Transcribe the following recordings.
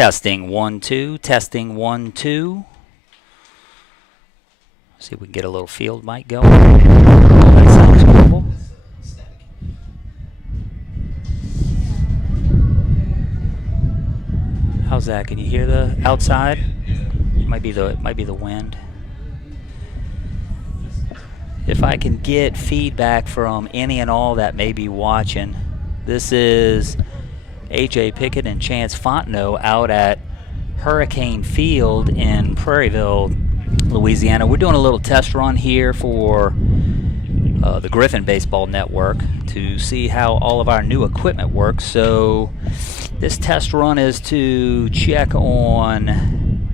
Testing 1 2. Testing 1 2. See if we can get a little field mic going. That sounds cool. How's that? Can you hear the outside? It might be the wind. If I can get feedback from any and all that may be watching, this is AJ Pickett and Chance Fontenot out at Hurricane Field in Prairieville, Louisiana. We're doing a little test run here for the Griffin Baseball Network to see how all of our new equipment works. So this test run is to check on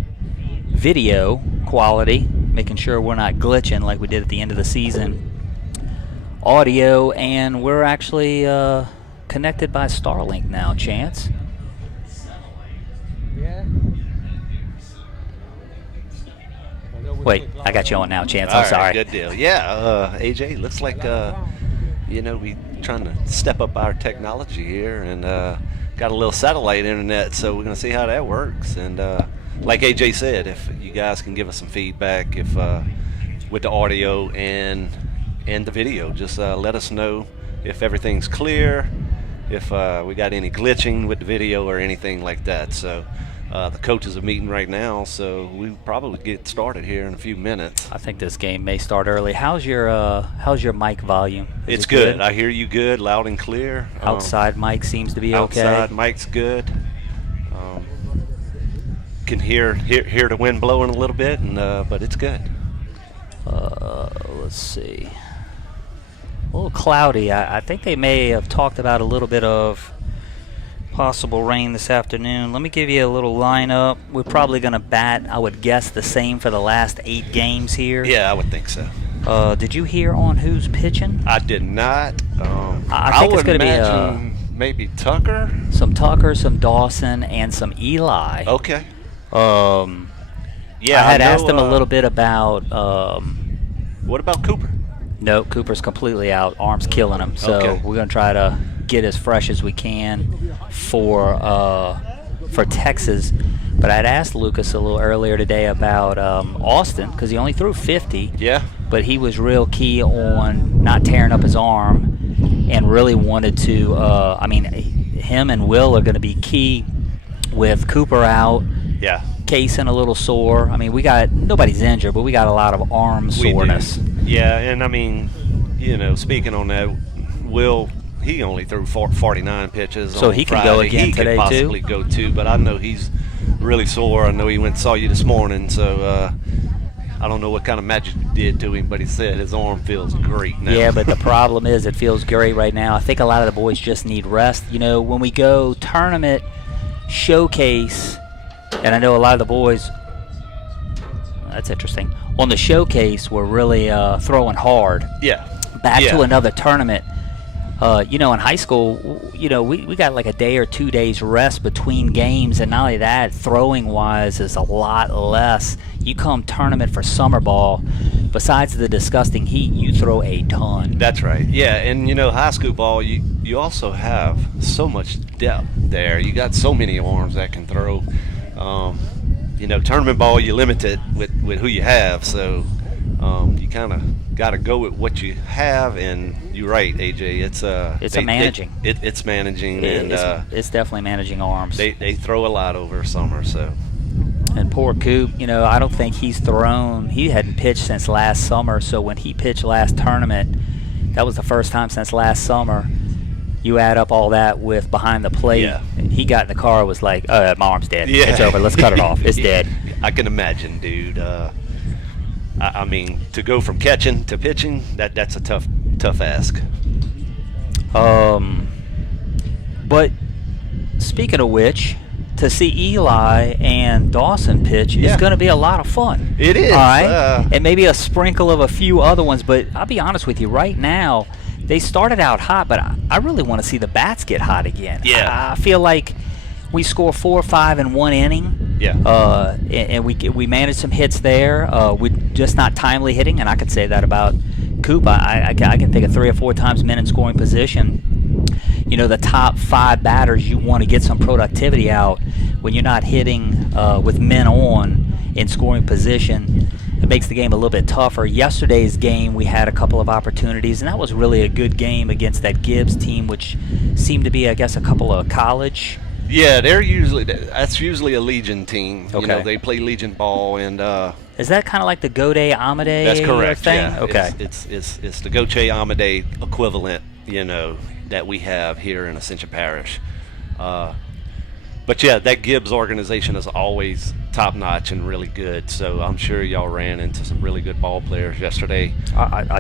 video quality, making sure we're not glitching like we did at the end of the season. Audio, and we're actually connected by Starlink now, Chance. Yeah. Wait, I got you on now, Chance. All I'm right, sorry. good deal. Yeah, AJ, looks like we trying to step up our technology here, and got a little satellite internet, so we're gonna see how that works. And like AJ said, if you guys can give us some feedback, if with the audio and the video, just let us know if everything's clear, if we got any glitching with the video or anything like that. So the coaches are meeting right now, so we probably get started here in a few minutes. I think this game may start early. How's your mic volume? Is It's it good. I hear you good, loud and clear. Outside mic seems to be okay. Outside mic's good. Can hear the wind blowing a little bit, and but it's good. Let's see. A little cloudy. I think they may have talked about a little bit of possible rain this afternoon. Let me give you a little lineup. We're probably going to bat, I would guess, the same for the last 8 games here. Yeah, I would think so. Did you hear on who's pitching? I did not. I think it's going to be maybe Tucker. Some Tucker, some Dawson, and some Eli. Okay. Yeah, I had asked him a little bit about. What about Cooper? No, Cooper's completely out. Arm's killing him. So Okay. we're going to try to get as fresh as we can for Texas. But I'd asked Lucas a little earlier today about Austin, because he only threw 50. Yeah. But he was real key on not tearing up his arm and really wanted to. Him and Will are going to be key with Cooper out. Yeah. Kaysen a little sore. I mean, nobody's injured, but we got a lot of arm soreness. Yeah, and I mean, speaking on that, Will, he only threw 49 pitches. So on he can Friday. go again today, He could possibly go too, but I know he's really sore. I know he went and saw you this morning, so I don't know what kind of magic you did to him, but he said his arm feels great now. Yeah, but the problem is it feels great right now. I think a lot of the boys just need rest. When we go tournament, showcase, and I know a lot of the boys, that's interesting, on the showcase we're really throwing hard. Yeah. Back to another tournament. In high school, we got like a day or 2 days rest between games, and not only that, throwing wise is a lot less. You come tournament for summer ball, besides the disgusting heat, you throw a ton. That's right. Yeah, and high school ball, you also have so much depth there. You got so many arms that can throw. Tournament ball, you limit it with who you have, so you kind of got to go with what you have. And you're right, AJ. It's managing. It's managing, and it's definitely managing arms. They throw a lot over summer, so. And poor Coop, I don't think he's thrown. He hadn't pitched since last summer, so when he pitched last tournament, that was the first time since last summer. You add up all that with behind the plate. Yeah. He got in the car, was like, "Oh, my arm's dead. Yeah. It's over. Let's cut it off. It's dead." I can imagine, dude. I mean, to go from catching to pitching, that's a tough ask. But speaking of which, to see Eli and Dawson pitch is going to be a lot of fun. It is. All right? And maybe a sprinkle of a few other ones. But I'll be honest with you, right now, they started out hot, but I really want to see the bats get hot again. Yeah. I feel like we score 4 or 5 in one inning. Yeah. And we managed some hits there. We're just not timely hitting, and I could say that about Coop. I can think of 3 or 4 times men in scoring position. The top 5 batters, you want to get some productivity out. when you're not hitting with men on in scoring position, it makes the game a little bit tougher. Yesterday's game, we had a couple of opportunities, and that was really a good game against that Gibbs team, which seemed to be, I guess, a couple of college. Yeah, that's usually a Legion team. Okay. You know, they play Legion ball, and Is that kind of like the Gode Amade that's correct. thing? Yeah. Okay. It's the Goche Amade equivalent, you know, that we have here in Ascension Parish. But yeah, that Gibbs organization is always top notch and really good. So I'm sure y'all ran into some really good ball players yesterday.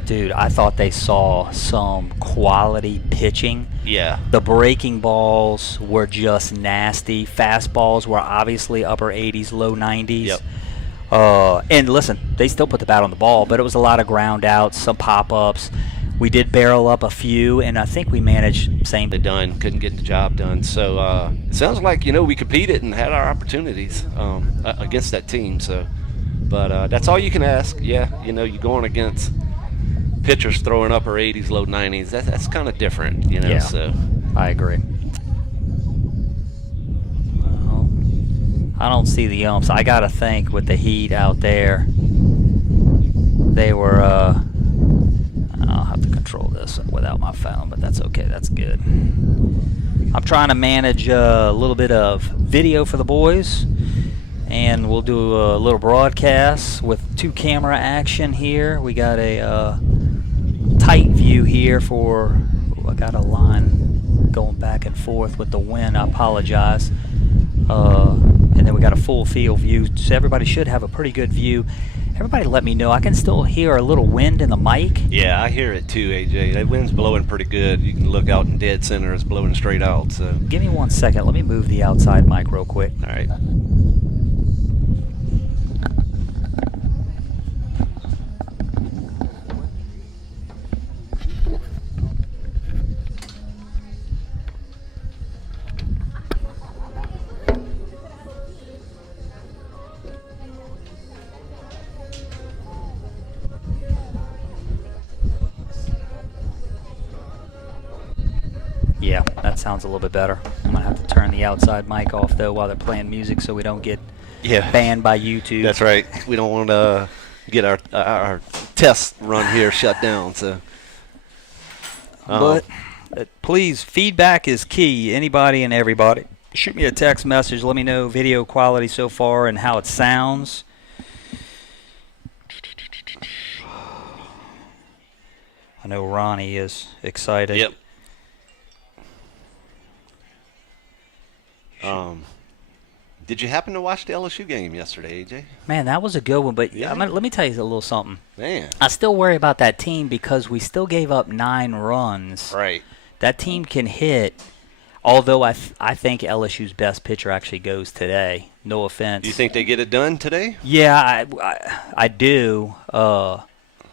Dude, I thought they saw some quality pitching. Yeah. The breaking balls were just nasty. Fastballs were obviously upper 80s, low 90s. Yep. And listen, they still put the bat on the ball, but it was a lot of ground outs, some pop-ups. We did barrel up a few, and I think we managed same. Couldn't get the job done. So it sounds like, you know, we competed and had our opportunities against that team. So, but that's all you can ask. Yeah, you know, you're going against pitchers throwing upper 80s, low 90s. That's kind of different, you know. Yeah, so I agree. Well, I don't see the umps. I gotta think with the heat out there, they were. I'll have to control this without my phone, but that's okay. That's good. I'm trying to manage a little bit of video for the boys, and we'll do a little broadcast with 2-camera action here. We got a tight view here for. I got a line going back and forth with the wind. I apologize. And then we got a full field view, so everybody should have a pretty good view. Everybody let me know. I can still hear a little wind in the mic. yeah, I hear it too, AJ. That wind's blowing pretty good. You can look out in dead center. It's blowing straight out. So Give me 1 second. Let me move the outside mic real quick. all right. Yeah, that sounds a little bit better. I'm going to have to turn the outside mic off, though, while they're playing music so we don't get banned by YouTube. That's right. We don't want to get our test run here shut down. So, But please, feedback is key. Anybody and everybody. Shoot me a text message. Let me know video quality so far and how it sounds. I know Ronnie is excited. Yep. Did you happen to watch the LSU game yesterday, AJ? Man, that was a good one. But Yeah. let me tell you a little something. Man. I still worry about that team because we still gave up 9 runs. Right. That team can hit, although I think LSU's best pitcher actually goes today. No offense. Do you think they get it done today? Yeah, I do.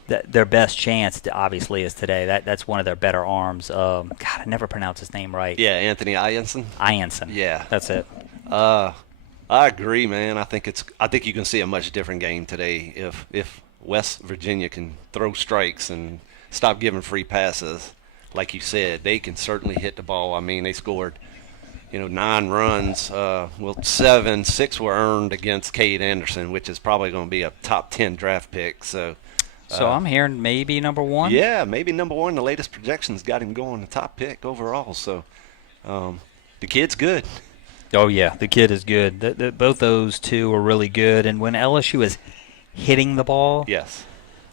Their best chance, obviously, is today. That's one of their better arms. God, I never pronounce his name right. Yeah, Anthony Ianson. Ianson. Yeah. That's it. I agree, man. I think you can see a much different game today if West Virginia can throw strikes and stop giving free passes. Like you said, they can certainly hit the ball. I mean, they scored, 9 runs. 6 were earned against Cade Anderson, which is probably going to be a top 10 draft pick. So I'm hearing maybe number 1. Yeah, maybe number 1. The latest projections got him going the top pick overall. So the kid's good. Oh, yeah, the kid is good. Both those two are really good. And when LSU is hitting the ball, yes,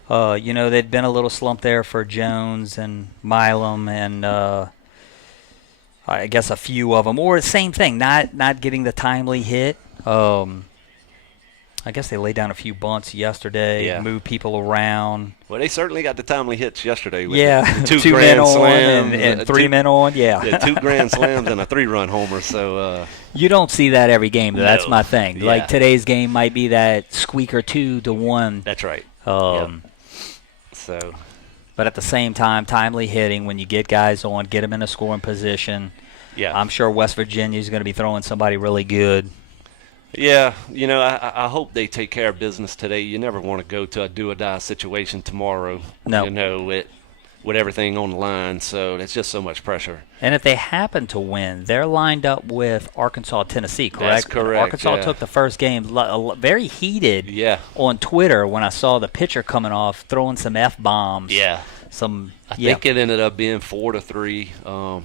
they'd been a little slump there for Jones and Milam and I guess a few of them. Or the same thing, not getting the timely hit. I guess they laid down a few bunts yesterday, moved people around. Well, they certainly got the timely hits yesterday. With Yeah, two men grand on slams and 3 men on, yeah. 2 grand slams and a 3-run homer. So you don't see that every game, though. That's No. my thing. Yeah. Like today's game might be that squeaker 2-1. that's right. Yep. So, But at the same time, timely hitting when you get guys on, get them in a scoring position. yeah, I'm sure West Virginia is going to be throwing somebody really good. yeah. I hope they take care of business today. You never want to go to a do or die situation tomorrow. No. with everything on the line. So it's just so much pressure. And if they happen to win, they're lined up with Arkansas, Tennessee, correct? That's correct. Arkansas yeah. took the first game very heated Yeah. on Twitter when I saw the pitcher coming off, throwing some F-bombs. Yeah. I Yeah. think it ended up being 4-3.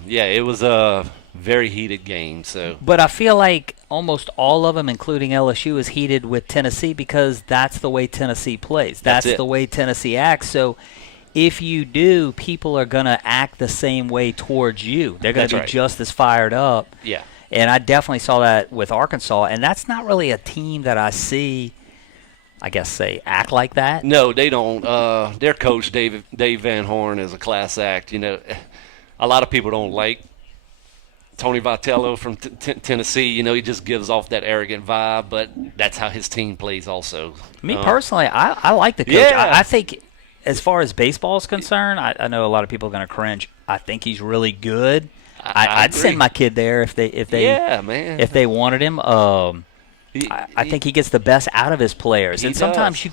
Yeah, it was a very heated game. So, But I feel like almost all of them, including LSU, is heated with Tennessee because that's the way Tennessee plays. That's it. the way Tennessee acts. So if you do, people are going to act the same way towards you. They're going That's to be right. just as fired up. yeah. And I definitely saw that with Arkansas. And that's not really a team that I see, I guess, say, act like that. No, they don't. Their coach, Dave Van Horn, is a class act. You know, a lot of people don't like Tony Vitello from Tennessee. You know, he just gives off that arrogant vibe, but that's how his team plays also. Me personally, I like the coach. Yeah. I think as far as baseball is concerned, I know a lot of people are going to cringe. I think he's really good. I'd agree. send my kid there if they Yeah, man. if they wanted him. I think he gets the best out of his players, He and sometimes does. you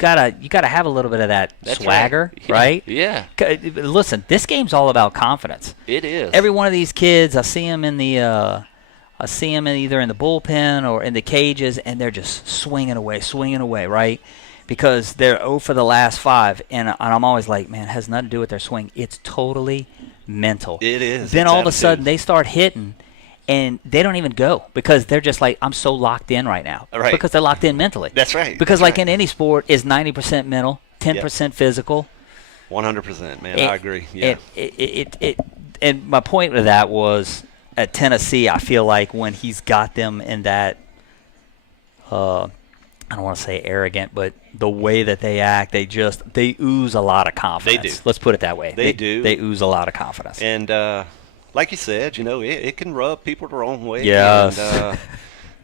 gotta have a little bit of that That's swagger, right. right? Yeah. Listen, this game's all about confidence. It is. Every one of these kids, I see them in the. I see them either in the bullpen or in the cages, and they're just swinging away, right? Because they're 0 for the last 5, and I'm always like, man, it has nothing to do with their swing. It's totally mental. It is. Then It's all of a attitude. sudden they start hitting, and they don't even go because they're just like, I'm so locked in right now. Right. Because they're locked in mentally. That's right. Because That's like right. in any sport, it's 90% mental, 10% physical. 100%, man. And- I agree. Yeah. And my point with that was at Tennessee, I feel like when he's got them in that, I don't want to say arrogant, but the way that they act, they ooze a lot of confidence. They do. Let's put it that way. They do. They ooze a lot of confidence. And like you said, you know, it can rub people the wrong way. Yes. And,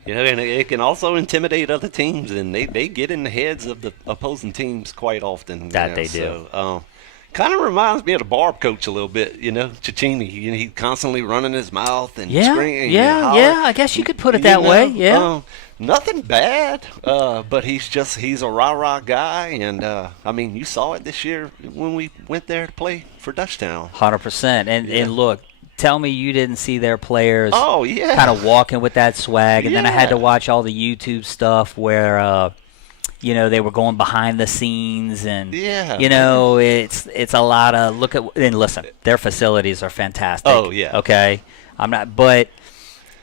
you know, and it can also intimidate other teams, and they get in the heads of the opposing teams quite often. you That know, they do. So, kind of reminds me of the Barb coach a little bit, you know, Cicchini. He's constantly running his mouth and screaming. and yeah. hollering. I guess you could put it You that know, way. Yeah. Nothing bad, but he's a rah-rah guy, and I mean, you saw it this year when we went there to play for Dutchtown. 100%. And look, tell me you didn't see their players Oh yeah, kind of walking with that swag. And then I had to Yeah. watch all the YouTube stuff where, you know, they were going behind the scenes and, Yeah, you know, it's a lot of look at and listen, their facilities are fantastic. Oh, yeah. Okay. But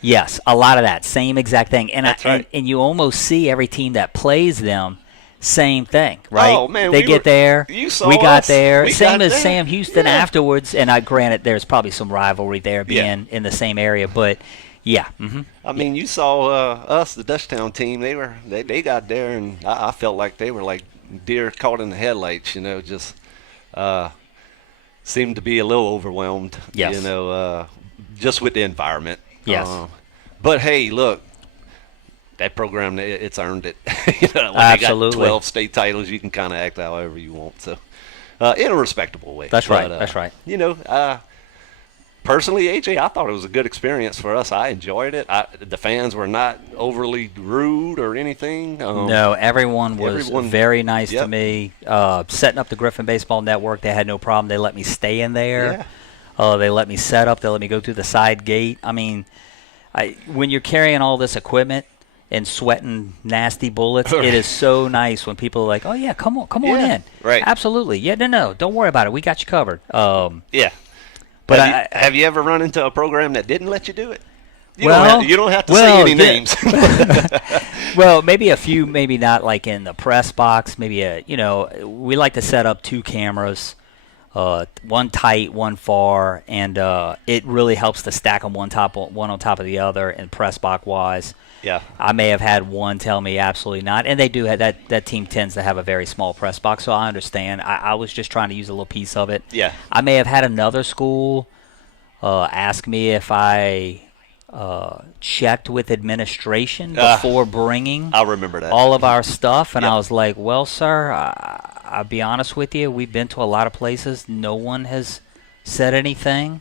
yes, a lot of that same exact thing. And That's right. and you almost see every team that plays them. Same thing, right? Oh, man, they we get were- there. you saw we got us. there. We Same got as there. Sam Houston Yeah. afterwards. And granted, there's probably some rivalry there, Yeah. being in the same area. But yeah, I mean, you saw us, the Dutchtown team. They got there, and I felt like they were like deer caught in the headlights. You know, just seemed to be a little overwhelmed. Yes. You know, just with the environment. Yes. But hey, look, that program, it's earned it. You know, when Absolutely. They got 12 state titles, you can kind of act however you want. So, in a respectable way. That's right. But, That's right. You know, personally, AJ, I thought it was a good experience for us. I enjoyed it. The fans were not overly rude or anything. No, everyone was very nice to Yep. me. Setting up the Griffin Baseball Network, they had no problem. They let me stay in there. Yeah. They let me set up. They let me go through the side gate. I mean, when you're carrying all this equipment and sweating nasty bullets, it is so nice when people are like, "Oh yeah, come on Yeah, in." right. Absolutely. Yeah, no, don't worry about it. We got you covered. Yeah. But have you ever run into a program that didn't let you do it? You Well- don't have to well, say any the- names. Well, maybe a few, maybe not like in the press box. Maybe we like to set up 2 cameras, one tight, one far, and it really helps to stack them one on top of the other, and press box wise. Yeah. I may have had one tell me absolutely not, and they do have that team tends to have a very small press box, so I understand. I was just trying to use a little piece of it. Yeah. I may have had another school ask me if I checked with administration before bringing I'll remember that. all of our stuff, and Yep. I was like, well, sir, I'll be honest with you. We've been to a lot of places. No one has said anything.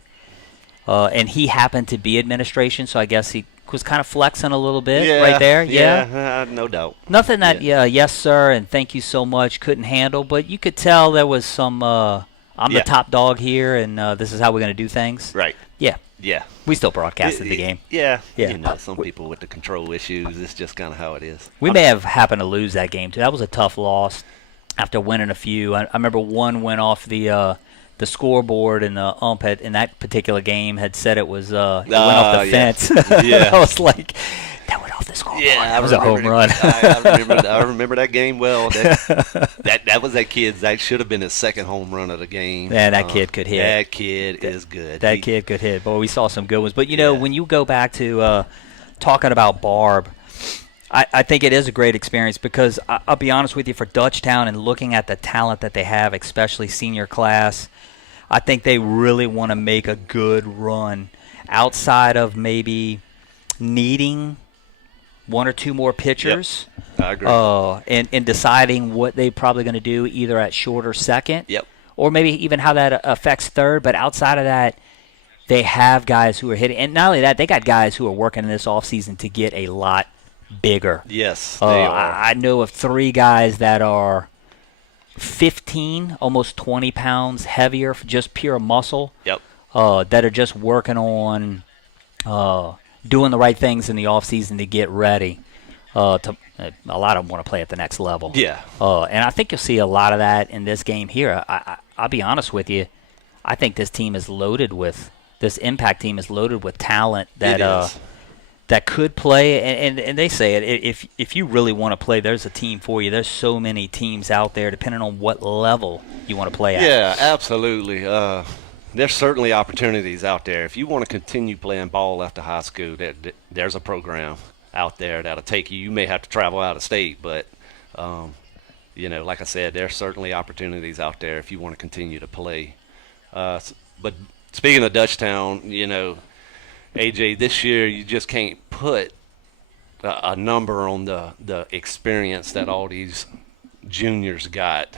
And he happened to be administration, so I guess he was kind of flexing a little bit right there. Yeah. No doubt. Nothing that, yes, sir, and thank you so much, couldn't handle, but you could tell there was some, a I'm the top dog here, and this is how we're going to do things. Right. Yeah. Yeah. We still broadcasted the game. Yeah. Yeah. You know, some people with the control issues, it's just kind of how it is. We may have happened to lose that game, too. That was a tough loss after winning a few. I remember one went off the scoreboard, and the ump in that particular game had said it was it went off the fence. Yeah. I was like, that went off the scoreboard. Yeah, it was a home run. I remember that game well. That was that kid's. That should have been his second home run of the game. Man, that kid could hit. That kid is good. That kid could hit. Boy, we saw some good ones. But, you know, when you go back to talking about Barb, I think it is a great experience because I'll be honest with you, for Dutchtown and looking at the talent that they have, especially senior class, I think they really want to make a good run outside of maybe needing one or two more pitchers. Yep. I agree. And deciding what they're probably going to do either at short or second. Yep. Or maybe even how that affects third. But outside of that, they have guys who are hitting. And not only that, they got guys who are working in this offseason to get a lot bigger. Yes, they are. I know of 3 guys that are 15, almost 20 pounds heavier, just pure muscle. Yep. That are just working on doing the right things in the offseason to get ready. A lot of them want to play at the next level. Yeah. And I think you'll see a lot of that in this game here. I'll be honest with you. I think this team is loaded with – this Impact team is loaded with talent that could play. And they say it. If you really want to play, there's a team for you. There's so many teams out there depending on what level you want to play at. Yeah, absolutely. There's certainly opportunities out there. If you want to continue playing ball after high school, there's a program out there that'll take you. You may have to travel out of state, but, you know, like I said, there's certainly opportunities out there if you want to continue to play. But speaking of Dutchtown, you know, AJ, this year you just can't put a number on the experience that all these juniors got.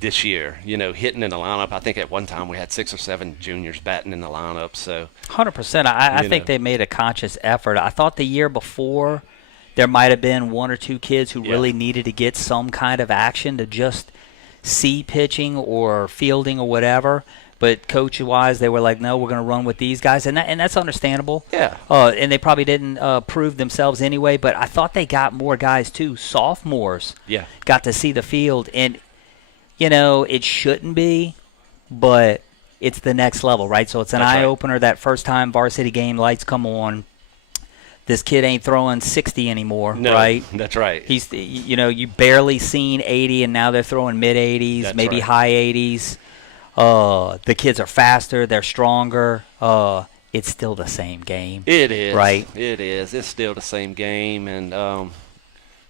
This year, you know, hitting in the lineup. I think at one time we had 6 or 7 juniors batting in the lineup. So 100%. I think they made a conscious effort. I thought the year before there might have been 1 or 2 kids who really needed to get some kind of action to just see pitching or fielding or whatever. But coach-wise, they were like, no, we're going to run with these guys. And that's understandable. Yeah. And they probably didn't prove themselves anyway. But I thought they got more guys, too. Sophomores got to see the field. And you know, it shouldn't be, but it's the next level, right? So it's an eye-opener. That first time varsity game, lights come on. This kid ain't throwing 60 anymore, right? That's right. He's, you know, you barely seen 80, and now they're throwing mid-80s, maybe high 80s. The kids are faster. They're stronger. It's still the same game. It is. Right? It is. It's still the same game, and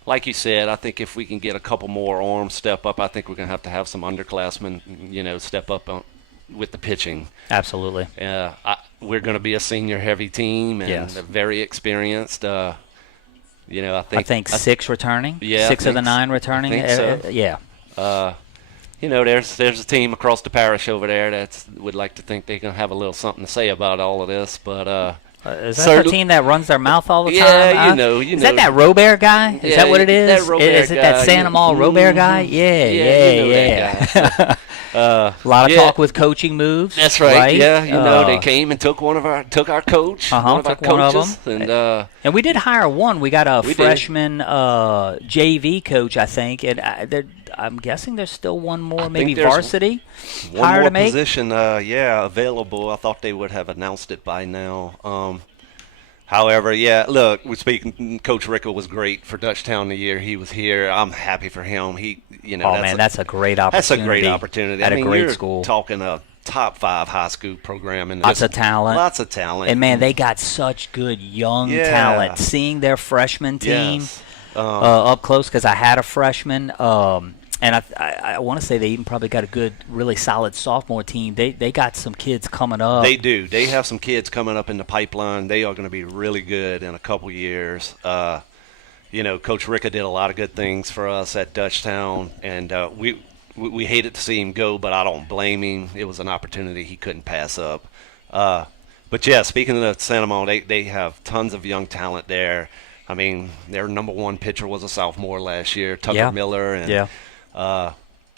like you said, I think if we can get a couple more arms step up, I think we're going to have some underclassmen, you know, step up with the pitching. Absolutely. We're going to be a senior-heavy team and very experienced. You know, I think 6 returning. Yeah, 6 of the 9 returning. I think so. Yeah. You know, there's a team across the parish over there that would like to think they're going to have a little something to say about all of this, but is that the team that runs their mouth all the time? Yeah, you know. Is that Robert guy? Is that what it is? Is it that Santa Mall Robert guy? Yeah. A lot of talk with coaching moves. That's right. Yeah, you know, they came and took our coach, one of our coaches, and we did hire one. We got a freshman JV coach, I think, and I'm guessing there's still one more, maybe varsity. One more position, available. I thought they would have announced it by now. However, look, we're speaking. Coach Rickle was great for Dutchtown the year he was here. I'm happy for him. That's a great opportunity. That's a great opportunity. At a great you're school. Talking a top 5 high school program and lots of talent. And man, they got such good young talent. Seeing their freshman team up close, because I had a freshman. And I want to say they even probably got a good, really solid sophomore team. They got some kids coming up. They do. They have some kids coming up in the pipeline. They are going to be really good in a couple years. You know, Coach Ricka did a lot of good things for us at Dutchtown, and we hated to see him go, but I don't blame him. It was an opportunity he couldn't pass up. But, yeah, speaking of Santa Monica, they have tons of young talent there. I mean, their number 1 pitcher was a sophomore last year, Tucker Miller. And,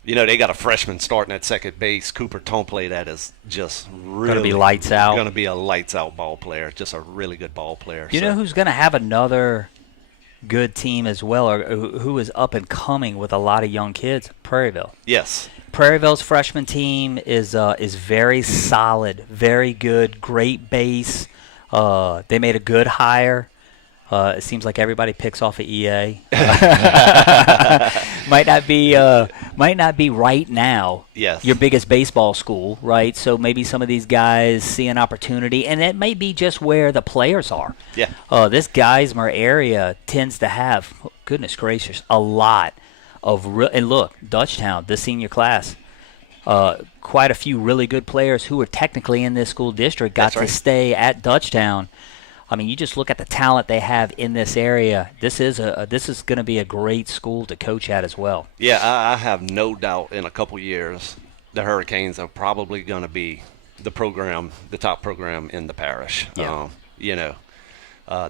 They got a freshman starting at second base. Cooper Tomplay, that is just really Going to be lights out. Going to be a lights out ball player. Just a really good ball player. You know who's going to have another good team as well, or who is up and coming with a lot of young kids? Prairieville. Yes. Prairieville's freshman team is very solid, very good, great base. They made a good hire. It seems like everybody picks off of EA. Might not be right now. Yes. Your biggest baseball school, right? So maybe some of these guys see an opportunity, and it may be just where the players are. Yeah. This Geismar area tends to have, goodness gracious, a lot of and look, Dutchtown, this senior class. Quite a few really good players who are technically in this school district got to stay at Dutchtown. I mean, you just look at the talent they have in this area. This is going to be a great school to coach at as well. Yeah, I have no doubt in a couple years the Hurricanes are probably going to be the top program in the parish. Yeah.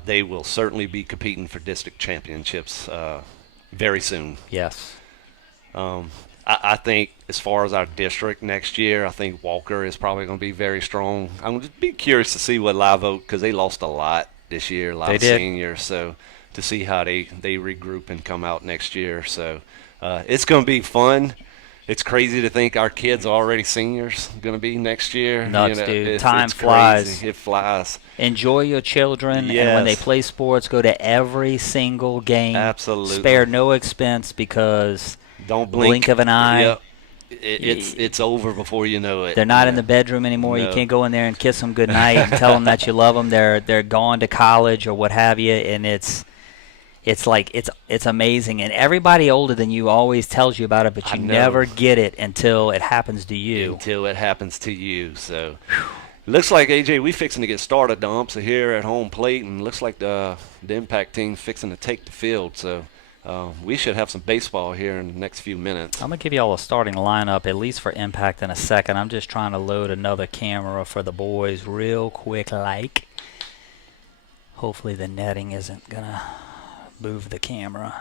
They will certainly be competing for district championships very soon. Yes. I think as far as our district next year, I think Walker is probably going to be very strong. I'm going to be curious to see what Live Oak, because they lost a lot this year, a lot of seniors. So to see how they regroup and come out next year. So it's going to be fun. It's crazy to think our kids are already seniors going to be next year. Nuts, dude. Time flies. Crazy. It flies. Enjoy your children, yes. And when they play sports, go to every single game. Absolutely. Spare no expense, because don't blink of an eye. Yep. It's over before you know it. They're not in the bedroom anymore. No. You can't go in there and kiss them goodnight and tell them that you love them. They're gone to college or what have you, and it's amazing. And everybody older than you always tells you about it, but you never get it until it happens to you. So looks like, AJ, we fixing to get started. The umps are here at home plate, and looks like the Impact team fixing to take the field. So we should have some baseball here in the next few minutes. I'm going to give you all a starting lineup, at least for Impact, in a second. I'm just trying to load another camera for the boys real quick, like. Hopefully the netting isn't going to move the camera.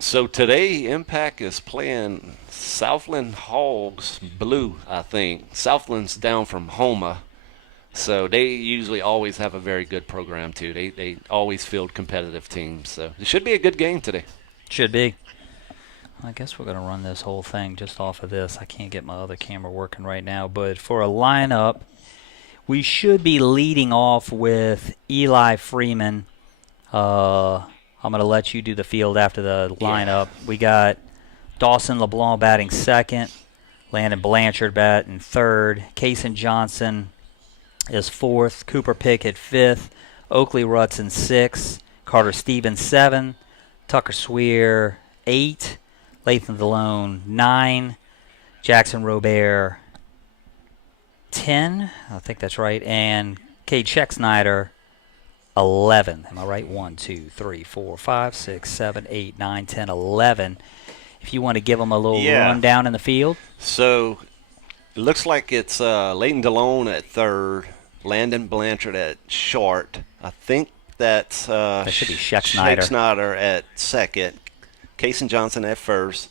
So today, Impact is playing Southland Hogs Blue, I think. Southland's down from Houma. So they usually always have a very good program, too. They always field competitive teams. So it should be a good game today. Should be. I guess we're going to run this whole thing just off of this. I can't get my other camera working right now. But for a lineup, we should be leading off with Eli Freeman. I'm going to let you do the field after the lineup. Yeah. We got Dawson LeBlanc batting second. Landon Blanchard batting third. Kaysen Johnson is fourth. Cooper Pickett fifth. Oakley Rutson sixth. Carter Stevens 7. Tucker Swear 8. Lathan Delone 9. Jackson Robert 10. I think that's right. And Cade Scheck-Snyder 11. Am I right? 1, 2, 3, 4, 5, 6, 7, 8, 9, 10, 11. If you want to give them a little rundown in the field. So it looks like it's Layton Delone at third, Landon Blanchard at short. I think that's that should be Scheck-Snyder at second, Kaysen Johnson at first.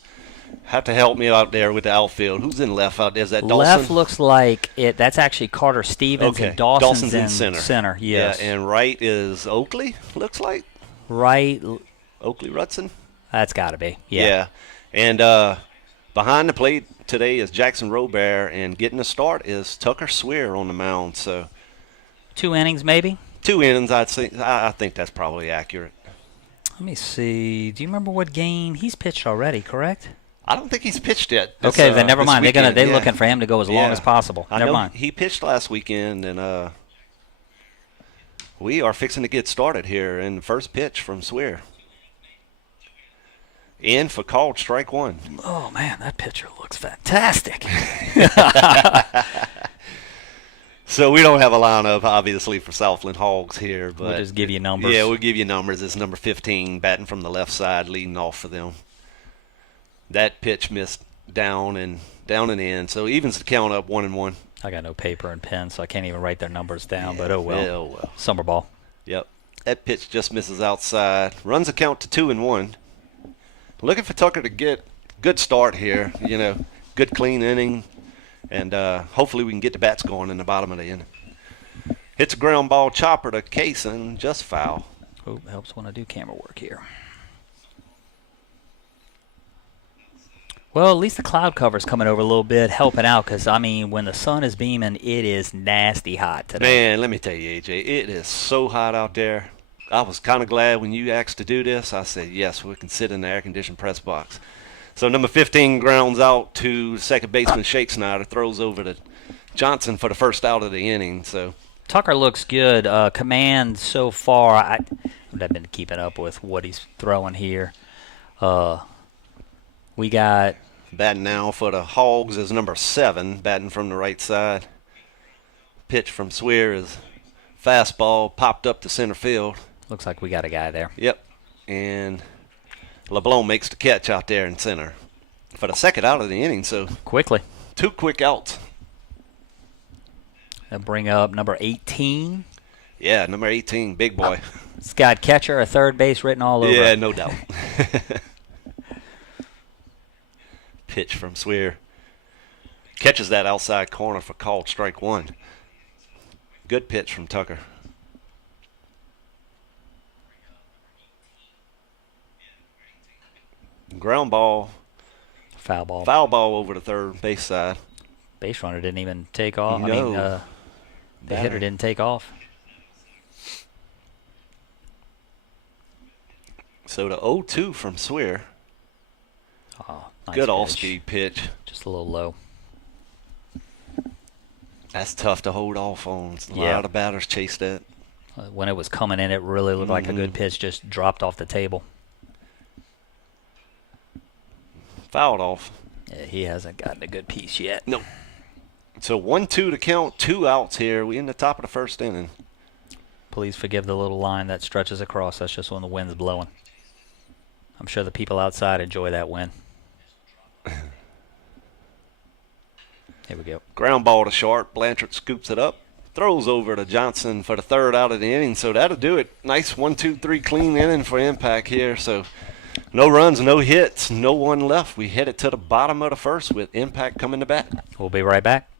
Have to help me out there with the outfield. Who's in left out there? Is that Dawson? Left looks like it. That's actually Carter Stevens, and Dawson's in center. Yes. Yeah, and right is Oakley, looks like. Right. Oakley Rutson? That's got to be. Yeah. And behind the plate today is Jackson Robert, and getting the start is Tucker Swear on the mound. So 2 innings maybe? 2 innings, I'd say. I think that's probably accurate. Let me see. Do you remember what game he's pitched already, correct? I don't think he's pitched yet. Okay, then never mind. They're looking for him to go as long as possible. Never mind. He pitched last weekend, and we are fixing to get started here in the first pitch from Swear. In for called strike one. Oh, man, that pitcher looks fantastic. So we don't have a lineup, obviously, for Southland Hogs here. But we'll just give you numbers. Yeah, we'll give you numbers. It's number 15, batting from the left side, leading off for them. That pitch missed down and in, so evens the count up 1-1. I got no paper and pen, so I can't even write their numbers down, but oh well. Oh well. Summer ball. Yep. That pitch just misses outside. Runs the count to 2-1. Looking for Tucker to good start here. You know, good clean inning, and hopefully we can get the bats going in the bottom of the inning. Hits a ground ball chopper to Kaysen, just foul. Oh, helps when I do camera work here. Well, at least the cloud cover's coming over a little bit, helping out, because, I mean, when the sun is beaming, it is nasty hot today. Man, let me tell you, AJ, it is so hot out there. I was kind of glad when you asked to do this. I said, yes, we can sit in the air-conditioned press box. So number 15 grounds out to second baseman Shake Snyder, throws over to Johnson for the first out of the inning. So Tucker looks good. Command so far, I've been keeping up with what he's throwing here. We got... batting now for the Hogs is number 7, batting from the right side. Pitch from Swear is fastball, popped up to center field. Looks like we got a guy there. Yep. And LeBlanc makes the catch out there in center for the second out of the inning. So Quickly. 2 quick outs. They'll bring up number 18. Yeah, number 18, big boy. It's got catcher or third base written all over. Yeah, no doubt. Pitch from Swear. Catches that outside corner for called strike 1. Good pitch from Tucker. Ground ball. Foul ball. Foul ball over the third base side. Base runner didn't even take off. No. I mean, the hitter didn't take off. So the 0-2 from Swear. Oh, nice Good pitch. off-speed pitch. Just a little low. That's tough to hold off on. A Yeah. lot of batters chase that. When it was coming in, it really looked like a good pitch just dropped off the table. Fouled off. Yeah, he hasn't gotten a good piece yet. No. So 1-2 to count, 2 outs here. We in the top of the first inning. Please forgive the little line that stretches across. That's just when the wind's blowing. I'm sure the people outside enjoy that wind. Here we go. Ground ball to short. Blanchard scoops it up. Throws over to Johnson for the third out of the inning. So that'll do it. Nice 1-2-3 clean inning for Impact here. So no runs, no hits, no one left. We headed to the bottom of the first with Impact coming to bat. We'll be right back.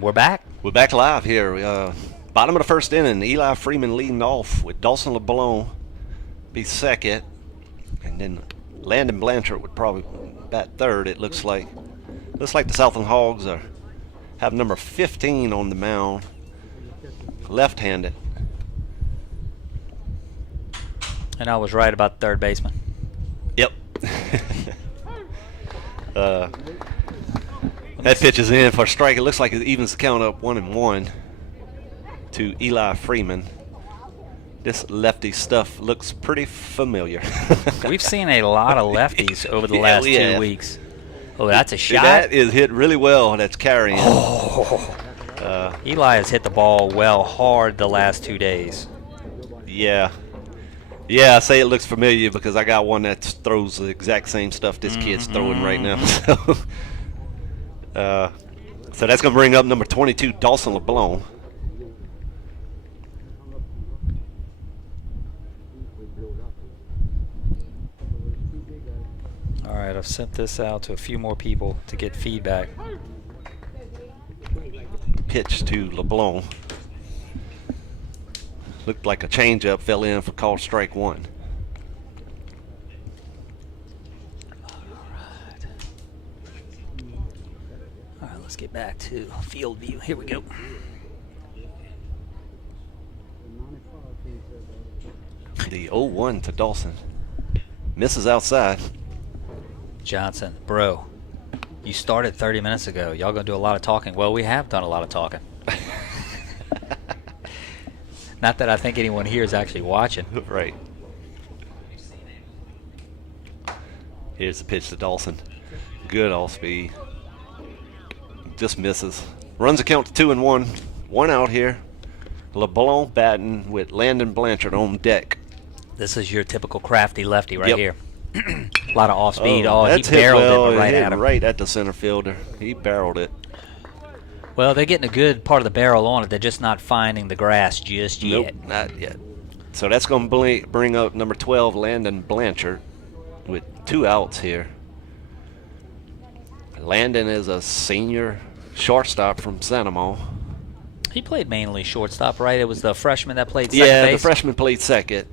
We're back. We're back live here. Bottom of the first inning. Eli Freeman leading off with Dawson LeBlanc be second. And then Landon Blanchard would probably bat third, it looks like. Looks like the Southland Hogs have number 15 on the mound. Left-handed. And I was right about the third baseman. Yep. That pitch is in for a strike. It looks like it evens the count up 1-1 to Eli Freeman. This lefty stuff looks pretty familiar. We've seen a lot of lefties over the last 2 weeks. Oh, that's a shot. That is hit really well. That's carrying. Oh. Eli has hit the ball well hard the last 2 days. Yeah. Yeah, I say it looks familiar because I got one that throws the exact same stuff this kid's throwing right now. So that's going to bring up number 22, Dawson LeBlanc. All right, I've sent this out to a few more people to get feedback. Pitch to LeBlanc. Looked like a changeup fell in for called strike one. All right, let's get back to field view. Here we go. The 0-1 to Dawson. Misses outside. Johnson, bro, you started 30 minutes ago. Y'all gonna do a lot of talking. Well, we have done a lot of talking. Not that I think anyone here is actually watching. Right. Here's the pitch to Dawson. Good off speed. Just misses. Runs the count to 2-1. One out here. LeBlanc batting with Landon Blanchard on deck. This is your typical crafty lefty right Yep. here. A lot of off speed. Oh, He that's hit barreled well. it right Hit at him. right at the center fielder. He barreled it. Well, they're getting a good part of the barrel on it. They're just not finding the grass just yet. Nope, not yet. So that's going to bring up number 12, Landon Blanchard, with 2 outs here. Landon is a senior shortstop from Santa Mo. He played mainly shortstop, right? It was the freshman that played second Yeah, base? the freshman played second.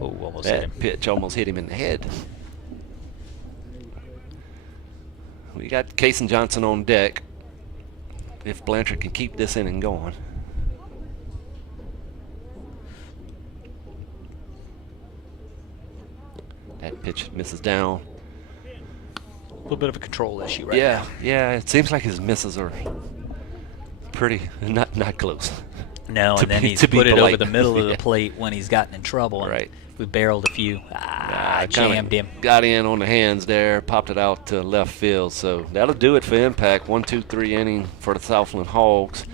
Oh, almost hit him. That pitch almost hit him in the head. We got Case and Johnson on deck. If Blanchard can keep this inning going. That pitch misses down. A little bit of a control issue right Yeah, now. yeah. It seems like his misses are pretty not close. No, To and then be- he's to be put it over polite. the middle of Yeah. the plate when he's gotten in trouble. And Right. we barreled a few. Kinda Jammed him. Got in on the hands there, popped it out to left field. So that'll do it for impact. 1, 2, 3 inning for the Southland Hogs.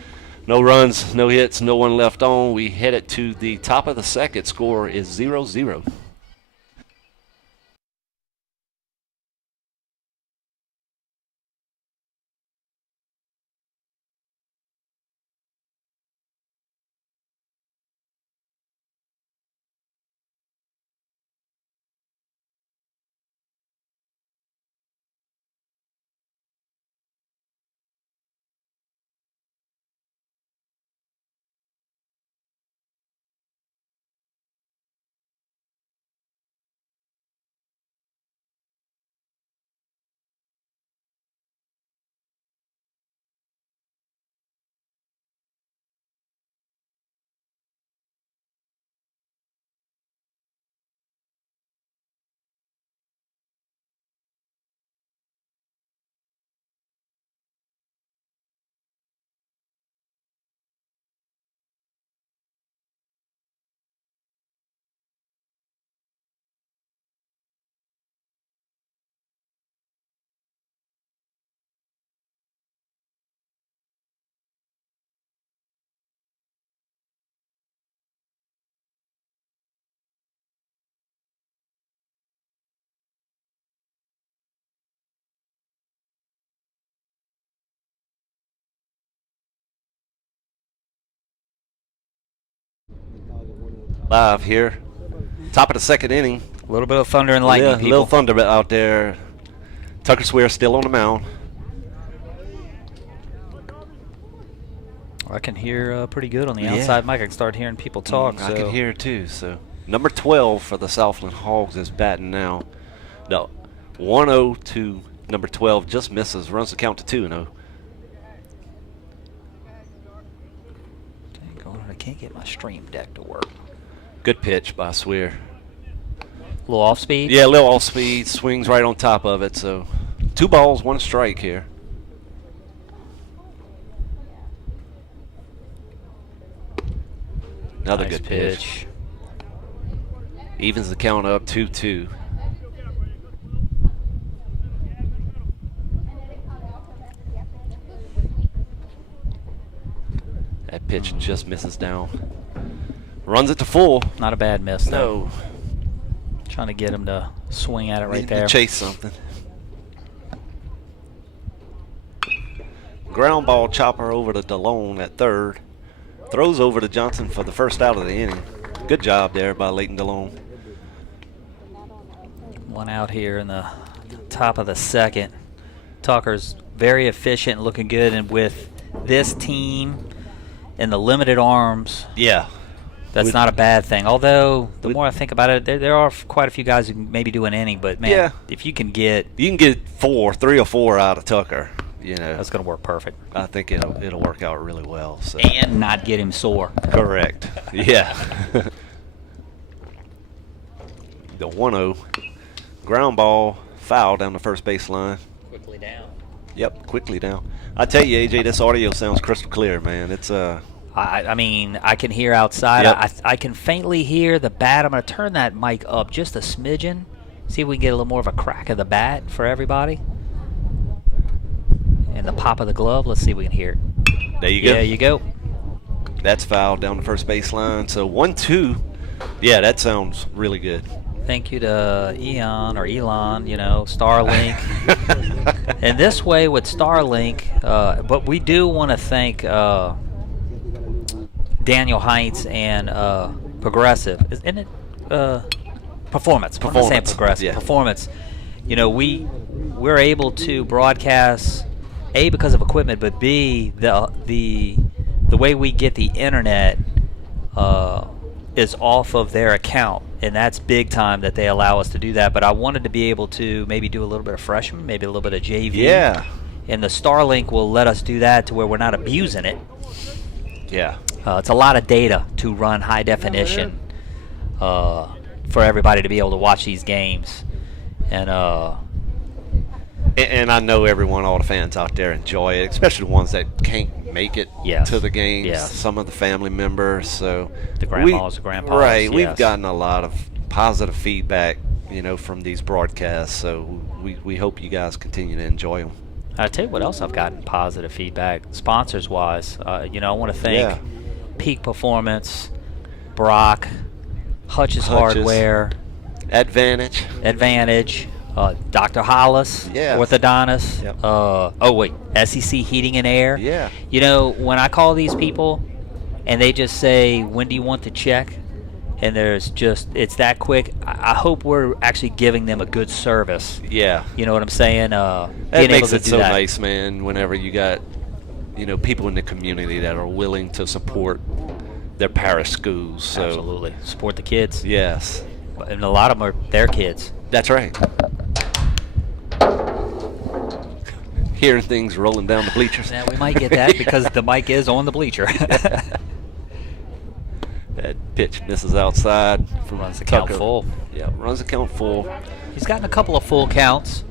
No runs, no hits, no one left on. We headed to the top of the second. Score is 0-0. Live here. Top of the second inning. A little bit of thunder and lightning, Yeah, people. little thunder out there. Tucker Swear still on the mound. I can hear pretty good on the outside mic. I can start hearing people talk. I so. can hear it too. So number 12 for the Southland Hogs is batting now. No, 1-0 to number 12 just misses. Runs the count to 2-0. Dang, I can't get my stream deck to work. Good pitch by Swear. A little off speed? Yeah, a little off speed, swings right on top of it. So 2 balls, 1 strike here. Another Nice good pitch. Evens the count up 2-2. That pitch just misses down. Runs it to full. Not a bad miss, though. No. Trying to get him to swing at it right Needed there. to chase something. Ground ball chopper over to DeLone at third. Throws over to Johnson for the first out of the inning. Good job there by Leighton DeLone. 1 out here in the top of the second. Tucker's very efficient, looking good, and with this team and the limited arms, Yeah. that's not a bad thing. Although, the more I think about it, there are quite a few guys who can maybe do an inning, but, man, Yeah. if you can get... You can get 3 or 4 out of Tucker. You know, That's going to work perfect. I think it'll work out really well. So. And not get him sore. Correct. Yeah. The 1-0. Ground ball, foul down the first baseline. Quickly down. Yep, quickly down. I tell you, AJ, this audio sounds crystal clear, man. It's I mean, I can hear outside. Yep. I can faintly hear the bat. I'm going to turn that mic up just a smidgen. See if we can get a little more of a crack of the bat for everybody. And the pop of the glove. Let's see if we can hear it. There you go. There you go. That's foul down the first baseline. So 1-2. Yeah, that sounds really good. Thank you to Eon or Elon, Starlink. And this way with Starlink, but we do want to thank Daniel Heinz and Progressive. Isn't it Performance? I'm not saying Progressive. Yeah. Performance. We're able to broadcast A, because of equipment, but B, the way we get the internet is off of their account, and that's big time that they allow us to do that. But I wanted to be able to maybe do a little bit of freshman, maybe a little bit of JV. Yeah. And the Starlink will let us do that to where we're not abusing it. Yeah. It's a lot of data to run high definition for everybody to be able to watch these games. And I know all the fans out there enjoy it, especially the ones that can't make it Yes. to the games. Yes. Some of the family members. So the grandmas, the grandpas. Right. We've yes. gotten a lot of positive feedback, from these broadcasts. So we hope you guys continue to enjoy them. I'll tell you what else I've gotten positive feedback, sponsors-wise. I want to thank Peak Performance, Brock, Hutch's Hardware, Advantage, Dr. Hollis, Yes. orthodontist. Yep. SEC Heating and Air. Yeah. When I call these people and they just say, when do you want the check? And it's that quick. I hope we're actually giving them a good service. Yeah. You know what I'm saying? That Being able makes to it do so that. nice, man, whenever you got, people in the community that are willing to support their parish schools. So, Absolutely. Support the kids. yes. And a lot of them are their kids. That's right. Hearing things rolling down the bleachers. Now, we might get that because the mic is on the bleacher. That pitch misses outside. From Runs the count Tucker. full. Yeah, runs the count full. He's gotten a couple of full counts.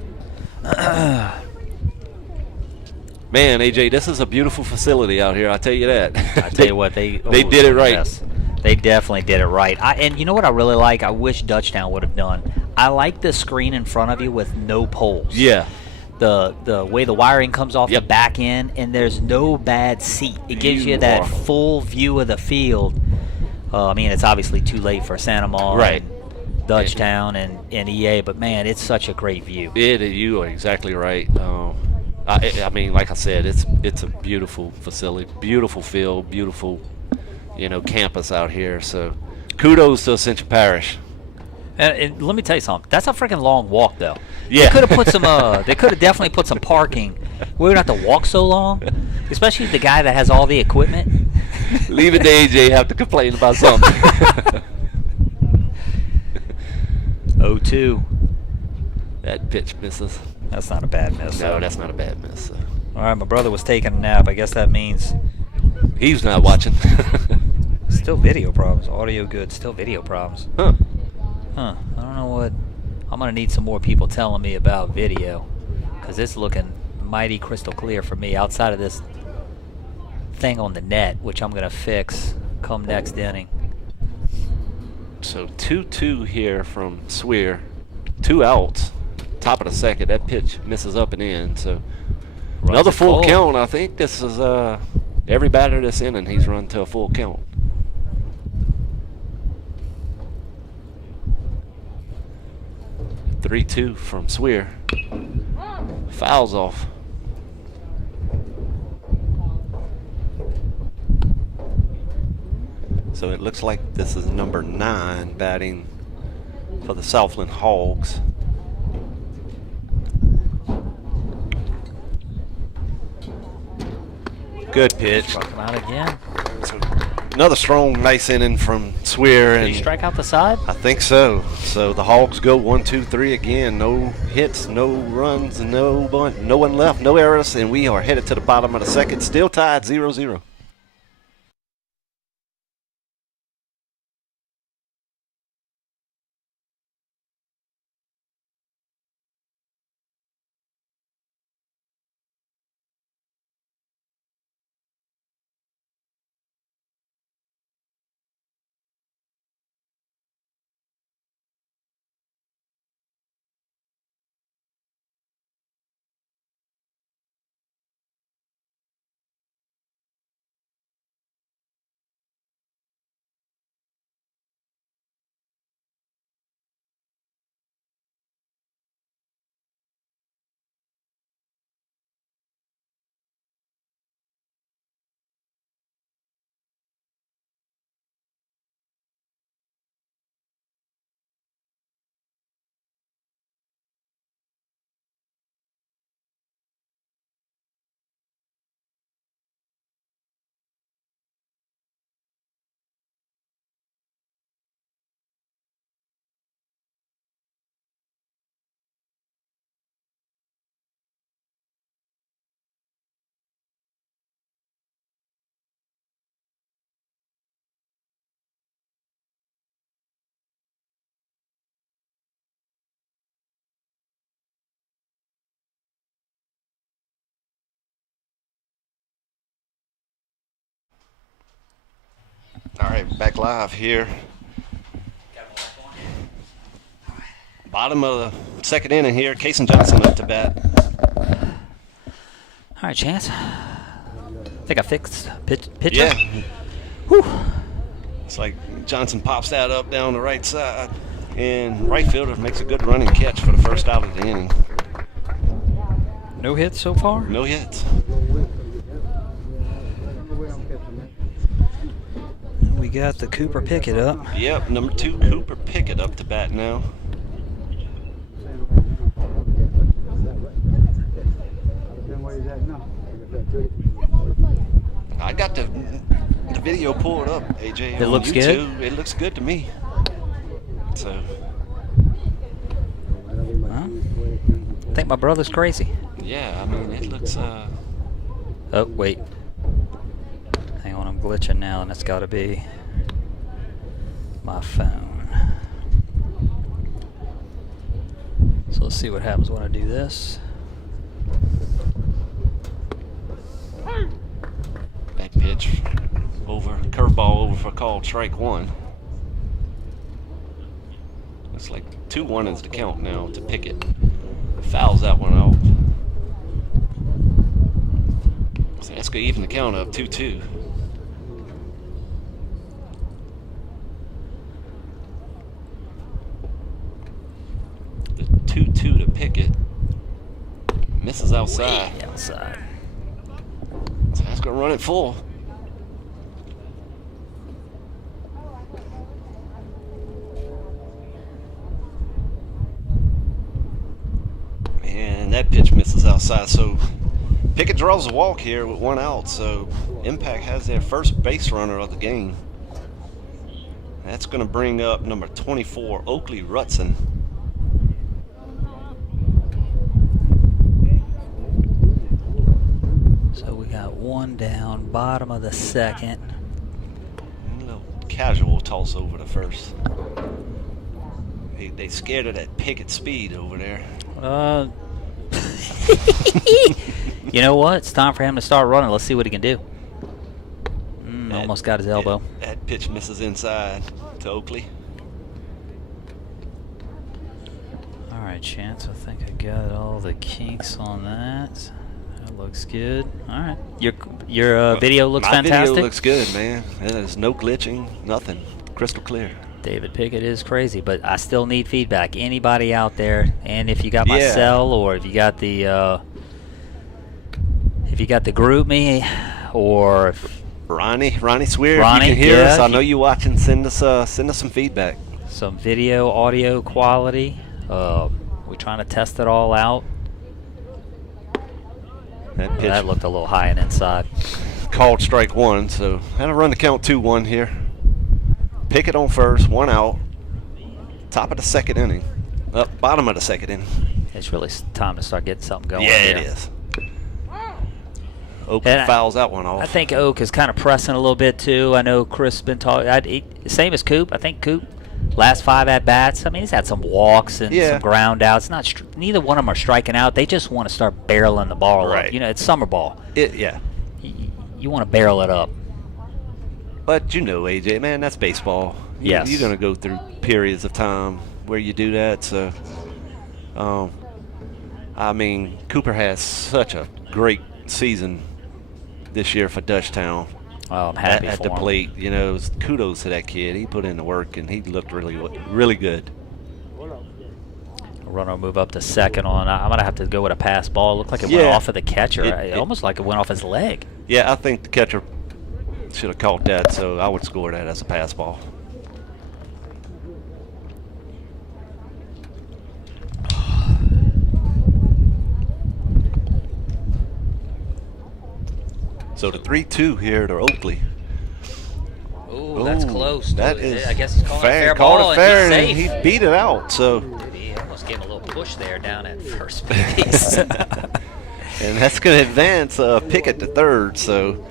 Man, AJ, this is a beautiful facility out here. I tell you that. I tell you what, they did it right. Yes, they definitely did it right. And you know what I really like? I wish Dutchtown would have done. I like the screen in front of you with no poles. Yeah. The way the wiring comes off Yep. the back end, and there's no bad seat. It gives you that full view of the field. It's obviously too late for Santa Maria, Right. and Dutchtown, and EA, but man, it's such a great view. You are exactly right. Like I said, it's a beautiful facility, beautiful field, beautiful, campus out here. So, kudos to Ascension Parish. And let me tell you something. That's a freaking long walk, though. Yeah. They could have put some. They could have definitely put some parking. We would have to walk so long, especially the guy that has all the equipment. Leave it to AJ have to complain about something. 0-2. That pitch misses. That's not a bad miss. No, that's not a bad miss. All right, my brother was taking a nap. I guess that means He's not watching. Still video problems. Audio good. Still video problems. Huh. Huh. I don't know what. I'm going to need some more people telling me about video. Because it's looking mighty crystal clear for me outside of this thing on the net, which I'm going to fix come next inning. So 2-2 here from Swear. 2 outs. Top of the second. That pitch misses up and in. So another full count. I think this is every batter this inning he's run to a full count. (3-2) from Swear. Fouls off. So it looks like this is number 9 batting for the Southland Hogs. Good pitch. Struck him out again. So another strong, nice inning from Swear. Did he strike out the side? I think so. So the Hogs go 1-2-3 again. No hits, no runs, no bunt, no one left, no errors, and we are headed to the bottom of the second. Still tied 0-0. All right, back live here. Bottom of the second inning here. Case and Johnson up to bat. All right, Chance. I think I fixed pitcher. Yeah. Whew. It's like Johnson pops that up down the right side, and right fielder makes a good running catch for the first out of the inning. No hits so far? No hits. We got the Cooper Pickett up. Yep, number 2 Cooper Pickett up to bat now. I got the video pulled up, AJ. It looks good? It looks good to me. So. Well, I think my brother's crazy. Yeah, I mean, it looks. Oh, wait. Hang on, I'm glitching now, and it's got to be my phone. So let's see what happens when I do this. That pitch over, curveball over for called strike 1. It's like 2-1 is the count now to Pickett. Fouls that one out. So that's going to even the count up 2-2. The 2-2 to Pickett. Misses outside. Way outside. So that's going to run it full. And that pitch misses outside. So Pickett draws a walk here with 1 out. So Impact has their first base runner of the game. That's going to bring up number 24, Oakley Rutson. So we got 1 down, bottom of the second. A little casual toss over to first. They scared of that Pickett speed over there. You know what? It's time for him to start running. Let's see what he can do. Almost got his elbow. That pitch misses inside to Oakley. All right, Chance. I think I got all the kinks on that. That looks good. All right. Your video looks fantastic. My video looks good, man. There's no glitching, nothing. Crystal clear. David Pickett is crazy, but I still need feedback. Anybody out there, and if you got my cell, or if you got the group me, or Ronnie Swear, Ronnie, if you can hear us, I know you watching. Send us some feedback. Some video, audio quality. We're trying to test it all out. That looked a little high and inside. Called strike one, so had to run the count 2-1 here. Pickett on first, 1 out. Top of the second inning. Bottom of the second inning. It's really time to start getting something going. Yeah, here. it is. Oak fouls that one off. I think Oak is kind of pressing a little bit too. I know Chris has been talking. Same as Coop. I think Coop, last 5 at bats. I mean, he's had some walks and some ground outs. Neither one of them are striking out. They just want to start barreling the ball up. You know, it's summer ball. You want to barrel it up. But you know, AJ, man, that's baseball. Yes. You're going to go through periods of time where you do that. So, I mean, Cooper has such a great season this year for Dutchtown. Oh, I'm happy at for the him. plate. You know, kudos to that kid. He put in the work, and he looked really good. Runner will move up to second on. I'm going to have to go with a pass ball. It looked like it went off of the catcher. Almost like it went off his leg. Yeah, I think the catcher should have caught that, so I would score that as a pass ball. So the 3-2 here to Oakley. Ooh, that's close. That is I guess he's calling fair. a fair ball, Called it fair, and he beat it out. So he almost gave a little push there down at first base. And that's going to advance Pickett to third. So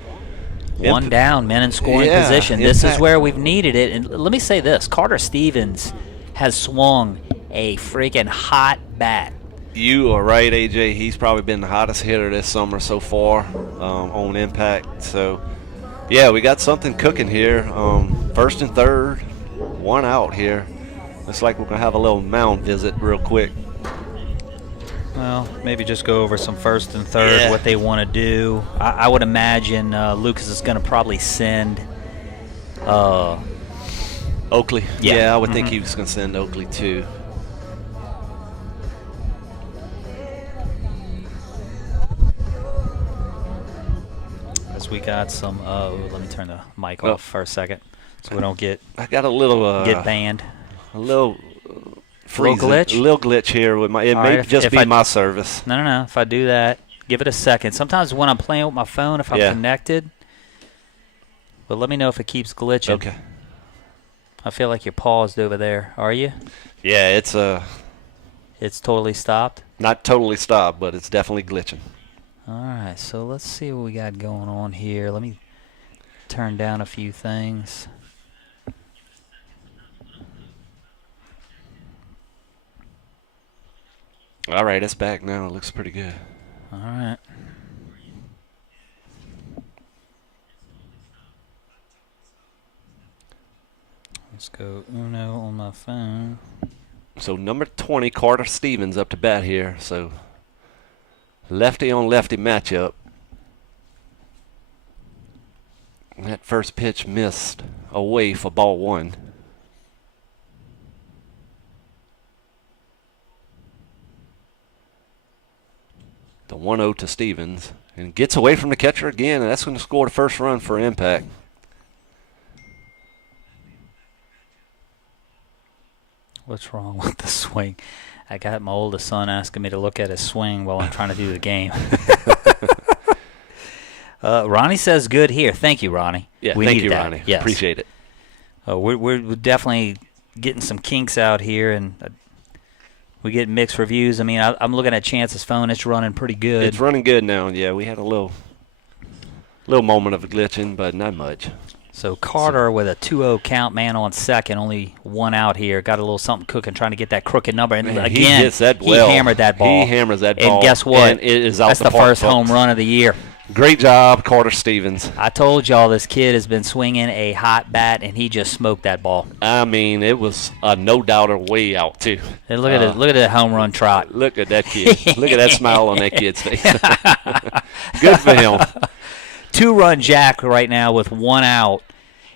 one down, men in scoring position. This is where we've needed it. And let me say this: Carter Stevens has swung a freaking hot bat. You are right, AJ. He's probably been the hottest hitter this summer so far on impact. So, yeah, we got something cooking here. First and third, 1 out here. Looks like we're going to have a little mound visit real quick. Well, maybe just go over some first and third, what they want to do. I would imagine Lucas is going to probably send Oakley. Yeah, I would think he was going to send Oakley too. We got some. Let me turn the mic off for a second, so we don't get. I got a little get banned. A little glitch. A little glitch here with my. It may just be my service. No. If I do that, give it a second. Sometimes when I'm playing with my phone, if I'm connected, but let me know if it keeps glitching. Okay. I feel like you're paused over there. Are you? Yeah, it's totally stopped. Not totally stopped, but it's definitely glitching. All right, so let's see what we got going on here. Let me turn down a few things. All right, it's back now. It looks pretty good. All right. Let's go Uno on my phone. So number 20, Carter Stevens up to bat here. So lefty on lefty matchup. That first pitch missed away for ball 1. The 1-0 to Stevens. And gets away from the catcher again, and that's going to score the first run for Impact. What's wrong with the swing? I got my oldest son asking me to look at his swing while I'm trying to do the game. Ronnie says good here. Thank you, Ronnie. Yeah, thank you, Ronnie. Yes. Appreciate it. We're definitely getting some kinks out here, and we get mixed reviews. I mean, I'm looking at Chance's phone. It's running pretty good. It's running good now. Yeah, we had a little moment of glitching, but not much. So Carter with a 2-0 count, man on second, only one out here. Got a little something cooking, trying to get that crooked number. And Man, again, he hits that well. He hammered that ball. He hammers that ball. And guess what? And it is out That's the park, first folks. home run of the year. Great job, Carter Stevens. I told y'all this kid has been swinging a hot bat, and he just smoked that ball. I mean, it was a no-doubter way out, too. And look at that home run trot. Look at that kid. Look at that smile on that kid's face. Good for him. 2-run jack right now with one out,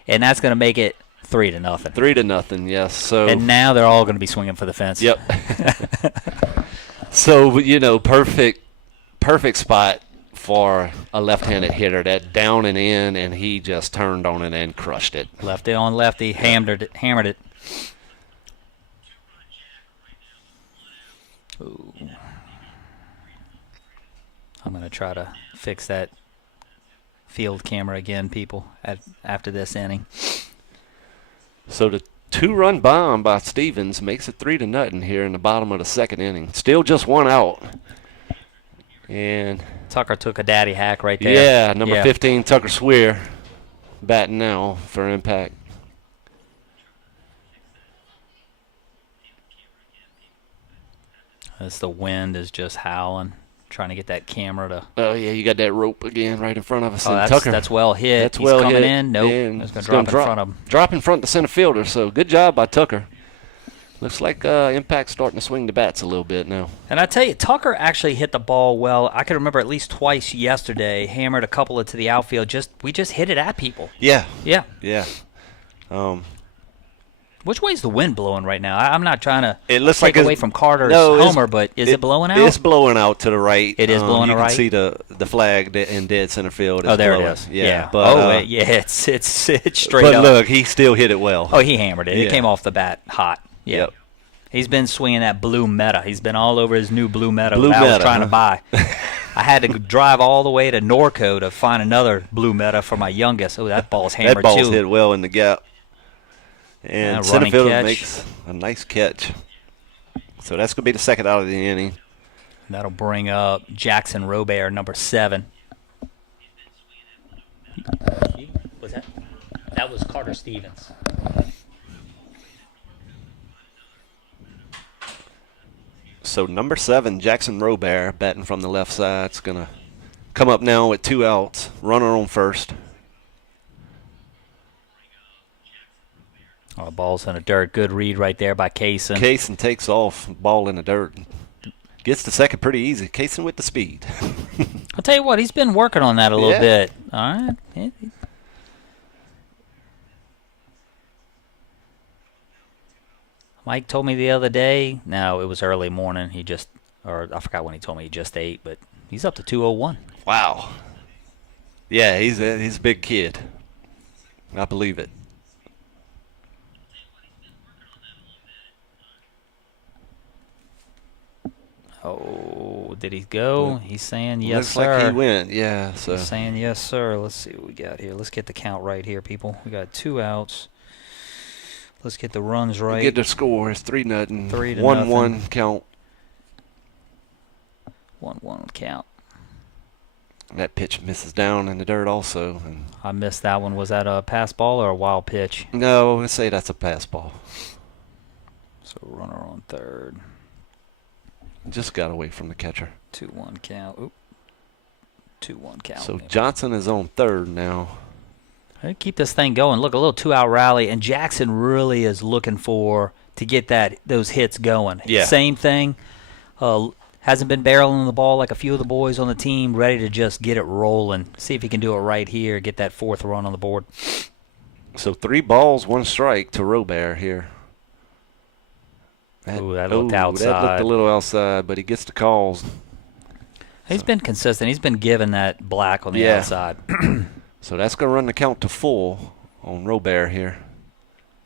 and that's going to make it 3-0. 3-0, yes. So and now they're all going to be swinging for the fence. Yep. So, perfect spot for a left-handed hitter. That down and in, and he just turned on it and crushed it. Lefty on lefty, hammered it. Ooh. I'm going to try to fix that field camera again, people, after this inning. So the 2-run bomb by Stevens makes it 3-0 here in the bottom of the second inning. Still just one out. And Tucker took a daddy hack right there. Yeah, number 15, Tucker Swear, batting now for Impact. As the wind is just howling, trying to get that camera to. Oh yeah, you got that rope again right in front of us. Oh, and that's well hit. That's He's well coming hit. in. Nope. And It's going to drop in front of him. Drop in front of the center fielder. So good job by Tucker. Looks like Impact's starting to swing the bats a little bit now. And I tell you, Tucker actually hit the ball well. I can remember at least twice yesterday, hammered a couple to the outfield. We just hit it at people. Yeah. Yeah. Yeah. Which way's the wind blowing right now? I'm not trying to take away from Carter's homer, but is it blowing out? It's blowing out to the right. It is blowing to the right. You can see the flag in dead center field. Oh, there blowing. it is. Yeah. But, it's straight but up. But look, he still hit it well. Oh, he hammered it. Yeah. It came off the bat hot. Yeah. Yep. He's been swinging that blue Meta. He's been all over his new blue Meta Blue that I was Meta, trying to buy. I had to drive all the way to Norco to find another blue Meta for my youngest. Oh, that ball's hammered That ball's too. hit well in the gap. And center running fielder catch. makes a nice catch. So that's going to be the second out of the inning. That'll bring up Jackson Robert, number 7. What's that? That was Carter Stevens. So number 7, Jackson Robert, batting from the left side, is going to come up now with 2 outs. Runner on first. Oh, ball's in the dirt. Good read right there by Kaysen. Kaysen takes off, ball in the dirt. Gets to second pretty easy. Kaysen with the speed. I'll tell you what, he's been working on that a little bit. All right. Mike told me the other day, no, it was early morning. I forgot when he told me he just ate, but he's up to 201. Wow. Yeah, he's a big kid. I believe it. Oh, did he go? He's saying yes, Looks sir. like he went, yeah. So He's saying yes, sir. Let's see what we got here. Let's get the count right here, people. We got 2 outs. Let's get the runs right. Get the score. It's 3-0. 3-0. 1-1 count. 1-1 count. That pitch misses down in the dirt also. And I missed that one. Was that a pass ball or a wild pitch? no, let's say that's a pass ball. So runner on third. Just got away from the catcher. 2-1 count. Oop. 2-1 count. So Johnson is on third now. Keep this thing going. Look, a little 2-out rally, and Jackson really is looking to get those hits going. Yeah. Same thing. Hasn't been barreling the ball like a few of the boys on the team, ready to just get it rolling. See if he can do it right here, get that 4th run on the board. So 3 balls, 1 strike to Robert here. That looked outside. That looked a little outside, but he gets the calls. He's been consistent. He's been given that black on the outside. So that's going to run the count to full on Robert here.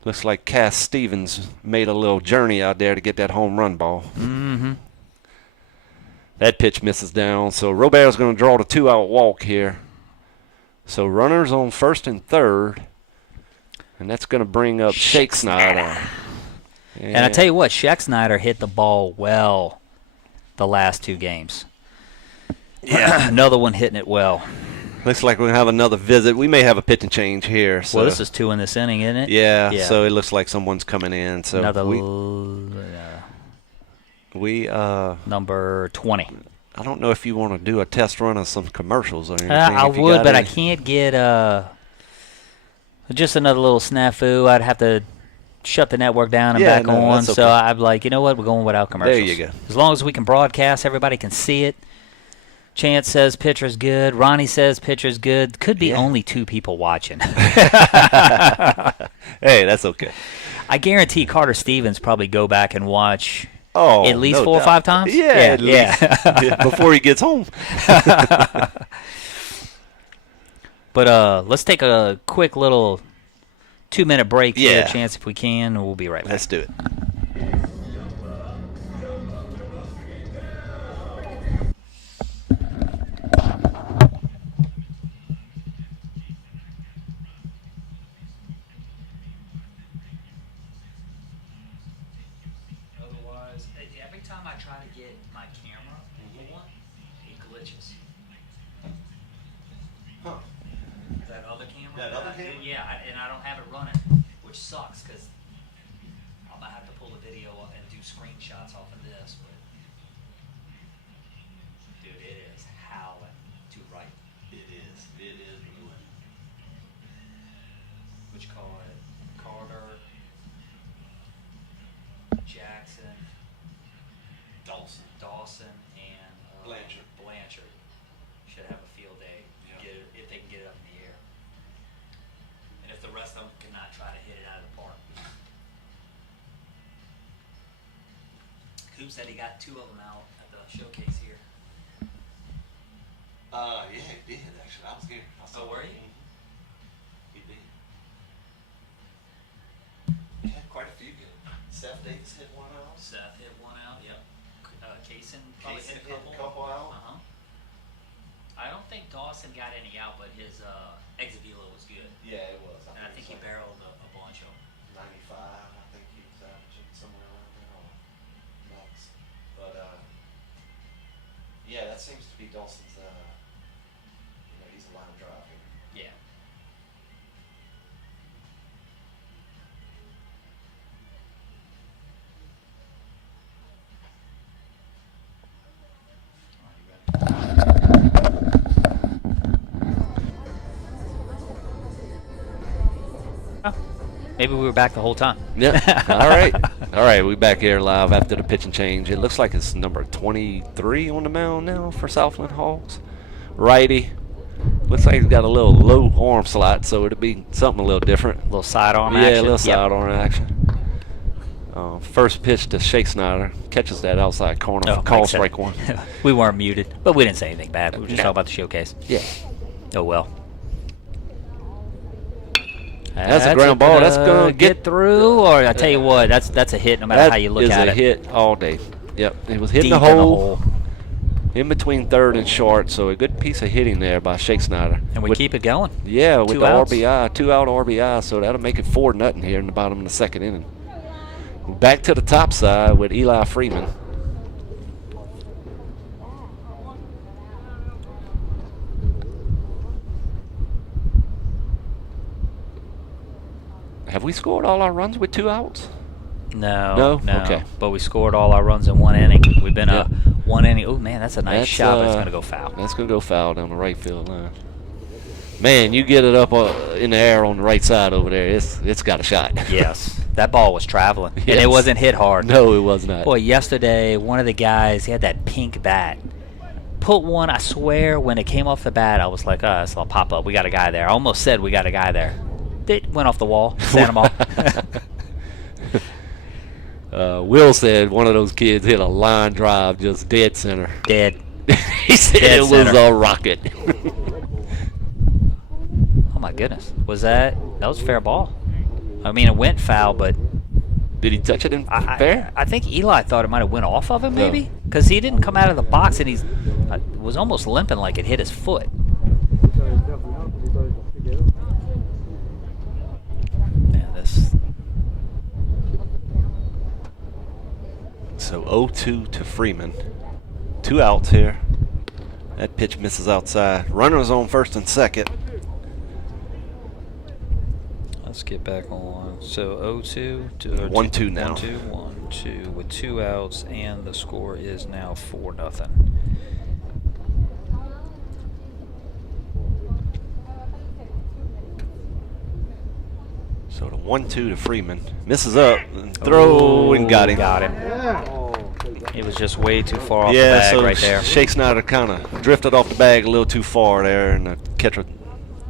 Looks like Cass Stevens made a little journey out there to get that home run ball. Mm-hmm. That pitch misses down. So Robert's going to draw the 2-out walk here. So runners on first and third. And that's going to bring up Shake Snyder. And I tell you what, Shaq Snyder hit the ball well the last 2 games. Yeah. Another one hitting it well. Looks like we're going to have another visit. We may have a pitch and change here. So. Well, this is 2 in this inning, isn't it? Yeah, so it looks like someone's coming in. So another number 20. I don't know if you want to do a test run of some commercials or anything. I would, but I can't get just another little snafu. I'd have to shut the network down and back on. Okay. So I'm like, you know what? We're going without commercials. There you go. As long as we can broadcast, everybody can see it. Chance says pitcher's good. Ronnie says pitcher's good. Could be only 2 people watching. Hey, that's okay. I guarantee Carter Stevens probably go back and watch at least no 4 or 5 times. Yeah, at least. Before he gets home. But let's take a quick little 2-minute break here, Chance, if we can. We'll be right back. Let's do it. Every time I try to get my camera on, it glitches. Huh. That other camera? That other camera? Yeah, and I don't have it running, which sucks because I'm going to have to pull the video and do screenshots off of this. But dude, it is howling to right. It is really. What you call it? Carter, Jackson, Dawson, and Blanchard should have a field day if they can get it up in the air. And if the rest of them cannot try to hit it out of the park. Coop said he got 2 of them out at the showcase here. Yeah, he did actually. I was here. Oh, were you? He did. He had quite a few good. Seth Davis hit 1 out. Seth hit 1 out. Yep. Kaysen probably hit a couple. Out. I don't think Dawson got any out, but his exit velo was good. Yeah, it was. And I think he barreled a bunch of them. 95, I think he was averaging somewhere around there or max. But yeah, that seems to be Dawson's. He's a line drive here. Yeah. Maybe we were back the whole time. Yeah. All right. We're back here live after the pitch and change. It looks like it's number 23 on the mound now for Southland Hogs. Righty. Looks like he's got a little low arm slot, so it'll be something a little different. A little sidearm action. Yeah, a little sidearm action. First pitch to Shake Snyder. Catches that outside corner. Call strike 1. We weren't muted, but we didn't say anything bad. We were just talking about the showcase. Yeah. Oh, well. That's a ground ball. That's going to get through, or I tell you what, that's a hit no matter how you look at it. That is a hit all day. Yep. It was hitting Deep the hole. In between third and short, so a good piece of hitting there by Shake Snyder. And we keep it going. Yeah, with the outs. RBI, 2-out RBI, so that'll make it 4-0 here in the bottom of the 2nd inning. Back to the top side with Eli Freeman. Have we scored all our runs with 2 outs? No. Okay. But we scored all our runs in 1 inning. We've been a 1 inning. Oh, man, that's a nice shot, but it's going to go foul. That's going to go foul down the right field line. Man, you get it up in the air on the right side over there, it's got a shot. Yes. That ball was traveling, Yes. and it wasn't hit hard. No, it was not. Boy, yesterday, one of the guys, he had that pink bat. Put one, I swear, when it came off the bat, I was like, this will pop up. We got a guy there. I almost said we got a guy there. It went off the wall. Sent him off. Will said one of those kids hit a line drive just dead center. Dead. He said dead it center. was a rocket. Oh, my goodness. That was a fair ball. I mean, it went foul, but... Did he touch it in fair? I think Eli thought it might have went off of him, maybe? Because he didn't come out of the box, and he was almost limping like it hit his foot. So 0-2 to Freeman. 2 outs here. That pitch misses outside. Runners on first and second. Let's get back on. So 0-2 to 1-2 now. 1-2 with 2 outs, and the score is now 4-0. So the 1-2 to Freeman. Misses up. And throw and got him. Got him. It was just way too far off the Yeah, bag so right there. Shake Snyder kind of drifted off the bag a little too far there, and the catcher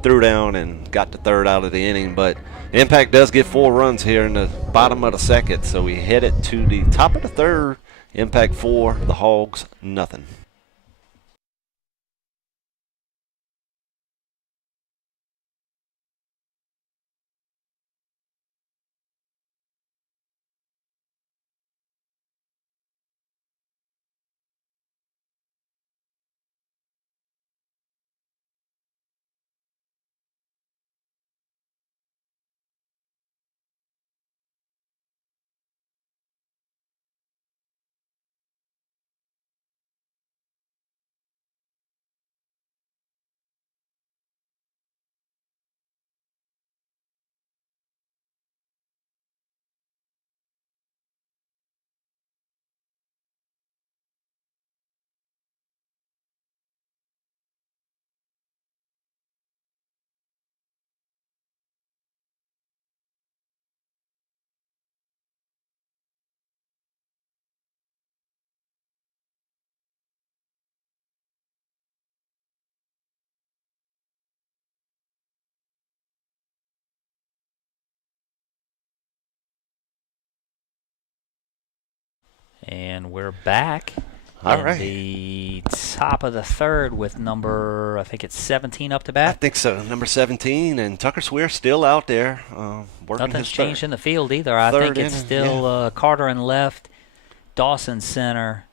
threw down and got the third out of the inning. But Impact does get 4 runs here in the bottom of the second, so we head it to the top of the third. Impact 4, the Hogs nothing. And we're back. All in right. the top of the third with number, I think it's 17 up to I bat. think so. Number 17, and Tucker Swear still out there working Nothing's his changed third. in the field either. I Third think it's inning, still Carter in left, Dawson center,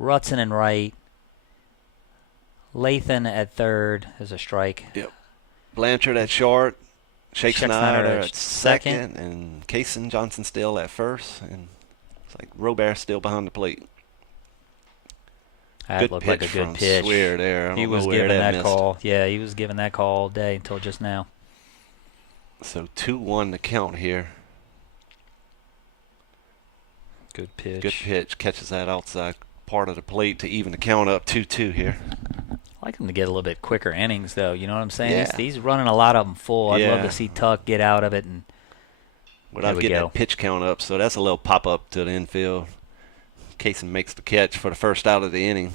Rutson in right, Lathan at third is a strike. Yep. Blanchard at short, Shake Snyder Snyder at second, and Kaysen Johnson still at first, and it's like Robert still behind the plate. That Good looked like a pitch good from pitch. Swear there. I He don't was know where giving that missed. call. Yeah, he was giving that call all day until just now. So 2-1 to count here. Good pitch. Good pitch. Catches that outside part of the plate to even the count up 2-2 here. I like him to get a little bit quicker innings, though. You know what I'm saying? Yeah. He's running a lot of them full. I'd love Yeah. to see Tuck get out of it. And Without there we getting go. that pitch count up, so that's a little pop up to the infield. Kaysen makes the catch for the first out of the inning.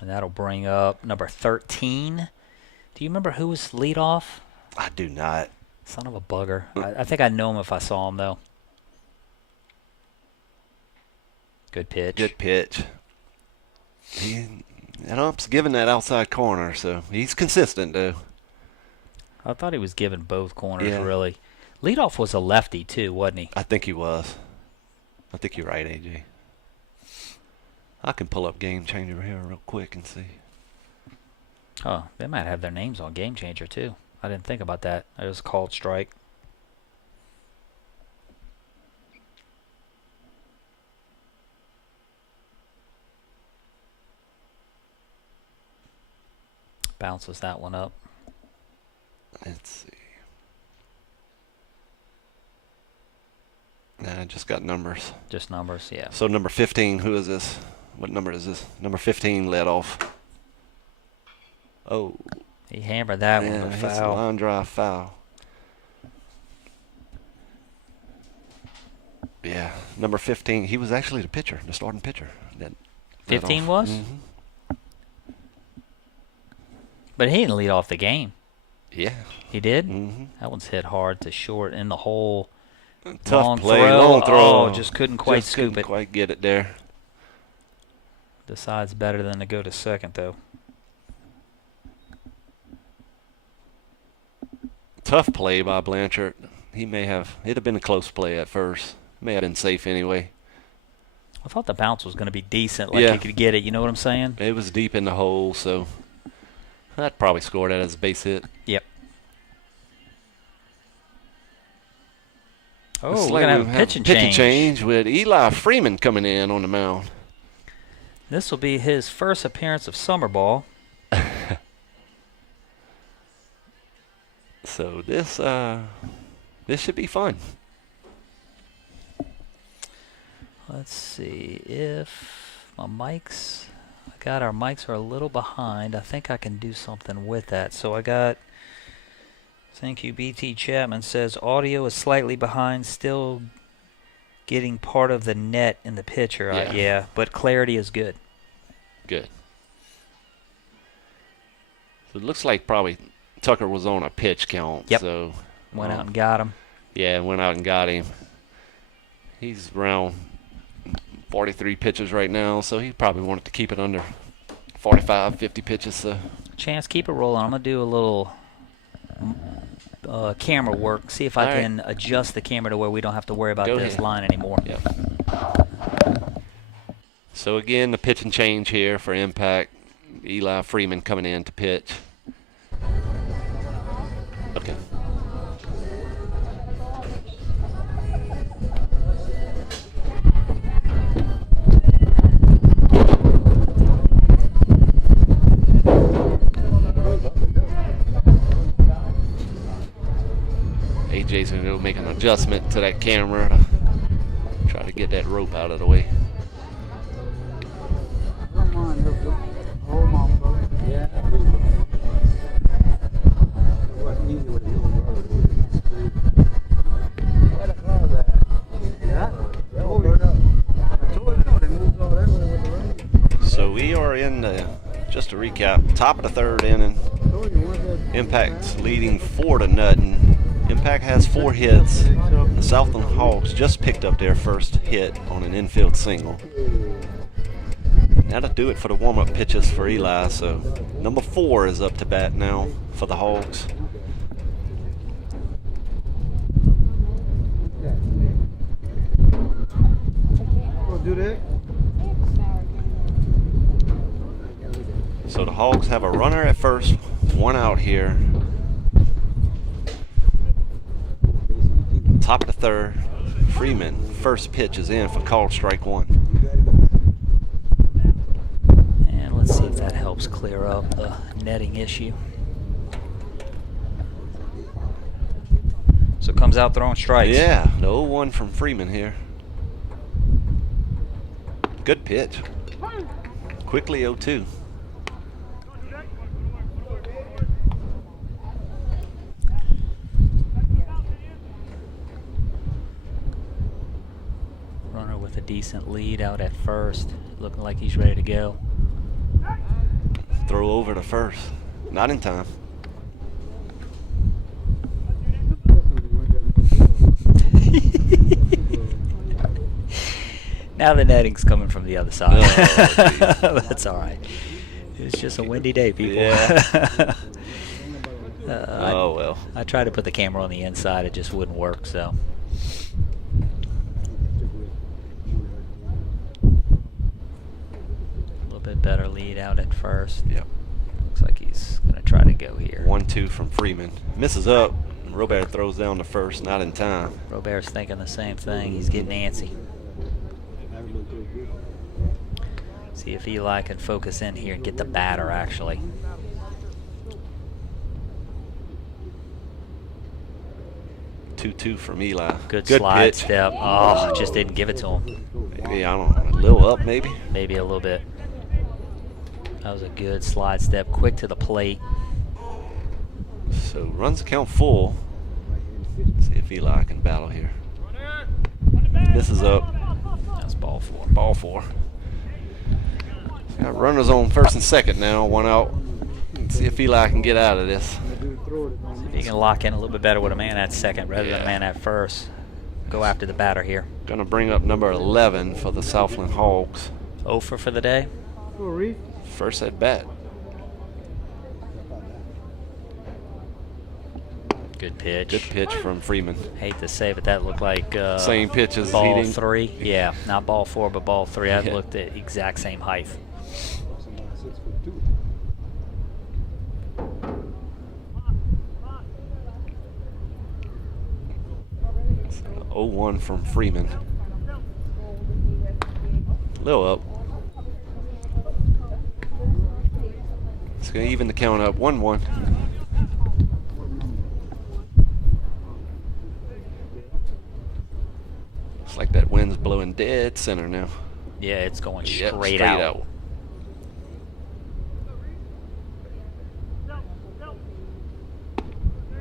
And that'll bring up number 13. Do you remember who was leadoff? I do not. Son of a bugger. I think I'd know him if I saw him, though. Good pitch. Good pitch. Ump's giving that outside corner, so he's consistent, though. I thought he was giving both corners, Yeah. really. Leadoff was a lefty, too, wasn't he? I think he was. I think you're right, AJ. I can pull up Game Changer here real quick and see. Oh, they might have their names on Game Changer, too. I didn't think about that. It was a called strike. Bounces that one up. Let's see. Nah, I just got numbers. Just numbers, yeah. So number 15, who is this? What number is this? Number 15 led off. Oh, He hammered that yeah, one, but hits a foul. line drive foul. Yeah, number 15. He was actually the pitcher, the starting pitcher. That led 15 off. was? Mhm. But he didn't lead off the game. Yeah. He did? Mm-hmm. That one's hit hard to short in the hole. Tough Long play, throw. long throw. Oh, just couldn't quite Just scoop couldn't it. quite get it there. Decides better than to go to second, though. Tough play by Blanchard. It'd have been a close play at first. May have been safe anyway. I thought the bounce was going to be decent, like Yeah. he could get it. You know what I'm saying? It was deep in the hole, so I'd probably score that as a base hit. Yep. Oh, we're going to have a pitch and change. with Eli Freeman coming in on the mound. This will be his first appearance of summer ball. So this should be fun. Let's see if my mics. I got our mics are a little behind. I think I can do something with that. So I got. Thank you, BT Chapman says audio is slightly behind, still getting part of the net in the picture. Yeah, but clarity is good. Good. So it looks like probably Tucker was on a pitch count. Yep. So went out and got him. Yeah, went out and got him. He's around 43 pitches right now, so he probably wanted to keep it under 45, 50 pitches. So. Chance, keep it rolling. I'm going to do a little camera work, see if I can adjust the camera to where we don't have to worry about this line anymore. Yep. So again, the pitch and change here for Impact. Eli Freeman coming in to pitch. Okay. AJ's going to go make an adjustment to that camera to try to get that rope out of the way. So we are in just to recap, top of the third inning. Impact's leading 4-0. Impact has 4 hits. The Southland Hogs just picked up their first hit on an infield single. That'll do it for the warm-up pitches for Eli. So number 4 is up to bat now for the Hogs. So the Hogs have a runner at first, 1 out here. Top of the third, Freeman, first pitch is in for called strike 1. And let's see if that helps clear up the netting issue. So comes out throwing strikes. Yeah, the 0-1 from Freeman here. Good pitch. Quickly 0-2. Runner with a decent lead out at first, looking like he's ready to go. Throw over to first. Not in time. Now the netting's coming from the other side. Oh, that's all right. It's just a windy day, people. Yeah. Oh, well. I tried to put the camera on the inside. It just wouldn't work, so. A little bit better lead out at first. Yep. Looks like he's going to try to go here. 1-2 from Freeman. Misses up. Robert throws down to first, not in time. Robert's thinking the same thing. He's getting antsy. See if Eli can focus in here and get the batter, actually. Two from Eli. Good slide pitch. step. Oh, just didn't give it to him. Maybe, I don't know, a little up maybe? Maybe a little bit. That was a good slide step, quick to the plate. So runs the count full. See if Eli can battle here. Misses up. That's ball 4. Ball 4. Got runners on first and second now, 1 out. Let's see if Eli can get out of this. See if he can lock in a little bit better with a man at second rather than a man at first. Go after the batter here. Gonna bring up number 11 for the Southland Hogs. 0 for the day. First at bat. Good pitch. Good pitch from Freeman. Hate to say, but that looked like same pitch as ball 3. Yeah, not ball 4, but ball 3. That looked at exact same height. 0-1 from Freeman. Little up. It's going to even the count up. 1-1. Looks like that wind's blowing dead center now. Yeah, it's going Yep, straight out.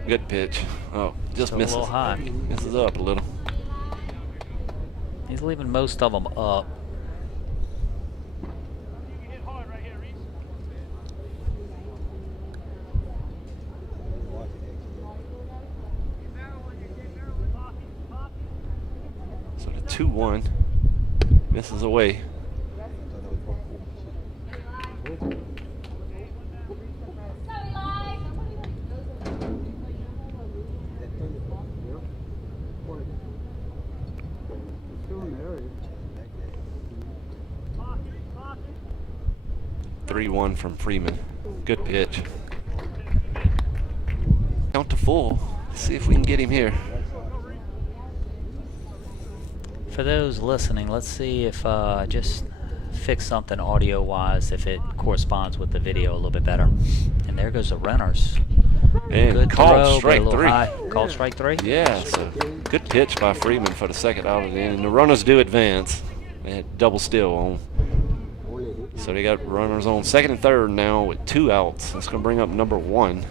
Good pitch. Oh, just misses. A little high. Misses up a little. He's leaving most of them up. So the 2-1 misses away. Three-one from Freeman. Good pitch. Count to full. See if we can get him here. For those listening, let's see if just fix something audio-wise if it corresponds with the video a little bit better. And there goes the runners. And Good called throw, strike but a little 3. high. Called strike 3? Yeah, so good pitch by Freeman for the second out of the inning. The runners do advance. They had double steal on. So they got runners on second and third now with 2 outs. That's going to bring up number 1.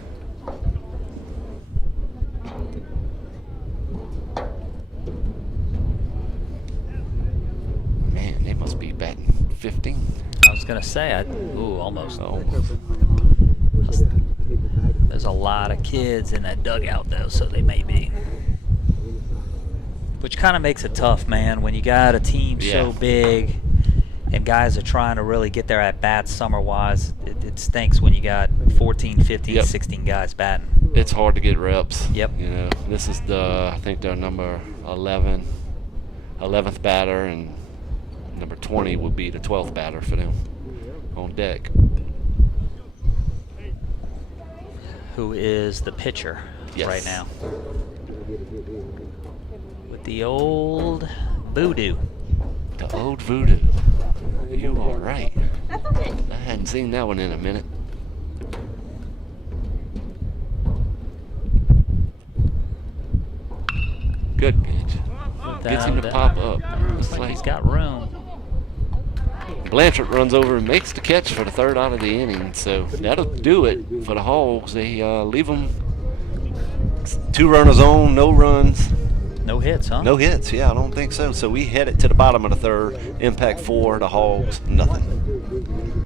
Man, they must be batting 15. I was going to say, almost. Almost. There's a lot of kids in that dugout, though, so they may be. Which kind of makes it tough, man, when you got a team so big and guys are trying to really get their at-bats summer-wise. It stinks when you got 14, 15, 16 guys batting. It's hard to get reps. Yep. You know, this is I think their number 11th batter, and number 20 would be the 12th batter for them on deck. Who is the pitcher right now? With the old voodoo. The old voodoo. You are right. I hadn't seen that one in a minute. Good pitch. Gets him to pop up. Looks like he's got room. Blanchard runs over and makes the catch for the third out of the inning. So that'll do it for the Hogs. They leave them 2 runners on, no runs. No hits, huh? No hits, yeah, I don't think so. So we head it to the bottom of the third. Impact 4, the Hogs, nothing.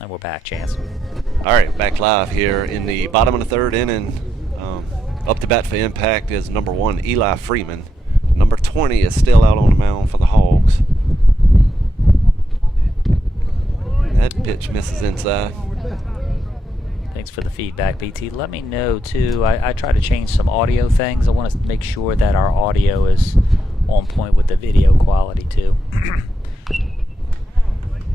And we're back, Chance. All right, back live here in the bottom of the third inning. Up to bat for impact is number 1, Eli Freeman. Number 20 is still out on the mound for the Hogs. That pitch misses inside. Thanks for the feedback, BT. Let me know, too. I try to change some audio things. I want to make sure that our audio is on point with the video quality, too.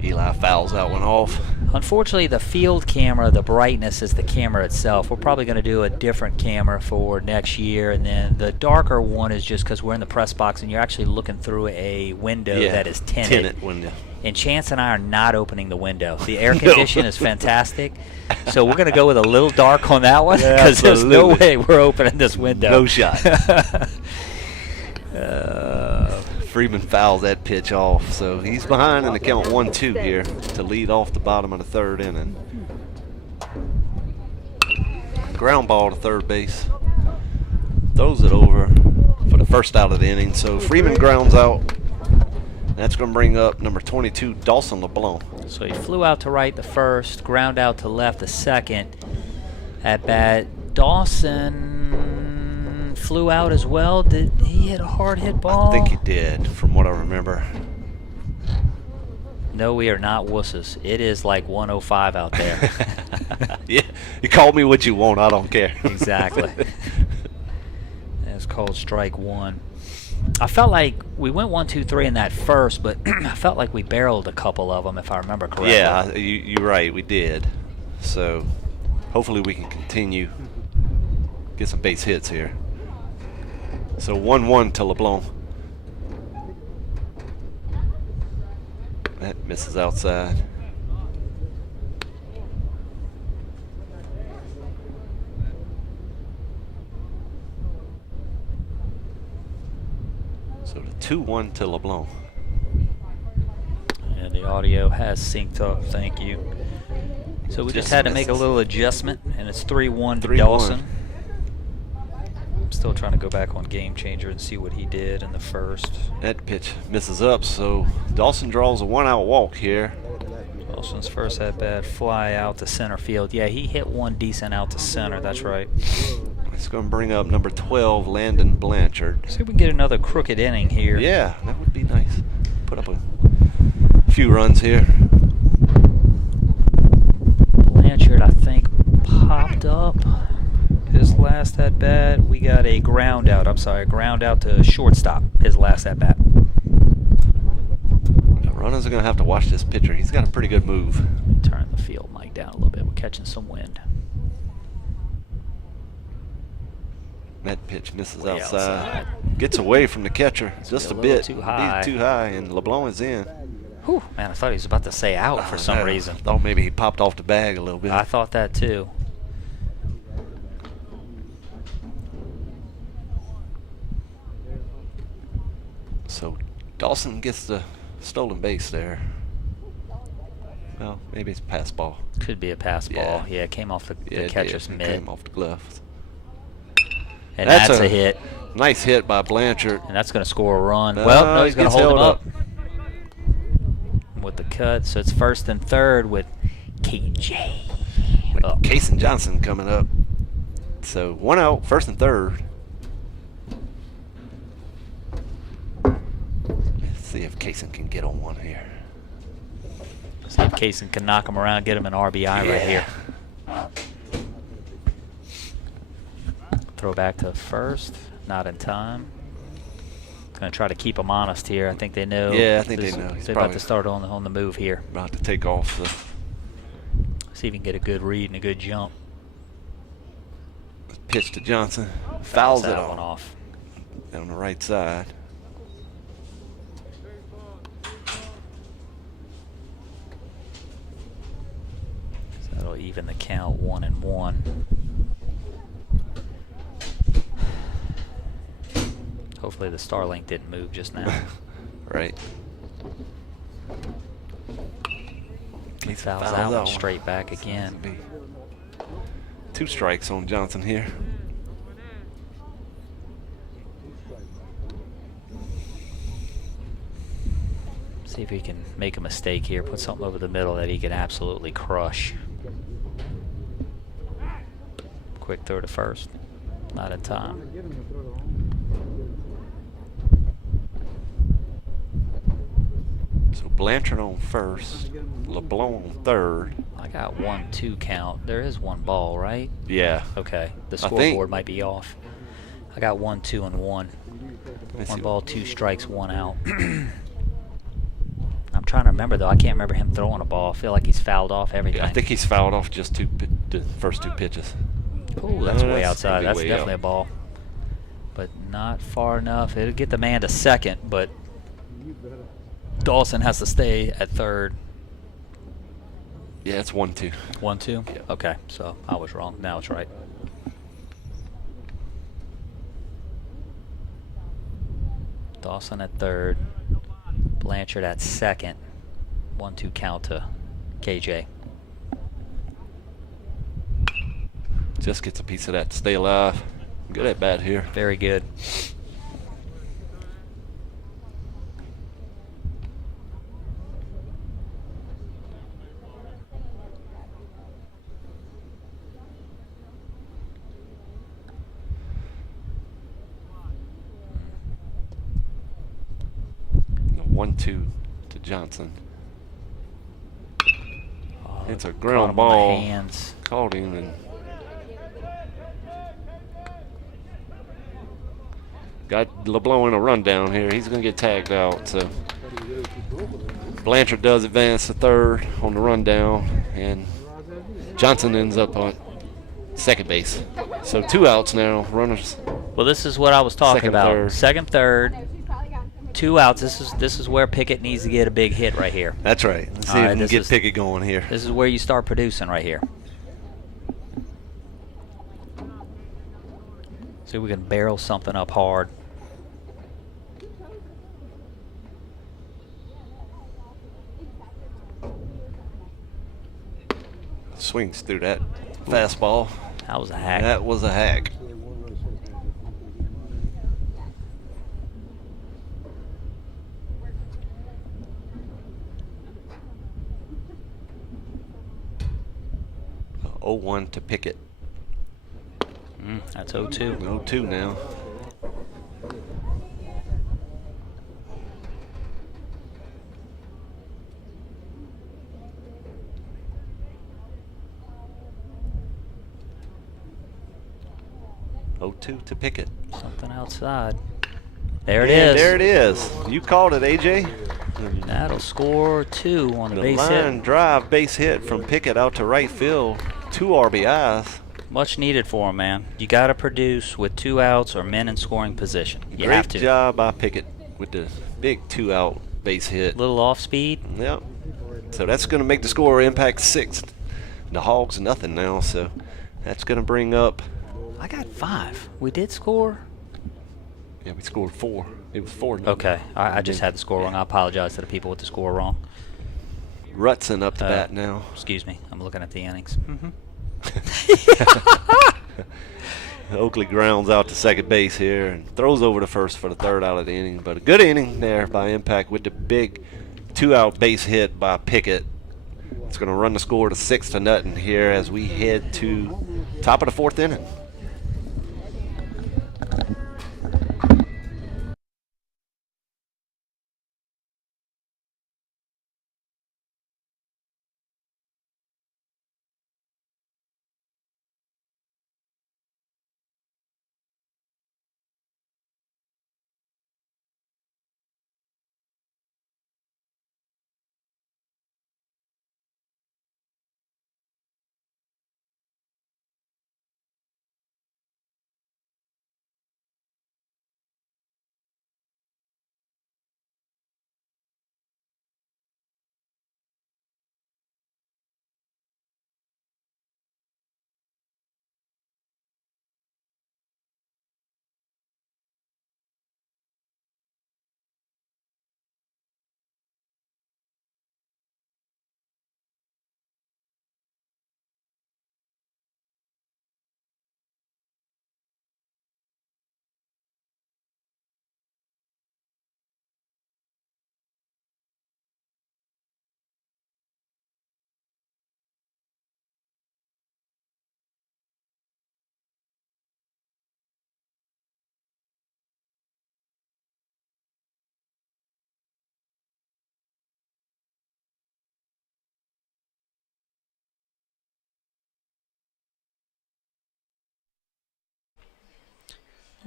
Eli fouls that one off. Unfortunately, the field camera, the brightness is the camera itself. We're probably going to do a different camera for next year. And then the darker one is just because we're in the press box and you're actually looking through a window that is tinted. Tinted window. And Chance and I are not opening the window. The air condition is fantastic. So we're going to go with a little dark on that one because there's no way we're opening this window. No shot. Freeman fouls that pitch off, so he's behind in the count 1-2 here to lead off the bottom of the 3rd inning. Ground ball to third base. Throws it over for the first out of the inning. So Freeman grounds out. That's going to bring up number 22, Dawson LeBlanc. So he flew out to right the first, ground out to left the second. At bat, Dawson flew out as well. Did he hit a hard hit ball? I think he did, from what I remember. No, we are not wusses. It is like 105 out there. Yeah, you call me what you want. I don't care. Exactly. It's called strike one. I felt like we went 1, 2, 3 in that first, but I felt like we barreled a couple of them, if I remember correctly. Yeah, you're right. We did. So hopefully we can continue, get some base hits here. So 1-1 to LeBlanc. That misses outside. So the 2-1 to LeBlanc. And the audio has synced up, thank you. So we just had to make a little adjustment, and it's 3-1 to Dawson. I'm still trying to go back on Game Changer and see what he did in the first. That pitch misses up, so Dawson draws a 1-out walk here. Dawson's first at bat, fly out to center field. Yeah, he hit one decent out to center, that's right. It's going to bring up number 12, Landon Blanchard. See if we can get another crooked inning here. Yeah, that would be nice. Put up a few runs here. Blanchard, I think, popped up his last at bat. We got a ground out. I'm sorry, ground out to shortstop. His last at bat. The runners are going to have to watch this pitcher. He's got a pretty good move. Turn the field mic down a little bit. We're catching some wind. That pitch misses outside. Gets away from the catcher just a bit. Too high. Too high, and LeBlanc is in. Whew, man, I thought he was about to say out for some reason. I thought maybe he popped off the bag a little bit. I thought that too. So Dawson gets the stolen base there. Well, maybe it's a pass ball. Could be a pass ball. Yeah, it came off the catcher's mitt. Came off the glove. And that's a hit. Nice hit by Blanchard. And that's going to score a run. Well, no, he's going to hold him up. With the cut. So it's first and third with KJ. Kason Johnson coming up. So 1 out, first and third. Let's see if Kason can get on one here. See if Kason can knock him around, get him an RBI right here. Throw back to first, not in time. Going to try to keep him honest here. I think they know. Yeah, I think they know. They're about to start on the move here. About to take off. So. See if he can get a good read and a good jump. Pitch to Johnson. Fouls it one off. On the right side. So that'll even the count 1-1. Hopefully the Starlink didn't move just now. Right. He fouls that one straight back again. 2 strikes on Johnson here. See if he can make a mistake here. Put something over the middle that he can absolutely crush. Quick throw to first. Not in time. So Blanchard on first, LeBlanc on third. I got 1-2 count. There is one ball, right? Yeah. Okay. The I think. scoreboard might be off. I got 1, 2, and 1. Let's One see. ball, 2 strikes, 1 out. I'm trying to remember, though. I can't remember him throwing a ball. I feel like he's fouled off everything. Yeah, I think he's fouled off just the first 2 pitches. Ooh, that's way that's outside. That's way definitely out. a ball. But not far enough. It'll get the man to second, but Dawson has to stay at third. Yeah, it's 1-2. 1-2? Yeah. Okay, so I was wrong. Now it's right. Dawson at third. Blanchard at second. 1-2 count to KJ. Just gets a piece of that to stay alive. Good at bat here. Very good. The 1-2 to Johnson. Oh, It's a caught ground him on the ball. hands. Called him and got LeBlanc in a rundown here. He's going to get tagged out. So Blanchard does advance to third on the rundown, and Johnson ends up on second base. So 2 outs now. Runners. Well, this is what I was talking Second, about. third. Second, third, 2 outs. This is where Pickett needs to get a big hit right here. That's right. Let's see All if right, we can this get is- Pickett going here. This is where you start producing right here. See if we can barrel something up hard. Swings through that fastball. That was a hack. That was a hack. So 0-1 to Pickett. That's 0-2. 0-2 now. To Pickett. Something outside. There it And is. there it is. You called it, AJ. That'll score 2 on the The base line hit. drive base hit from Pickett out to right field. 2 RBIs. Much needed for him, man. You got to produce with 2 outs or men in scoring position. You Great have to. job by Pickett with the big 2-out base hit. Little off speed. Yep. So that's going to make the score impact 6th. The Hogs nothing now, so that's going to bring up. I got 5. We did score. Yeah, we scored 4. It was 4. Okay, I just had the score wrong. I apologize to the people with the score wrong. Rutson up to bat now. Excuse me. I'm looking at the innings. Oakley grounds out to second base here and throws over to first for the 3rd out of the inning. But a good inning there by Impact with the big 2-out base hit by Pickett. It's going to run the score to 6-0 here as we head to top of the 4th inning.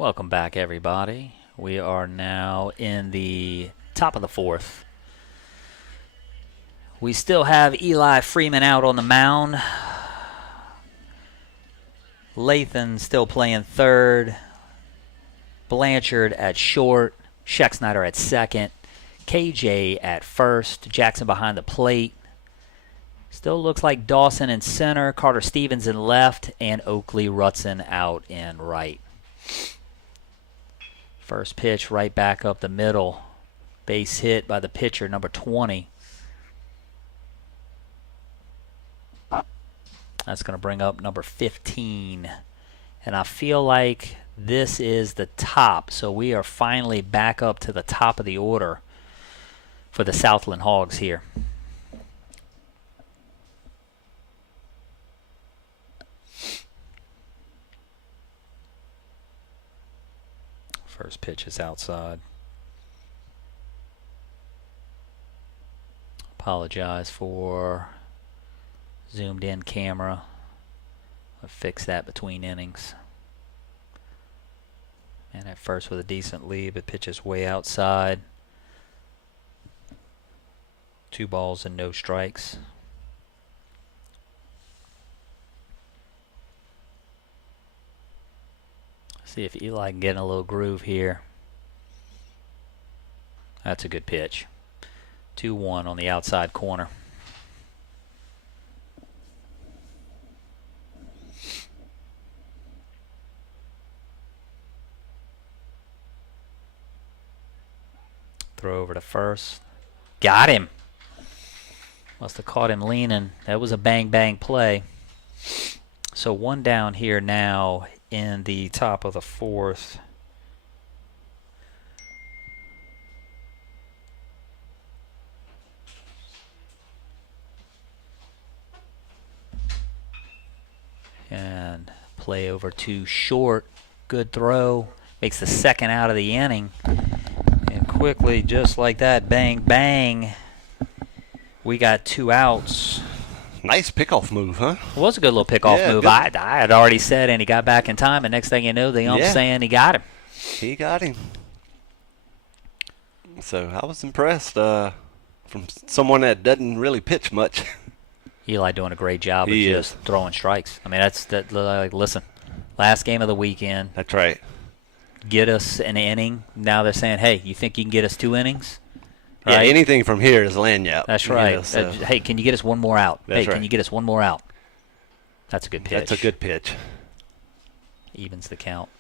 Welcome back, everybody. We are now in the top of the fourth. We still have Eli Freeman out on the mound. Lathan still playing third. Blanchard at short. Schexnayder at second. KJ at first. Jackson behind the plate. Still looks like Dawson in center. Carter Stevens in left. And Oakley Rutson out in right. First pitch right back up the middle. Base hit by the pitcher, number 20. That's going to bring up number 15. And I feel like this is the top. So we are finally back up to the top of the order for the Southland Hogs here. First pitch is outside. Apologize for zoomed in camera. I'll fix that between innings. And at first with a decent lead, but pitches way outside. 2 balls and no strikes. See if Eli can get in a little groove here. That's a good pitch. 2-1 on the outside corner. Throw over to first. Got him. Must have caught him leaning. That was a bang-bang play. So 1 down here now in the top of the fourth. And play over to short. Good throw. Makes the second out of the inning. And quickly, just like that, bang, bang, we got 2 outs. Nice pickoff move, huh? It was a good little pickoff move. I had already said, and he got back in time, and next thing you know, the ump's saying he got him. He got him. So I was impressed from someone that doesn't really pitch much. Eli doing a great job of just throwing strikes. I mean, like, listen, last game of the weekend. That's right. Get us an inning. Now they're saying, hey, you think you can get us 2 innings? Yeah, right? Anything from here is lanyap. That's right. You know, so. Hey, can you get us 1 more out? That's right. Can you get us 1 more out? That's a good pitch. That's a good pitch. Evens the count.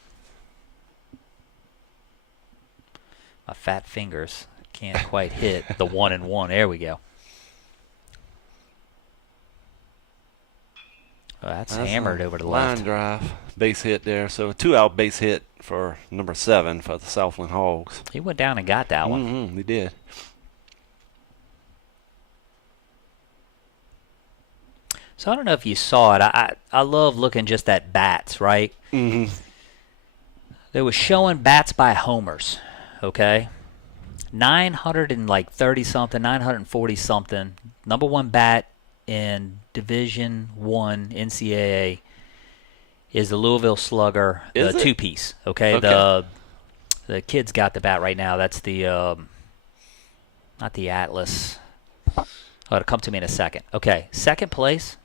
My fat fingers can't quite hit the 1-1. There we go. Oh, that's hammered over the left. Line drive, base hit there. So a 2-out base hit for number 7 for the Southland Hogs. He went down and got that one. Mm-hmm, he did. So I don't know if you saw it. I love looking just at bats, right? Mm-hmm. They was showing bats by homers, okay? 930-something, 940-something. Number 1 bat in Division I NCAA is the Louisville Slugger, the 2-piece, okay? The kid's got the bat right now. That's the, not the Atlas. Oh, it'll come to me in a second. Okay, second place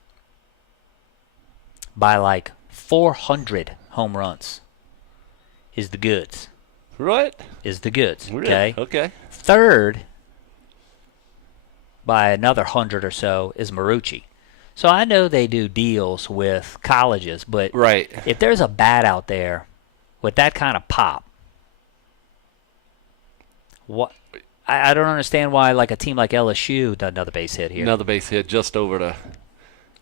by like 400 home runs is the Goods. Right. Is the Goods, Really? okay? Okay. Third by another 100 or so is Marucci. So I know they do deals with colleges, but right. If there's a bat out there with that kind of pop, what I don't understand why like a team like LSU, another base hit here. Another base hit just over the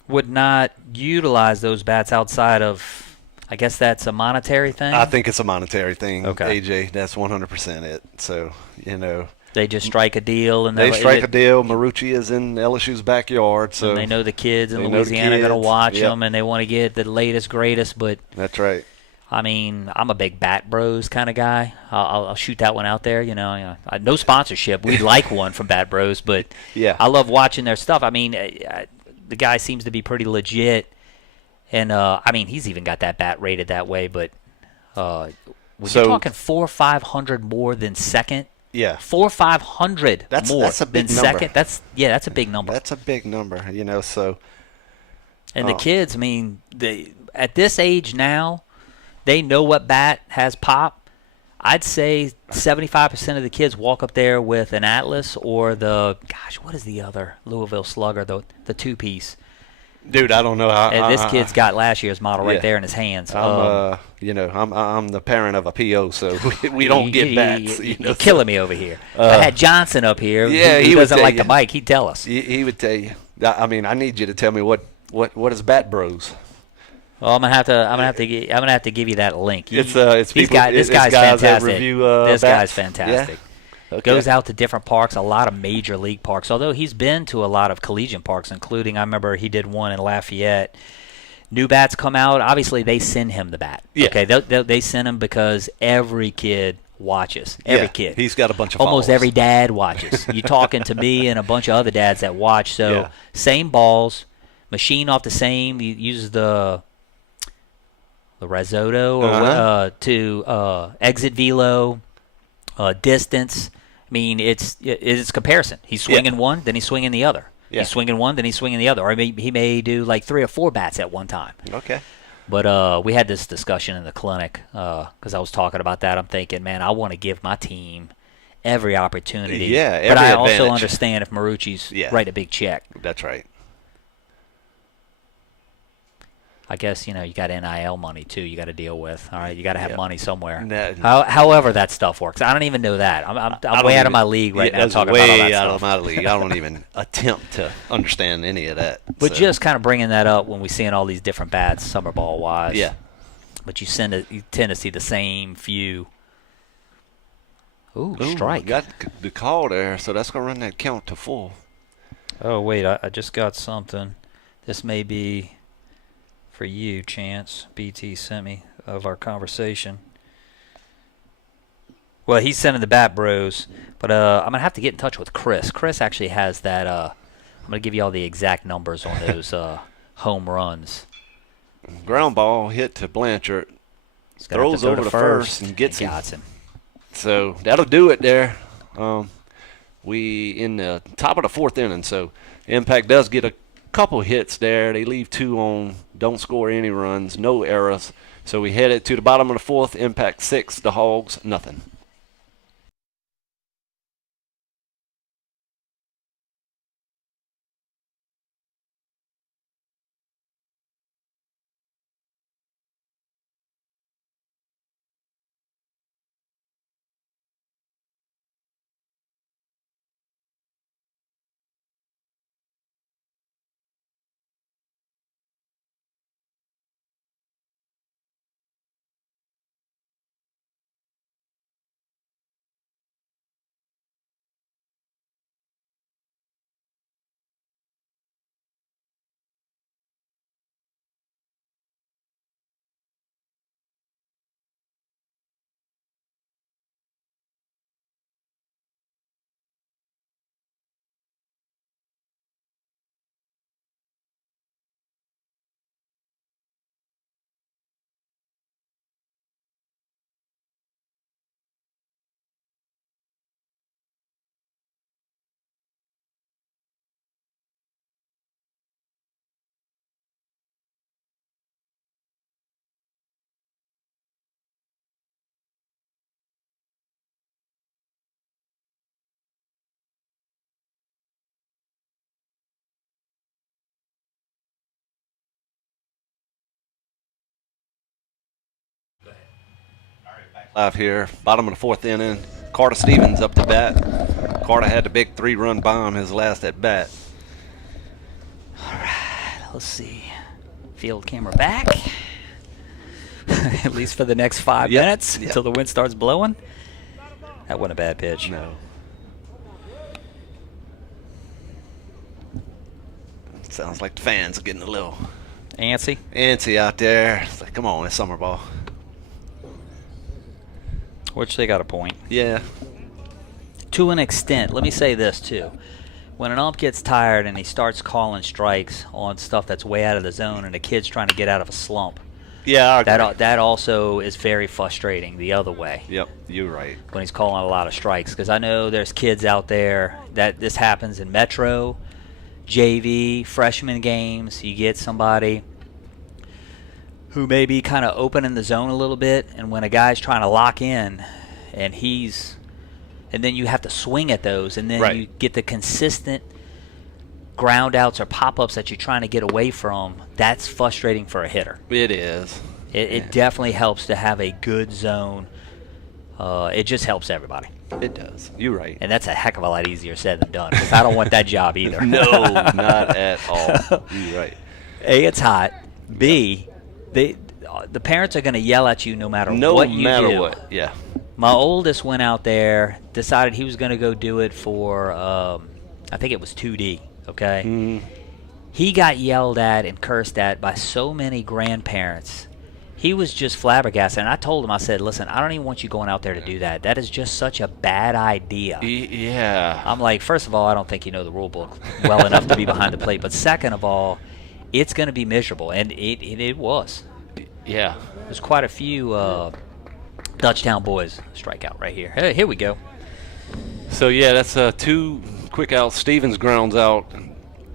would not utilize those bats outside of, I guess that's a monetary thing? I think it's a monetary thing, okay. AJ. That's 100% it. So, you know. They just strike a deal. And they strike a deal. Marucci is in LSU's backyard. So and they know the kids in Louisiana are going to watch them, and they want to get the latest, greatest. But that's right. I mean, I'm a big Bat Bros kind of guy. I'll shoot that one out there. You know, no sponsorship. We'd like one from Bat Bros, but yeah. I love watching their stuff. I mean, the guy seems to be pretty legit. And, I mean, he's even got that bat rated that way. But When So you're talking 400 or 500 more than second, yeah, 400 or 500 more that's a big than number. second. That's a big number. That's a big number, you know. So And the kids, I mean, at this age now, they know what bat has pop. I'd say 75% of the kids walk up there with an Atlas or what is the other Louisville Slugger, the two-piece. dude, I don't know how. And this kid's got last year's model right there in his hands. I'm the parent of a PO, so we don't get bats. You're killing me over here. If I had Johnson up here, he doesn't like the mic. He'd tell us. He would tell you. I mean, I need you to tell me what is Bat Bros. Well, I'm gonna have to give you that link. This guy's guys fantastic. that review this bats? guy's fantastic. Yeah? Okay. Goes out to different parks, a lot of major league parks. Although he's been to a lot of collegiate parks, including I remember he did one in Lafayette. New bats come out. Obviously, they send him the bat. Yeah. Okay, they send him because every kid watches. Every kid. He's got a bunch of almost followers. every dad watches. You talking to me and a bunch of other dads that watch. So same balls, machine off the same. He uses the risotto to exit velo, distance. I mean, it's comparison. He's swinging one, then he's swinging the other. Yeah. He's swinging one, then he's swinging the other. Or he may do like 3 or 4 bats at one time. Okay. But we had this discussion in the clinic because I was talking about that. I'm thinking, man, I want to give my team every opportunity. Yeah, every but I advantage. also understand if Marucci's writing a big check. That's right. I guess, you got NIL money, too, you got to deal with. All right, you got to have money somewhere. However that stuff works. I don't even know that. I'm way out of my league right now talking about all that way out stuff. of my league. I don't even attempt to understand any of that. But just kind of bringing that up when we're seeing all these different bats, summer ball-wise. Yeah. But you tend to see the same few. Ooh, strike. Got the call there, so that's going to run that count to full. Oh, wait, I just got something. This may be for you, Chance. BT sent me of our conversation. Well, he's sending the Bat Bros, but I'm going to have to get in touch with Chris. Chris actually has that. I'm going to give you all the exact numbers on those home runs. Ground ball hit to Blanchard. Throws over to first and gets him. So that'll do it there. We in the top of the 4th inning, so Impact does get a couple hits there. They leave 2 on, don't score any runs, no errors. So we head it to the bottom of the 4th. Impact 6, the Hogs nothing. Live here, bottom of the 4th inning. Carter Stevens up to bat. Carter had the big 3-run bomb his last at bat. All right, let's see. Field camera back. At least for the next 5 minutes until the wind starts blowing. That wasn't a bad pitch. No. Sounds like the fans are getting a little antsy out there. It's like, come on, it's summer ball. Which they got a point. Yeah. To an extent. Let me say this, too. When an ump gets tired and he starts calling strikes on stuff that's way out of the zone and a kid's trying to get out of a slump, Yeah, I agree. That also is very frustrating the other way. Yep, you're right. When he's calling a lot of strikes, because I know there's kids out there that this happens in Metro, JV, freshman games. You get somebody who may be kind of open in the zone a little bit, and when a guy's trying to lock in, and then you have to swing at those, and then Right. you get the consistent ground outs or pop-ups that you're trying to get away from. That's frustrating for a hitter. It is. It definitely helps to have a good zone. It just helps everybody. It does. You're right. And that's a heck of a lot easier said than done, because I don't want that job either. No, not at all. You're right. A, it's hot. B, the parents are going to yell at you no matter what you do. No matter what, yeah. My oldest went out there, decided he was going to go do it for, I think it was 2D, okay? Mm-hmm. He got yelled at and cursed at by so many grandparents. He was just flabbergasted. And I told him, I said, listen, I don't even want you going out there to do that. That is just such a bad idea. Yeah. I'm like, first of all, I don't think you know the rule book well enough to be behind the plate. But second of all, it's going to be miserable. And it was. Yeah. There's quite a few Dutchtown boys strike out right here. Hey, here we go. So, yeah, that's 2 quick outs. Stevens grounds out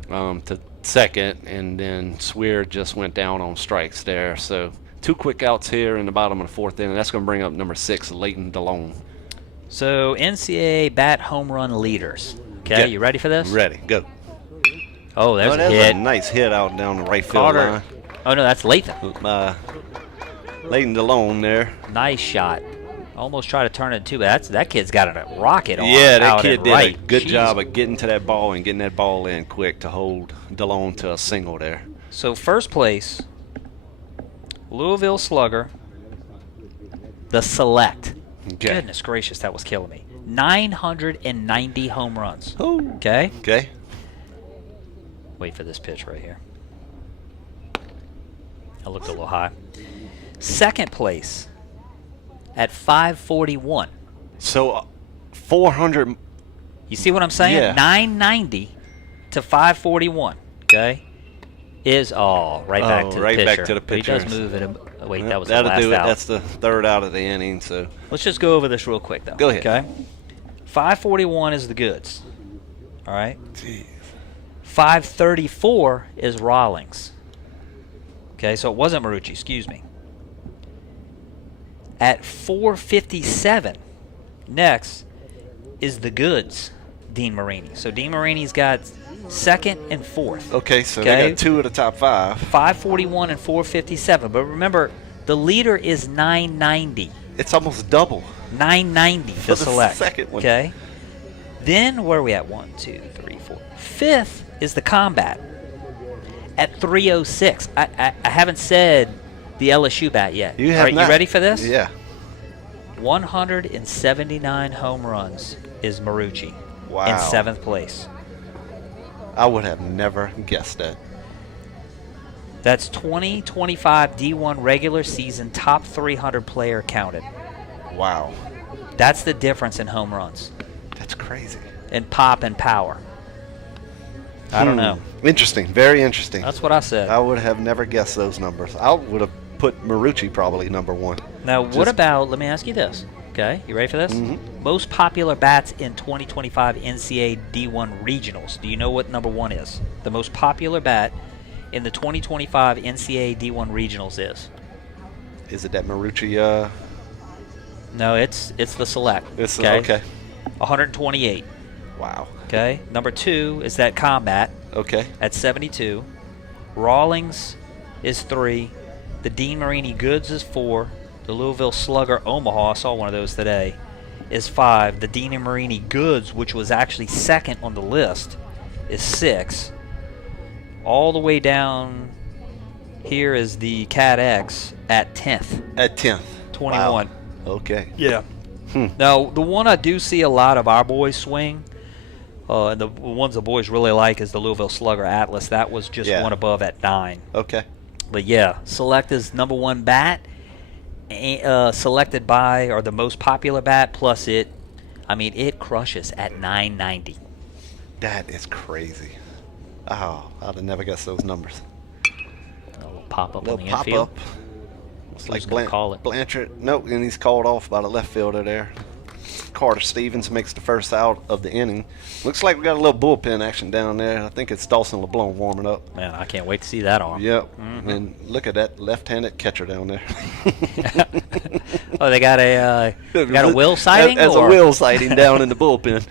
to second, and then Swear just went down on strikes there. So 2 quick outs here in the bottom of the 4th inning. That's going to bring up number 6, Leighton DeLone. So NCAA bat home run leaders. Okay, you ready for this? Ready. Go. Oh, there's a that's hit. a nice hit out down the right field Carter. line. Oh, no, that's Lathan. Leighton DeLone there. Nice shot. Almost tried to turn it too, but that kid's got a rocket on. Yeah, that out kid and did right. a good Jeez. job of getting to that ball and getting that ball in quick to hold DeLone to a single there. So first place, Louisville Slugger, the Select. Okay. Goodness gracious, that was killing me. 990 home runs. Oh. Okay? Okay. Wait for this pitch right here. I looked a little high. Second place at 541. So 400. You see what I'm saying? Yeah. 990 to 541. Okay? Is right back to the right pitcher. back to the But he does pitcher. move it. Wait, that was the That'll last do it. out. That's the 3rd out of the inning. So Let's just go over this real quick, though. Go ahead. Okay? 541 is the goods. All right? Jeez. 534 is Rawlings. Okay, so it wasn't Marucci, excuse me. At 457, next is the goods, Dean Marini. So Dean Marini's got 2nd and 4th. Okay, so they got 2 of the top 5. 541 and 457. But remember, the leader is 990. It's almost double. 990 For to the select. second one. Okay. Then where are we at? 1, 2, 3, 4. 5th is the combat at 306. I haven't said the LSU bat yet. You have All right, not. you ready for this? Yeah. 179 home runs is Marucci Wow. in 7th place. I would have never guessed that. That's 2025 D1 regular season top 300 player counted. Wow. That's the difference in home runs That's crazy. and pop and power. I don't know. Interesting. Very interesting. That's what I said. I would have never guessed those numbers. I would have put Marucci probably number 1. Now, what about, let me ask you this, okay? You ready for this? Mm-hmm. Most popular bats in 2025 NCAA D1 regionals. Do you know what number 1 is? The most popular bat in the 2025 NCAA D1 regionals is? Is it that Marucci? No, it's the select. It's okay? okay. 128. Wow. Okay. Number 2 is that combat Okay. at 72. Rawlings is 3. The Dean Marini Goods is 4. The Louisville Slugger Omaha, I saw one of those today, is 5. The Dean Marini Goods, which was actually 2nd on the list, is 6. All the way down here is the Cat X at 10th. At 10th. 21. Wow. Okay. Yeah. Now, the one I do see a lot of our boys swing, and the ones the boys really like, is the Louisville Slugger Atlas. That was just one above at 9. Okay. But yeah, Select is number 1 bat, selected by, or the most popular bat, plus it crushes at 990. That is crazy. Oh, I'd have never guessed those numbers. A little pop up on Little the pop infield. up. It's Who's like gonna call it? Blanchard. Nope, and he's called off by the left fielder there. Carter Stevens makes the first out of the inning. Looks like we got a little bullpen action down there. I think it's Dawson LeBlanc warming up. Man, I can't wait to see that arm. Yep. And look at that left-handed catcher down there. Oh, they got a Will sighting? As a Will sighting down in the bullpen.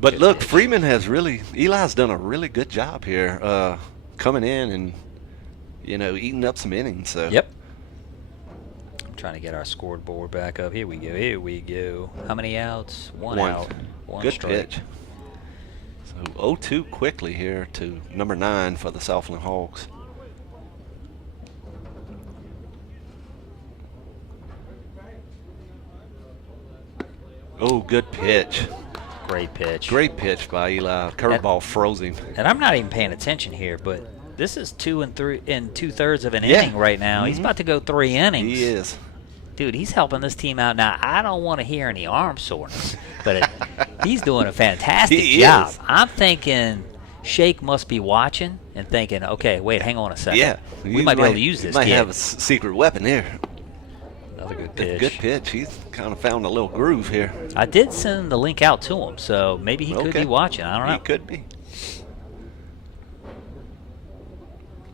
But look, Freeman Eli's done a really good job here, coming in and, eating up some innings. So. Yep. I'm trying to get our scoreboard back up. Here we go. How many outs? One out. One good strike. pitch. So 0-2 quickly here to number 9 for the Southland Hogs. Oh, good pitch. Great pitch. Great pitch by Eli. Curveball froze him. And I'm not even paying attention here, but this is 2 2/3 of an inning right now. He's about to go 3 innings. He is. Dude, he's helping this team out. Now, I don't want to hear any arm soreness, but he's doing a fantastic job. Is. I'm thinking Shake must be watching and thinking, okay, wait, hang on a second. Yeah. We might be able to use this Might kid. have a secret weapon here. Another good pitch. Good pitch. He's kind of found a little groove here. I did send the link out to him, so maybe he could be watching. I don't know. He could be.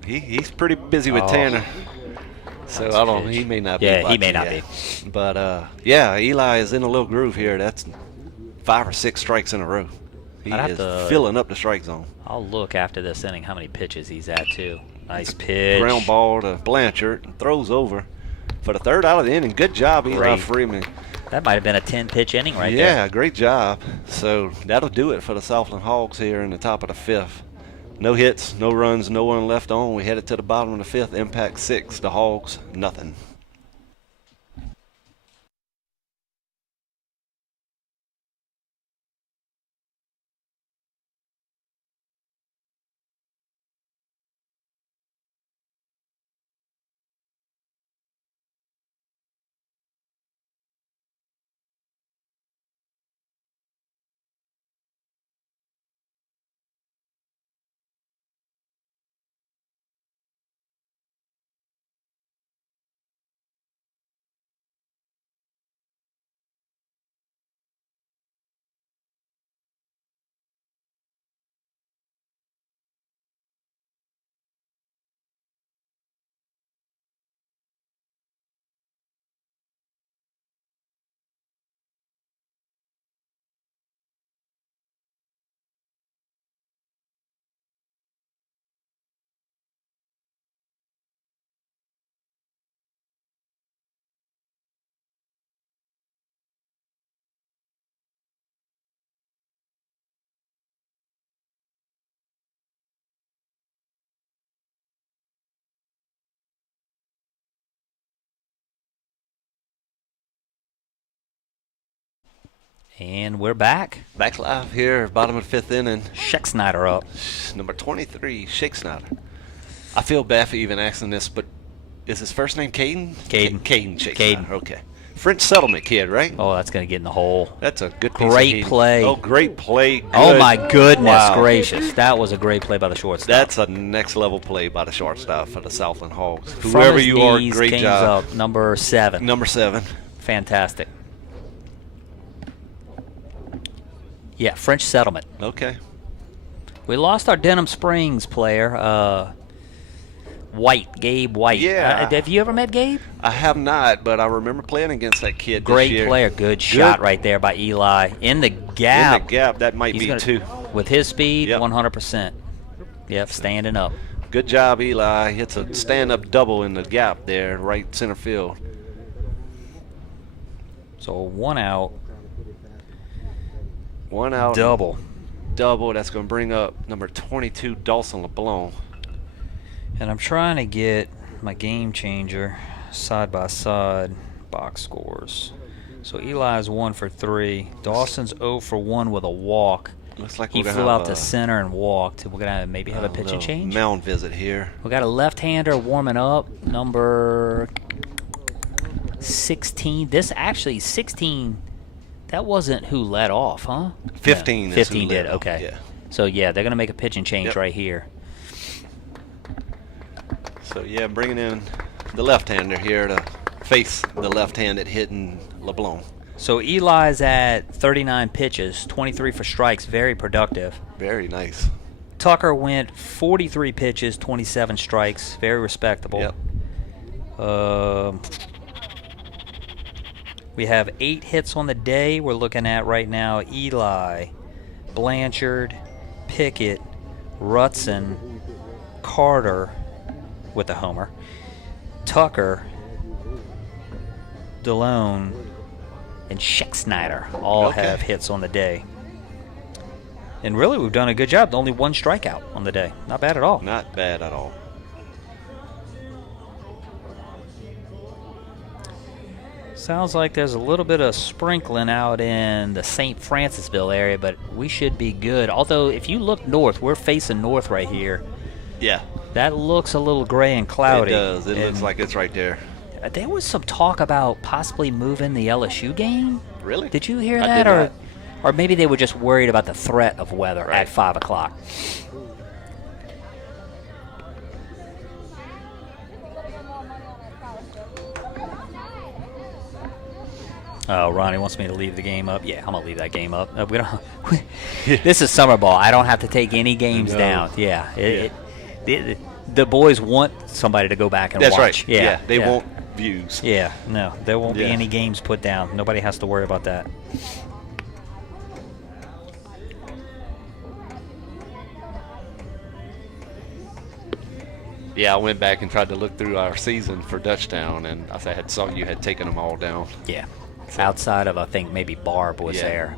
He's pretty busy with Tanner. So I don't. He may not be. Yeah, he may not be. But Eli is in a little groove here. That's 5 or 6 strikes in a row. He is filling up the strike zone. I'll look after this inning how many pitches he's at too. Nice pitch. Ground ball to Blanchard and throws over for the 3rd out of the inning. Good job, Eli Freeman. That might have been a 10-pitch inning right there. Yeah, great job. So that'll do it for the Southland Hogs here in the top of the 5th. No hits, no runs, no one left on. We headed to the bottom of the 5th. Impact 6. The Hogs, nothing. And we're back. Back live here, bottom of the 5th inning. Scheck up. Number 23, Shake Snyder. I feel bad for even asking this, but is his first name Caden? Caden Shake Snyder. Okay. French settlement kid, right? Oh, that's going to get in the hole. That's a good piece great of play. Oh, great play. Good. Oh, my goodness gracious. That That was a great play by the shortstop. That's a next level play by the shortstop for the Southland Hogs. From Whoever his you are, knees, great Cane's job. Up, number 7. Number 7. Fantastic. Yeah, French settlement. Okay. We lost our Denham Springs player, Gabe White. Yeah. Have you ever met Gabe? I have not, but I remember playing against that kid Great this year. player. Good shot right there by Eli. In the gap. In the gap, that might be 2. With his speed, Yep. 100%. Yep, standing up. Good job, Eli. Hits a stand-up double in the gap there, right center field. So 1 out. 1 out. Double. That's going to bring up number 22, Dawson LeBlanc. And I'm trying to get my game changer side-by-side box scores. So Eli's 1 for 3. Dawson's 0 for 1 with a walk. Looks like He we're flew gonna out to center and walked. We're going to maybe have a pitch and change. Mound visit here. We got a left-hander warming up, number 16. This actually 16. That wasn't who led off, huh? 15. Yeah, is 15 who did. led off. Okay. Yeah. So yeah, they're gonna make a pitch and change right here. So yeah, bringing in the left-hander here to face the left-handed hitting LeBlanc. So Eli's at 39 pitches, 23 for strikes, very productive. Very nice. Tucker went 43 pitches, 27 strikes, very respectable. Yep. We have 8 hits on the day. We're looking at right now Eli, Blanchard, Pickett, Rutson, Carter with a homer, Tucker, DeLone, and Scheck-Snyder all have hits on the day. And really, we've done a good job. Only 1 strikeout on the day. Not bad at all. Not bad at all. Sounds like there's a little bit of sprinkling out in the St. Francisville area, but we should be good. Although, if you look north, we're facing north right here. Yeah. That looks a little gray and cloudy. It does. It looks like it's right there. There was some talk about possibly moving the LSU game. Really? Did you hear I that? did not. Or maybe they were just worried about the threat of weather at 5 o'clock. Oh, Ronnie wants me to leave the game up. Yeah, I'm gonna leave that game up. We don't. This is summer ball. I don't have to take any games down. Yeah. The boys want somebody to go back and watch. That's right. Yeah. They want views. Yeah. No, there won't be any games put down. Nobody has to worry about that. Yeah, I went back and tried to look through our season for Dutchtown, and I saw you had taken them all down. Yeah. Outside of, I think, maybe Barb was there.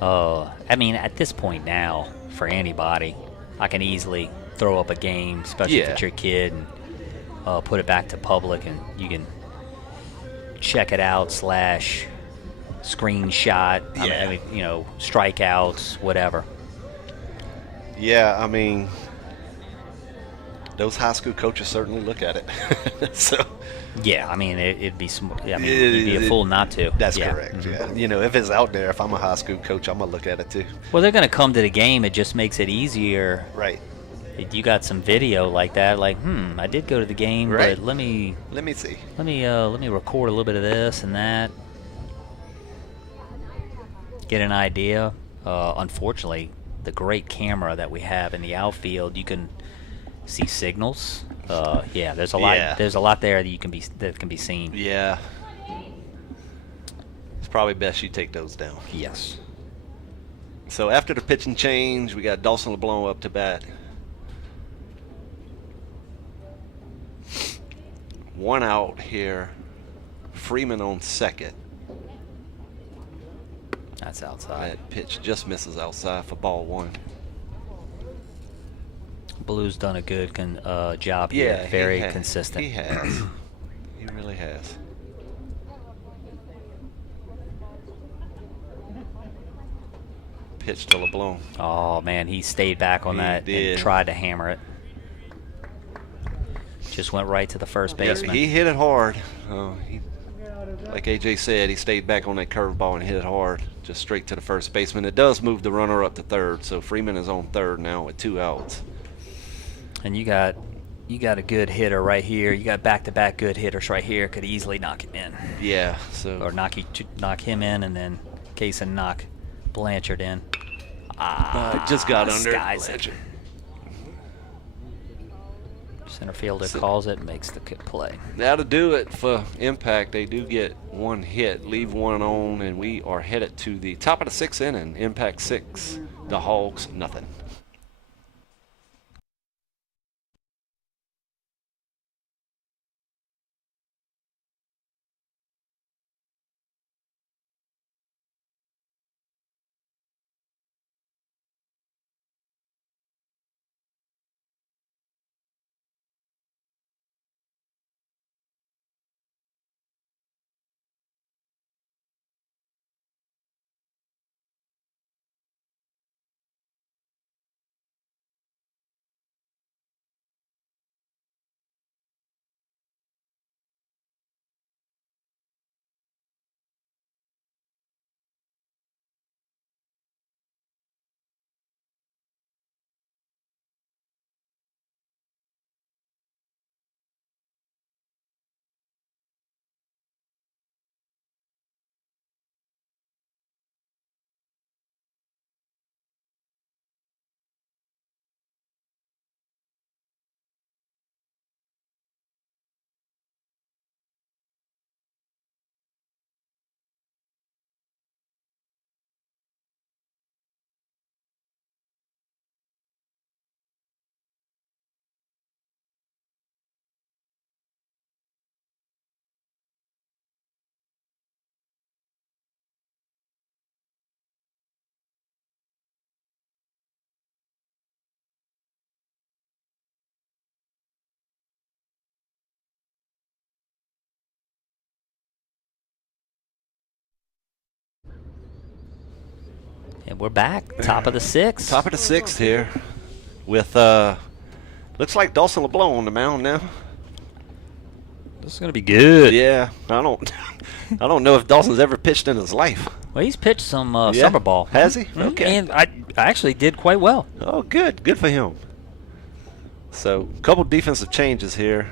I mean, at this point now, for anybody, I can easily throw up a game, especially if it's your kid, and put it back to public, and you can check it out / screenshot. I mean, you know, strikeouts, whatever. Yeah, I mean, those high school coaches certainly look at it. So. Yeah, I mean, it'd be you'd be a fool not to. That's correct. Mm-hmm. Yeah, you know, if it's out there, if I'm a high school coach, I'm gonna look at it too. Well, they're gonna come to the game. It just makes it easier. Right. You got some video like that, like, I did go to the game, but let me see. Let me record a little bit of this and that. Get an idea. Unfortunately, the great camera that we have in the outfield, you can see signals. There's a lot. Yeah. There's a lot there that can be seen. Yeah. It's probably best you take those down. Yes. So after the pitching change, we got Dawson LeBlanc up to bat. 1 out here. Freeman on second. That's outside. That pitch just misses outside for ball 1. Blue's done a good job here. Very consistent. He has. He really has. Pitch to LeBlanc. Oh, man, he stayed back on that and tried to hammer it. Just went right to the first baseman. He hit it hard. Like AJ said, he stayed back on that curveball and hit it hard, just straight to the first baseman. It does move the runner up to third, so Freeman is on third now with 2 outs. And you got a good hitter right here. You got back-to-back good hitters right here. Could easily knock him in. Yeah. So. Or knock him in, and then Kaysen knock Blanchard in. Just got under Blanchard. Center fielder calls it, makes the play. Now to do it for Impact, they do get 1 hit, leave 1 on, and we are headed to the top of the 6th inning. Impact 6, the Hogs nothing. And we're back, top of the sixth. Top of the sixth here with, looks like Dawson LeBlanc on the mound now. This is going to be good. Yeah, I don't know if Dawson's ever pitched in his life. Well, he's pitched some Yeah. summer ball. Has he? Mhm. Okay. And I actually did quite well. Oh, good. Good for him. So, a couple defensive changes here.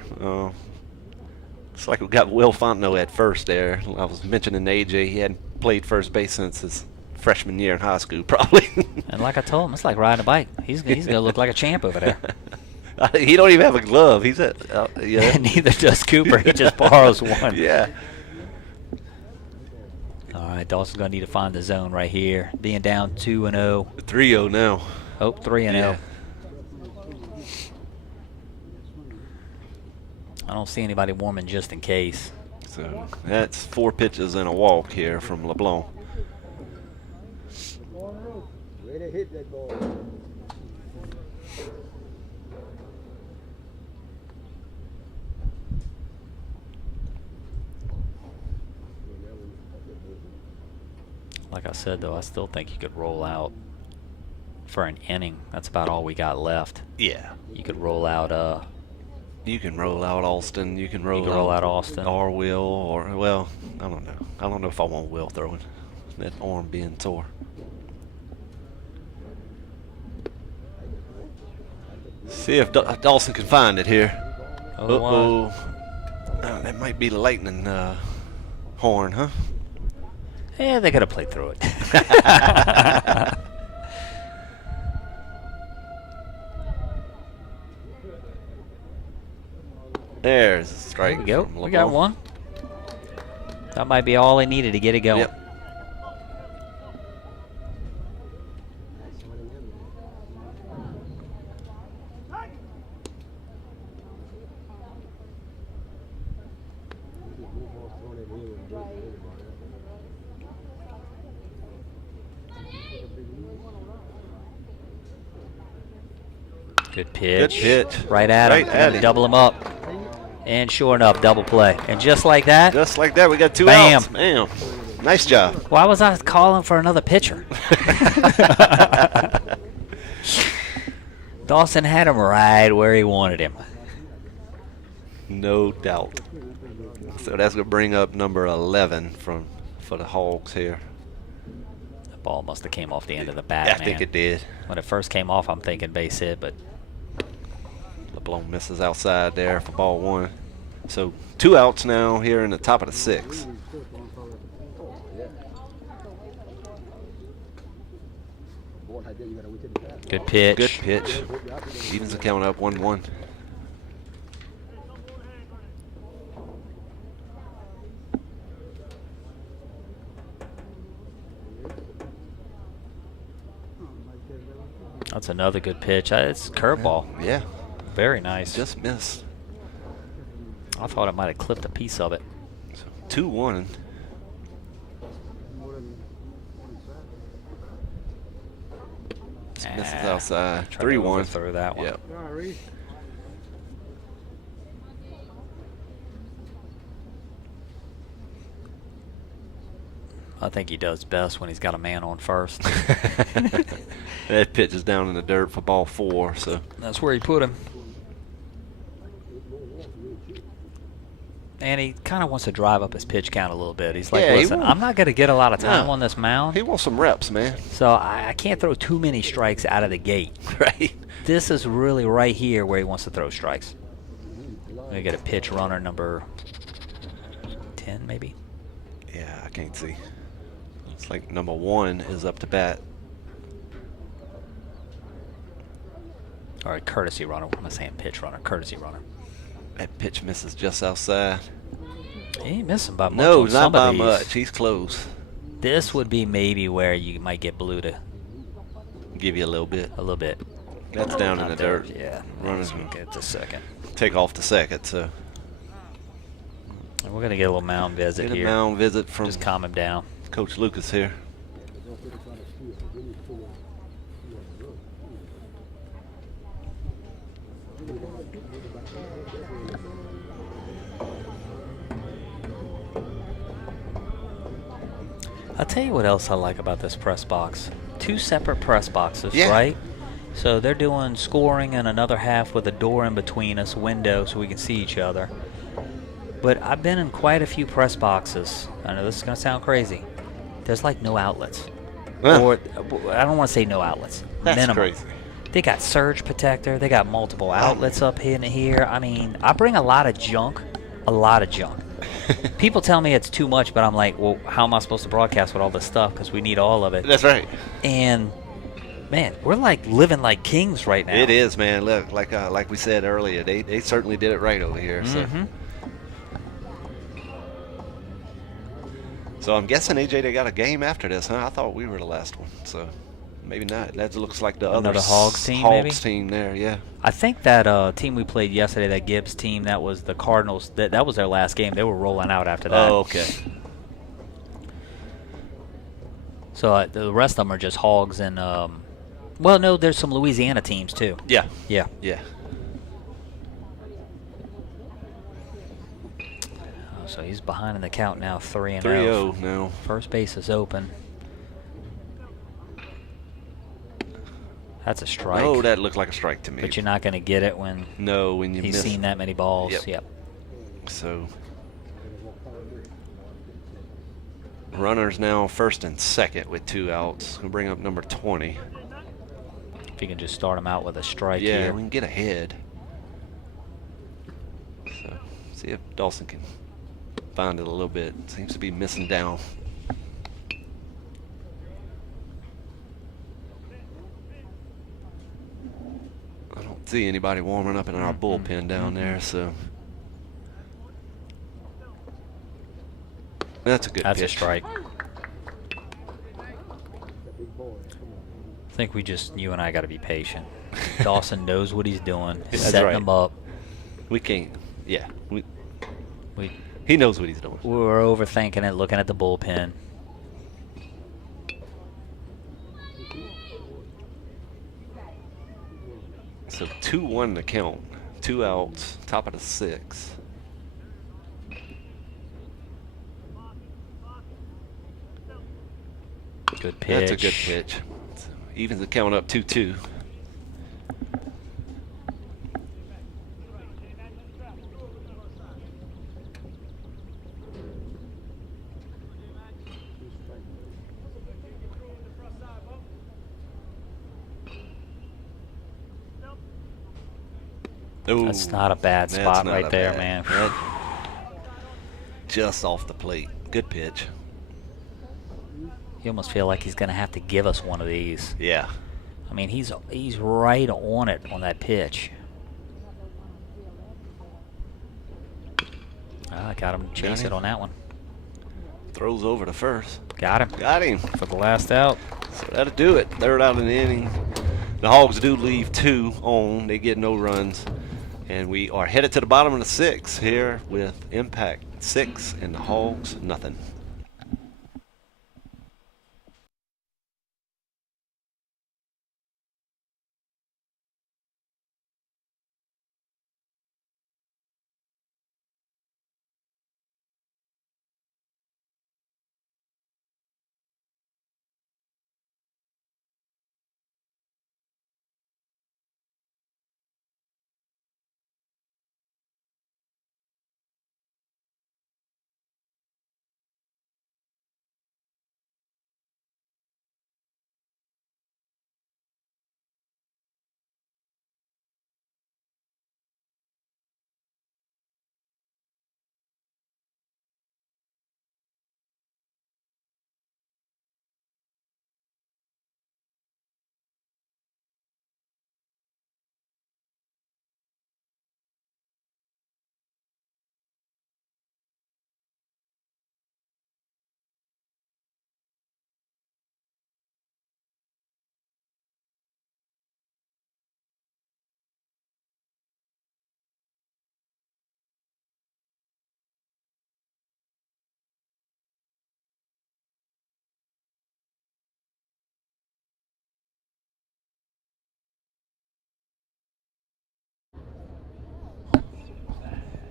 It's like we got Will Fontenot at first there. I was mentioning AJ. He hadn't played first base since his freshman year in high school, probably. And like I told him, it's like riding a bike. He's going to look like a champ over there. He don't even have a glove. He's at yeah. Neither does Cooper. He just borrows one. Yeah. All right, Dawson's going to need to find the zone right here. Being down 2-0. 3-0 now. Oh, 3-0. Yeah. I don't see anybody warming just in case. So that's 4 pitches and a walk here from LeBlanc. Way to hit that ball. Like I said, though, I still think you could roll out for an inning. That's about all we got left. Yeah. You could roll out You can roll out Alston. You can roll out Austin. Or Will, or, well, I don't know. I don't know if I want Will throwing. That arm being sore. See if Dawson can find it here. Oh, That might be the lightning horn, huh? yeah, they got to play through it. There's a strike. There we go. from We got LeBlanc. one. That might be all they needed to get it going. Yep. Good pitch. Good pitch. Right at Right him. at him. Double him up. And sure enough, double play. And just like that, Just like that, we got 2 Bam. outs. Bam. Nice job. why was I calling for another pitcher? Dawson had him right where he wanted him. No doubt. So that's going to bring up number 11 for the Hogs here. The ball must have came off the end of the bat, Yeah, I man. think it did. When it first came off, I'm thinking base hit, but LeBlanc misses outside there for ball 1. So 2 outs now here in the top of the 6th. good pitch. Good pitch. Evens the count up 1-1. That's another good pitch. It's curveball. Yeah, Very nice. just missed. I thought it might have clipped a piece of it. So 2-1. Just misses Ah, outside. tried to 3-1. overthrow that one. Yep. I think he does best when he's got a man on first. That pitch is down in the dirt for ball 4. So That's where he put him. And he kind of wants to drive up his pitch count a little bit. He's like, Yeah, he listen, won't- I'm not going to get a lot of time No. on this mound, he wants some reps, man. so I can't throw too many strikes out of the gate. Right. This is really right here where he wants to throw strikes. We get a pitch runner number 10, maybe. Yeah, I can't see. It's like number 1 is up to bat. All right, courtesy runner. I'm not saying pitch runner, courtesy runner. That pitch misses just outside. He ain't missing by much. No, on not some by of these. much. He's close. This would be maybe where you might get blue to Give you a little bit. a little bit. That's down in Not the there, dirt. Yeah. Runners Let's get to second. take off to second. So And we're gonna get a little mound visit get a here. mound visit from Just calm him down. Coach Lucas here. I'll tell you what else I like about this press box. two separate press boxes, Yeah. right? So they're doing scoring in another half with a door in between us, window, so we can see each other. But I've been in quite a few press boxes. I know this is going to sound crazy. There's like no outlets. Huh. Or I don't want to say no outlets. That's minimum. crazy. They got surge protector. They got multiple outlets up in here. I mean, I bring a lot of junk. A lot of junk. People tell me it's too much, but I'm like, well, how am I supposed to broadcast with all this stuff? Because we need all of it. That's right. And man, we're like living like kings right now. It is, man. Look, like we said earlier, they certainly did it right over here. So I'm guessing, AJ, they got a game after this, huh? I thought we were the last one, so maybe not. That looks like the Another other Hogs team, Hogs maybe? team there, yeah. I think that team we played yesterday, that Gibbs team, that was the Cardinals. That was their last game. They were rolling out after that. Oh, okay. So the rest of them are just Hogs and well, no, there's some Louisiana teams too. Yeah. Yeah. Yeah. So he's behind in the count now, 3-0. 3-0 now. First base is open. That's a strike. Oh, that looked like a strike to me. But you're not going to get it when when you he's miss. seen that many balls. Yep. So runners now first and second with 2 outs. We'll bring up number 20. If you can just start him out with a strike Yeah, here. we can get ahead. So see if Dawson can find it a little bit. Seems to be missing down. I don't see anybody warming up in our bullpen down there, so that's a good That's pitch. a strike. Big boy. Come on. I think you and I got to be patient. Dawson knows what he's doing. He's That's setting right. him up. We can't. Yeah, We he knows what he's doing. We're overthinking it, looking at the bullpen. So 2-1 to count. 2 outs, top of the 6. Good pitch. That's a good pitch. Evens the count up 2-2. Ooh, That's not a bad that's spot not right a there, bad- man. that- just off the plate. Good pitch. You almost feel like he's going to have to give us one of these. Yeah. I mean, he's right on it on that pitch. I got him to chase him. it on that one. Throws over to first. Got him Got him. for the last out. So that'll do it. Third out in the inning. The Hogs do leave 2 on. They get no runs. And we are headed to the bottom of the 6th here with Impact 6 and the Hogs nothing.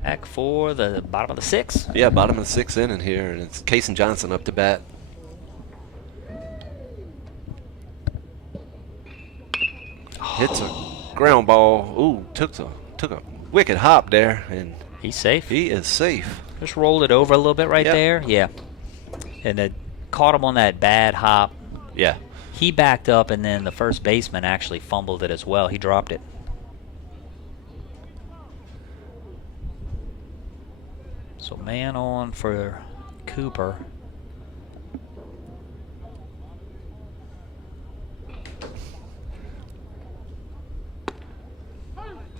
Back for the bottom of the 6th. Yeah, bottom of the 6th inning here, and it's Case and Johnson up to bat. Hits a ground ball. Ooh, took a wicked hop there, and He's safe. he is safe. Just rolled it over a little bit right Yep. there. Yeah. And it caught him on that bad hop. Yeah. He backed up, and then the first baseman actually fumbled it as well. He dropped it. So man on for Cooper.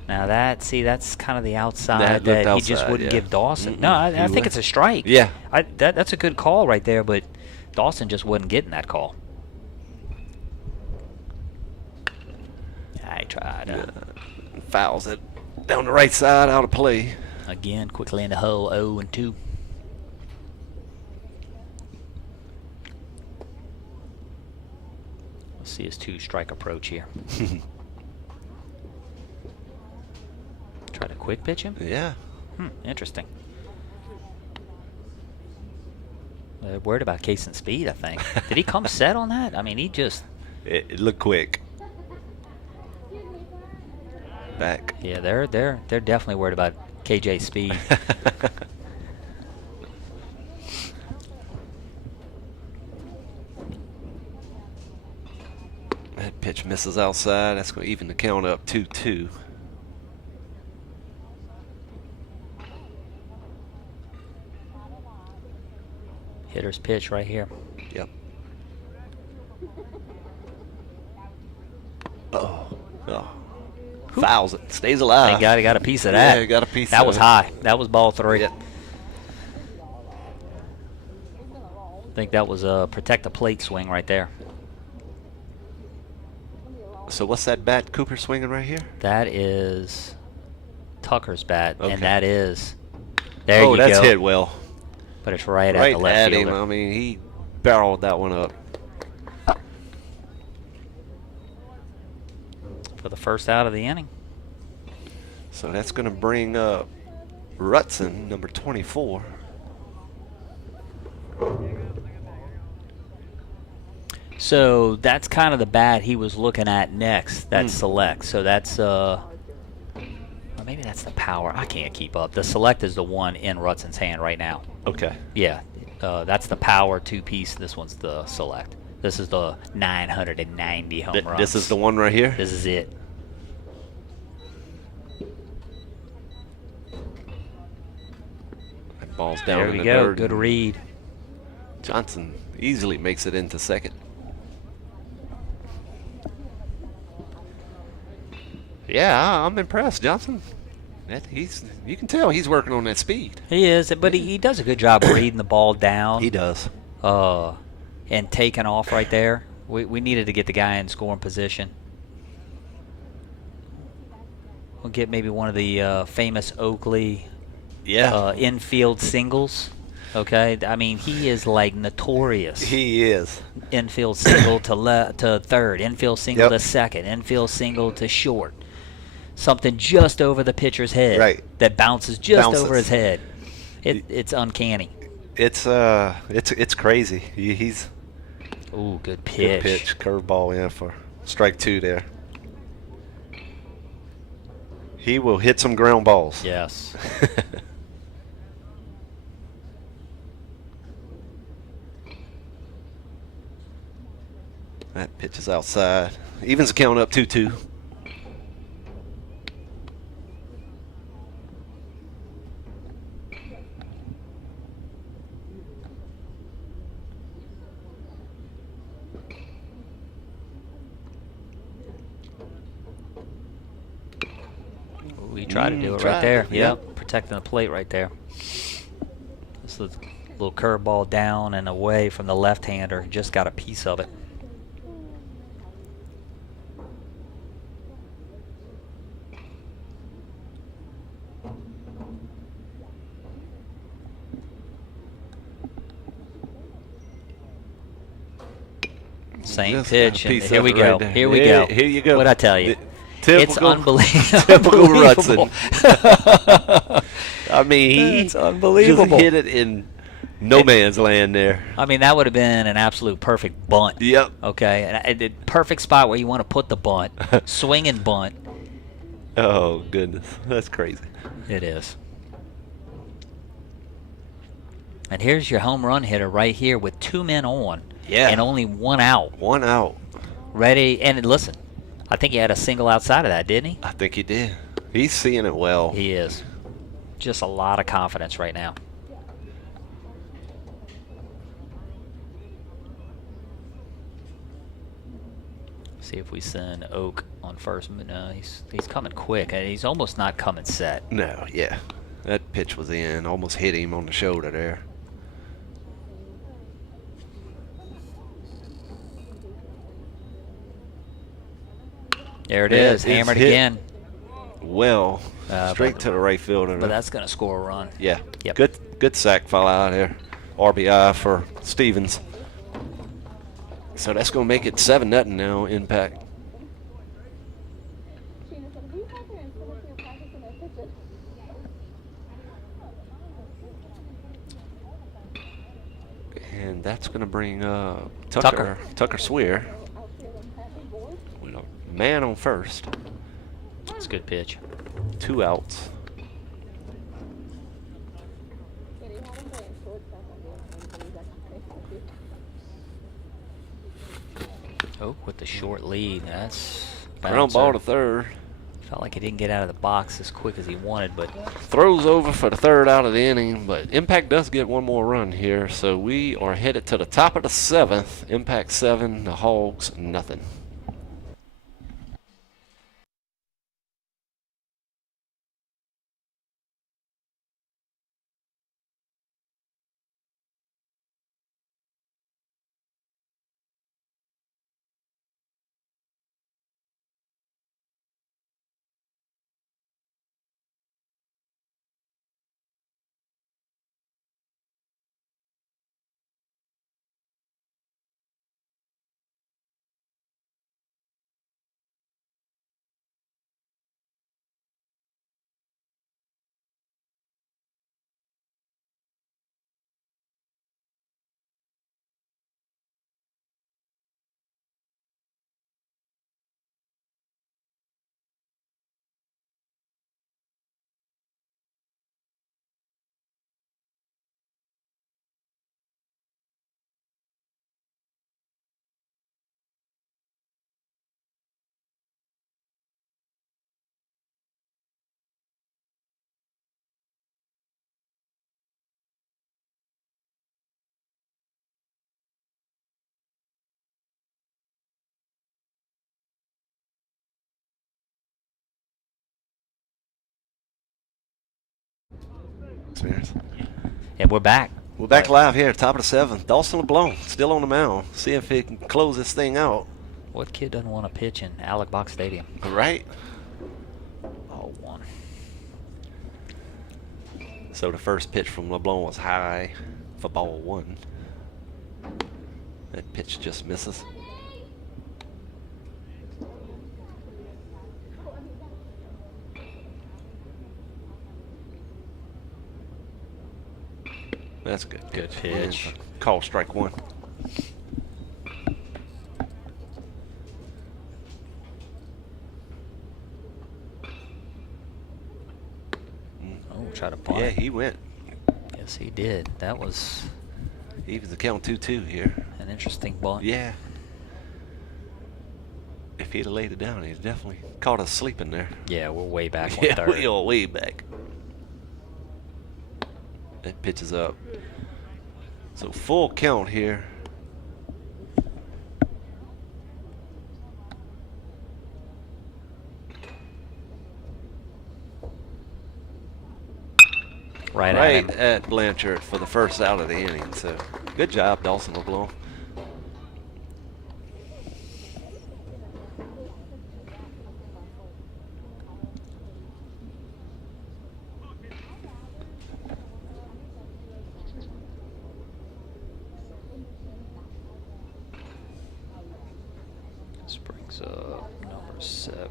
Now that's kind of the outside That that he looked just outside, wouldn't yeah. give Dawson. Mm-mm, No, I he think went. it's a strike. Yeah. That's a good call right there, but Dawson just wasn't getting that call. I tried. Fouls it down the right side, out of play. Again, quickly in the hole, 0-2. Let's see his two-strike approach here. Try to quick pitch him? Yeah. Interesting. They're worried about Case and Speed, I think. Did he come set on that? I mean, he just... It looked quick. Back. Yeah, they're definitely worried about KJ Speed. That pitch misses outside. That's going to even the count up 2-2. Hitter's pitch right here. Yep. Oh. Fouls it. Stays alive. Thank God he got a piece of that. Yeah, he got a piece That of was it. high. That was ball 3. Yep. I think that was a protect the plate swing right there. So what's that bat Cooper swinging right here? That is Tucker's bat, Okay. and that is there you that's go. hit well. But it's right, Right at the left at fielder. him. I mean, he barreled that one up. For the first out of the inning. So that's going to bring up Rutson, number 24. So that's kind of the bat he was looking at next. That select. So that's or maybe that's the power. I can't keep up. The select is the one in Rutson's hand right now. Okay. Yeah, that's the power 2-piece. This one's the select. This is the 990 home runs. This is the one right here? This is it. That ball's down There in we the go. dirt. Good read. Johnson easily makes it into second. Yeah, I'm impressed, Johnson. You can tell he's working on that speed. He is, but he does a good job of reading the ball down. He does. And taking off right there. We needed to get the guy in scoring position. We'll get maybe one of the famous Oakley infield singles. Okay, I mean he is like notorious. He is. Infield single to third, infield single to second, infield single to short. Something just over the pitcher's head. Right. That bounces just over his head. It's uncanny. It's crazy. He's Ooh, good pitch. good pitch, curveball in for strike 2 there. He will hit some ground balls. Yes. That pitch is outside. Evens the count up 2-2. We try to do it Tried right there. it, yeah. Yep, protecting the plate right there. This is a little curveball down and away from the left-hander. Just got a piece of it. Same Just got a pitch, and piece here of we it go. right there. Here we go. Here you go. What'd I tell you? It's Typical unbelievable. Rutson. I mean, It's unbelievable. just hit it in No man's land there. I mean, that would have been an absolute perfect bunt. Yep. Okay, and the perfect spot where you want to put the bunt, swing and bunt. Oh goodness, that's crazy. It is. And here's your home run hitter right here with 2 men on. Yeah. And only 1 out. 1 out. Ready. And listen, I think he had a single outside of that, didn't he? I think he did. He's seeing it well. He is. Just a lot of confidence right now. See if we send Oak on first. No, he's coming quick. And he's almost not coming set. No, yeah. That pitch was in. Almost hit him on the shoulder there. There it is. Hammered again. Well, straight to the right fielder. But that's going to score a run. Yeah. Yep. Good sack fell out here. RBI for Stevens. So that's going to make it 7-0 now, Impact. And that's going to bring Tucker Swear. With a man on first. That's a good pitch. 2 outs. Oh, with the short lead. That's Ground ball to third. Felt like he didn't get out of the box as quick as he wanted, but Throws over for the 3rd out of the inning, but Impact does get 1 more run here, so we are headed to the top of the 7th. Impact 7, the Hogs nothing. Experience. and we're back. We're back live here, top of the 7th. Dawson LeBlanc still on the mound. See if he can close this thing out. What kid doesn't want to pitch in Alec Box Stadium? Right. Oh, 1. So the first pitch from LeBlanc was high for ball 1. That pitch just misses. That's good. Good pitch. Call strike 1. Oh, try to bunt. Yeah, he went. Yes, he did. That was Evens the count 2-2 here. an interesting bunt. Yeah. If he'd have laid it down, he'd definitely caught us sleeping there. Yeah, we're way back on Yeah, third. we are way back. That pitch is up. So full count here. Right Right at him. at Blanchard for the first out of the inning. So good job, Dawson LeBlanc. This brings up number 7.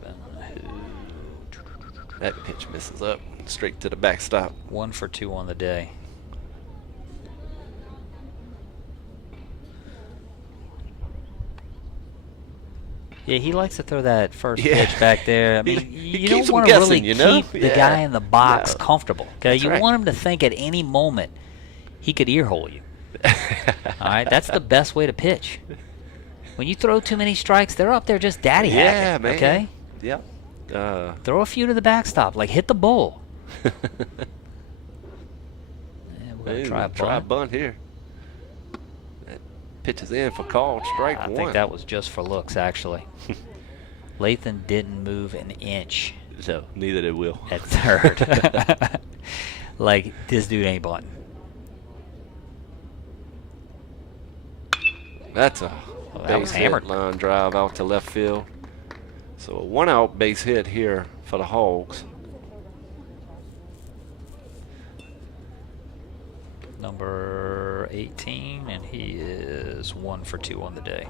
That pitch misses up straight to the backstop. 1 for 2 on the day. Yeah, he likes to throw that first Yeah. pitch back there. I He- mean, he you keeps don't 'em want to really guessing, you know? keep the Yeah. guy in the box No. comfortable. Okay, That's you right. want him to think at any moment he could earhole you. All right, that's the best way to pitch. When you throw too many strikes, they're up there just daddy Yeah, hacking. man. Okay, Yep. throw a few to the backstop, like hit the bull. Yeah, we're gonna Hey, try a try a bunt. bunt here. That pitch is in for called strike I one. think that was just for looks, actually. Lathan didn't move an inch So neither did Will. at third. Like, this dude ain't bunting. That's a that was base hit hammered. line drive out to left field. So a 1-out base hit here for the Hogs. Number 18, and he is 1 for 2 on the day.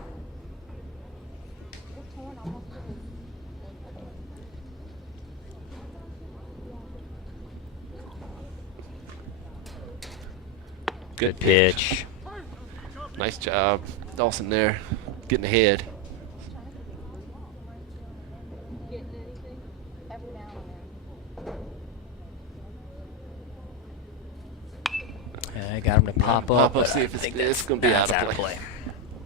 Good Pitch. Nice job, Dawson there, getting ahead. I got him to pop up. Pop up, but see I if think it's gonna be that's out of play.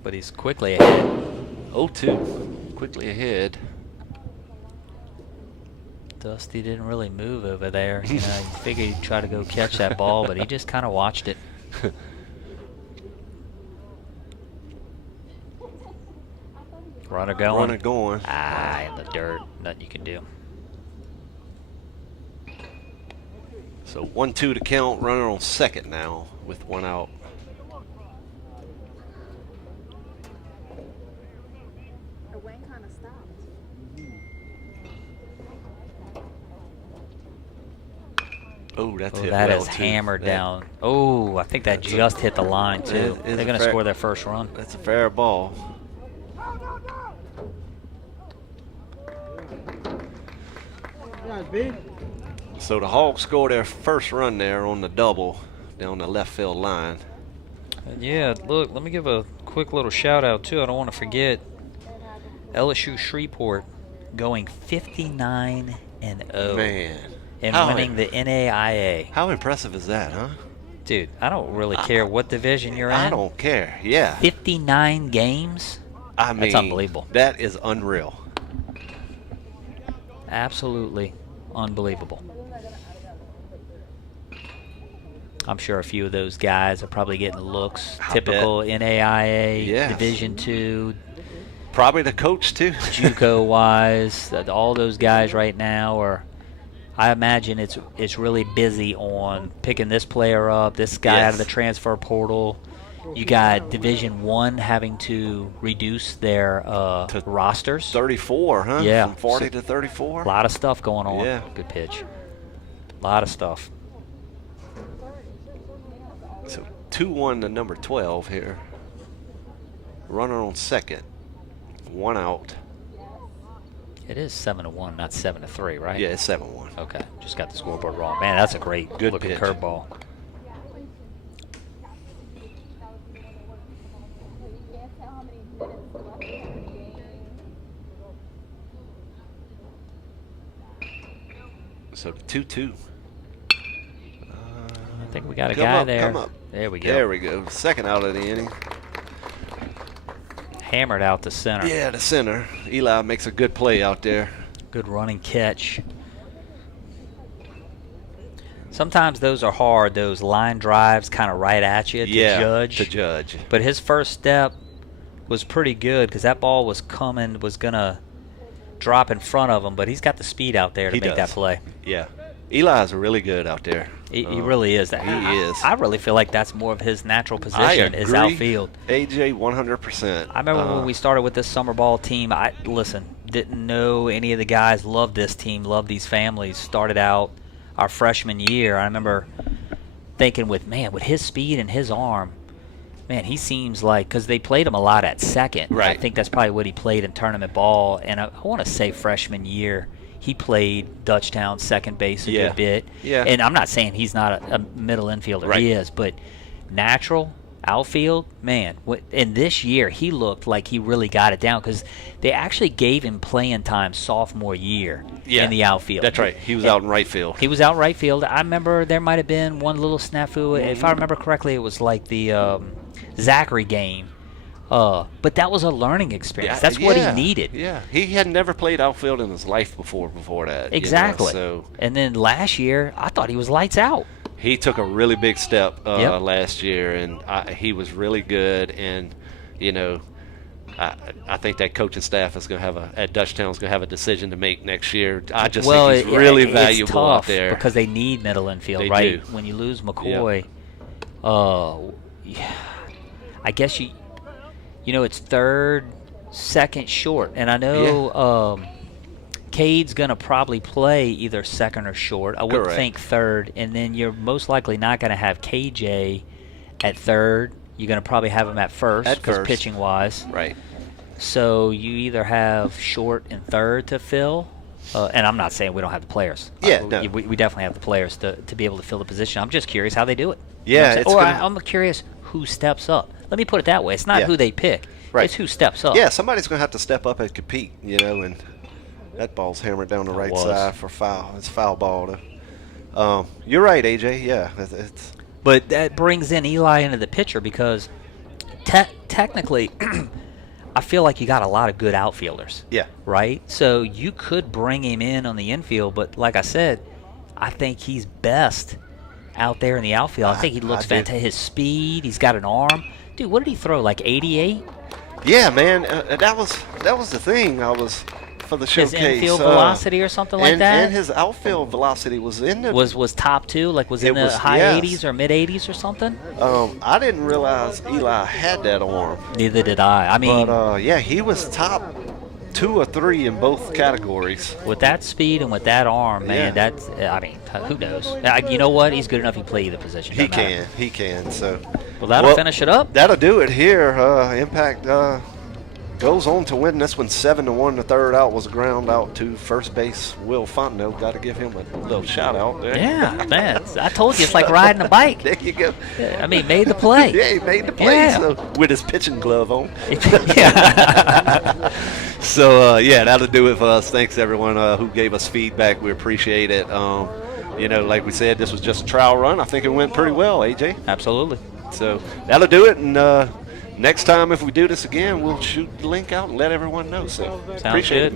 But he's quickly ahead. 0-2, quickly ahead. Dusty didn't really move over there. You know, you figured he'd try to go catch that ball, but he just kind of watched it. Runner going. Runner going. Ah, in the dirt. Nothing you can do. So 1-2 to count. Runner on second now with 1 out. The wind kind of stopped. Oh, that's Oh, hit that well, is too. hammered That- down. Oh, I think that That's a- just hit the line, too. Is They're a going to fair- score their first run. That's a fair ball. Nice, B. So the Hogs score their first run there on the double down the left field line. And yeah, look, let me give a quick little shout out, too. I don't want to forget LSU Shreveport going 59-0 Man, and how winning the NAIA. how impressive is that, huh? Dude, I don't really care what division you're in. I don't care. Yeah, 59 games? I mean, That's unbelievable. That is unreal. Absolutely unbelievable. I'm sure a few of those guys are probably getting looks. I Typical NAIA, Yes. Division II, Probably the coach too. JUCO-wise. All those guys right now are, I imagine it's really busy on picking this player up, this guy out of the Yes. transfer portal. You got Division I having to reduce their rosters. 34, huh? Yeah. From 40 So- to 34. A lot of stuff going on. Yeah. Good pitch. A lot of stuff. So 2-1 to number 12 here. Runner on second. 1 out. It is 7-1, not 7-3, right? Yeah, it's 7-1. Okay, just got the scoreboard wrong. Man, that's a great Good looking pitch. curveball. So 2-2. I think we got a Come guy up, there. come up. There we go. There we go. Second out of the inning. Hammered out to center. Yeah, the center. Eli makes a good play out there. Good running catch. Sometimes those are hard, those line drives kind of right at you to judge. To judge. But his first step was pretty good because that ball was coming, was going to drop in front of him, but he's got the speed out there to He make that does. play. Yeah. Eli's really good out there. He really is. He is. I really feel like that's more of his natural I position is agree. outfield. AJ 100%. I remember when we started with this summer ball team, I didn't know any of the guys, loved this team, loved these families, started out our freshman year. I remember thinking with his speed and his arm, man, he seems like, because they played him a lot at second. Right. I think that's probably what he played in tournament ball. And I want to say freshman year, he played Dutchtown second base a good bit. Yeah. And I'm not saying he's not a middle infielder. Right. He is. But natural, Outfield, man, and this year he looked like he really got it down because they actually gave him playing time sophomore year in the outfield. That's right. He was out in right field. He was out in right field. I remember there might have been one little snafu. If I remember correctly, it was like the Zachary game. But that was a learning experience. That's what he needed. Yeah, he had never played outfield in his life before that. Exactly. So and then last year, I thought he was lights out. he took a really big step last year, and he was really good. And I think that coaching staff is going to have at Dutchtown is going to have a decision to make next year. I just think he's really valuable it's tough out there because they need middle infield, they right? do. When you lose McCoy, I guess it's third, second, short, and I know Cade's going to probably play either second or short. I wouldn't think third, and then you're most likely not going to have KJ at third. You're going to probably have him at first because pitching-wise. Right. So you either have short and third to fill, and I'm not saying we don't have the players. No. We definitely have the players to be able to fill the position. I'm just curious how they do it. Yeah, I'm curious who steps up. Let me put it that way. It's not who they pick. Right. It's who steps up. Yeah, somebody's going to have to step up and compete, and that ball's hammered down the right side for foul. It's foul ball. You're right, AJ. Yeah. But that brings in Eli into the picture because technically I feel like you got a lot of good outfielders. Yeah. Right? So you could bring him in on the infield, but like I said, I think he's best out there in the outfield. I think he looks fantastic. His speed, he's got an arm. Dude, what did he throw, like 88? Yeah, man. That was the thing. I was for the showcase. His infield velocity or something like that? And his outfield velocity was in the... Was top two? Like was in the high 80s or mid 80s or something? I didn't realize Eli had that arm. Neither did I. I mean... But, he was top 2 or 3 in both categories. With that speed and with that arm, man, that's... I mean, who knows? You know what? He's good enough to play either position. He can. So... Well, that'll finish it up. That'll do it here. Impact goes on to win this one 7-1. The third out was a ground out to first base. Will Fontenot. Got to give him a little shout out there. Yeah, man. I told you it's like riding a bike. There you go. I mean, made the play. Yeah, he made the play with his pitching glove on. Yeah. So, that'll do it for us. Thanks, everyone who gave us feedback. We appreciate it. Like we said, this was just a trial run. I think it went pretty well, AJ. Absolutely. So that'll do it, and next time if we do this again, we'll shoot the link out and let everyone know. So appreciate it, man.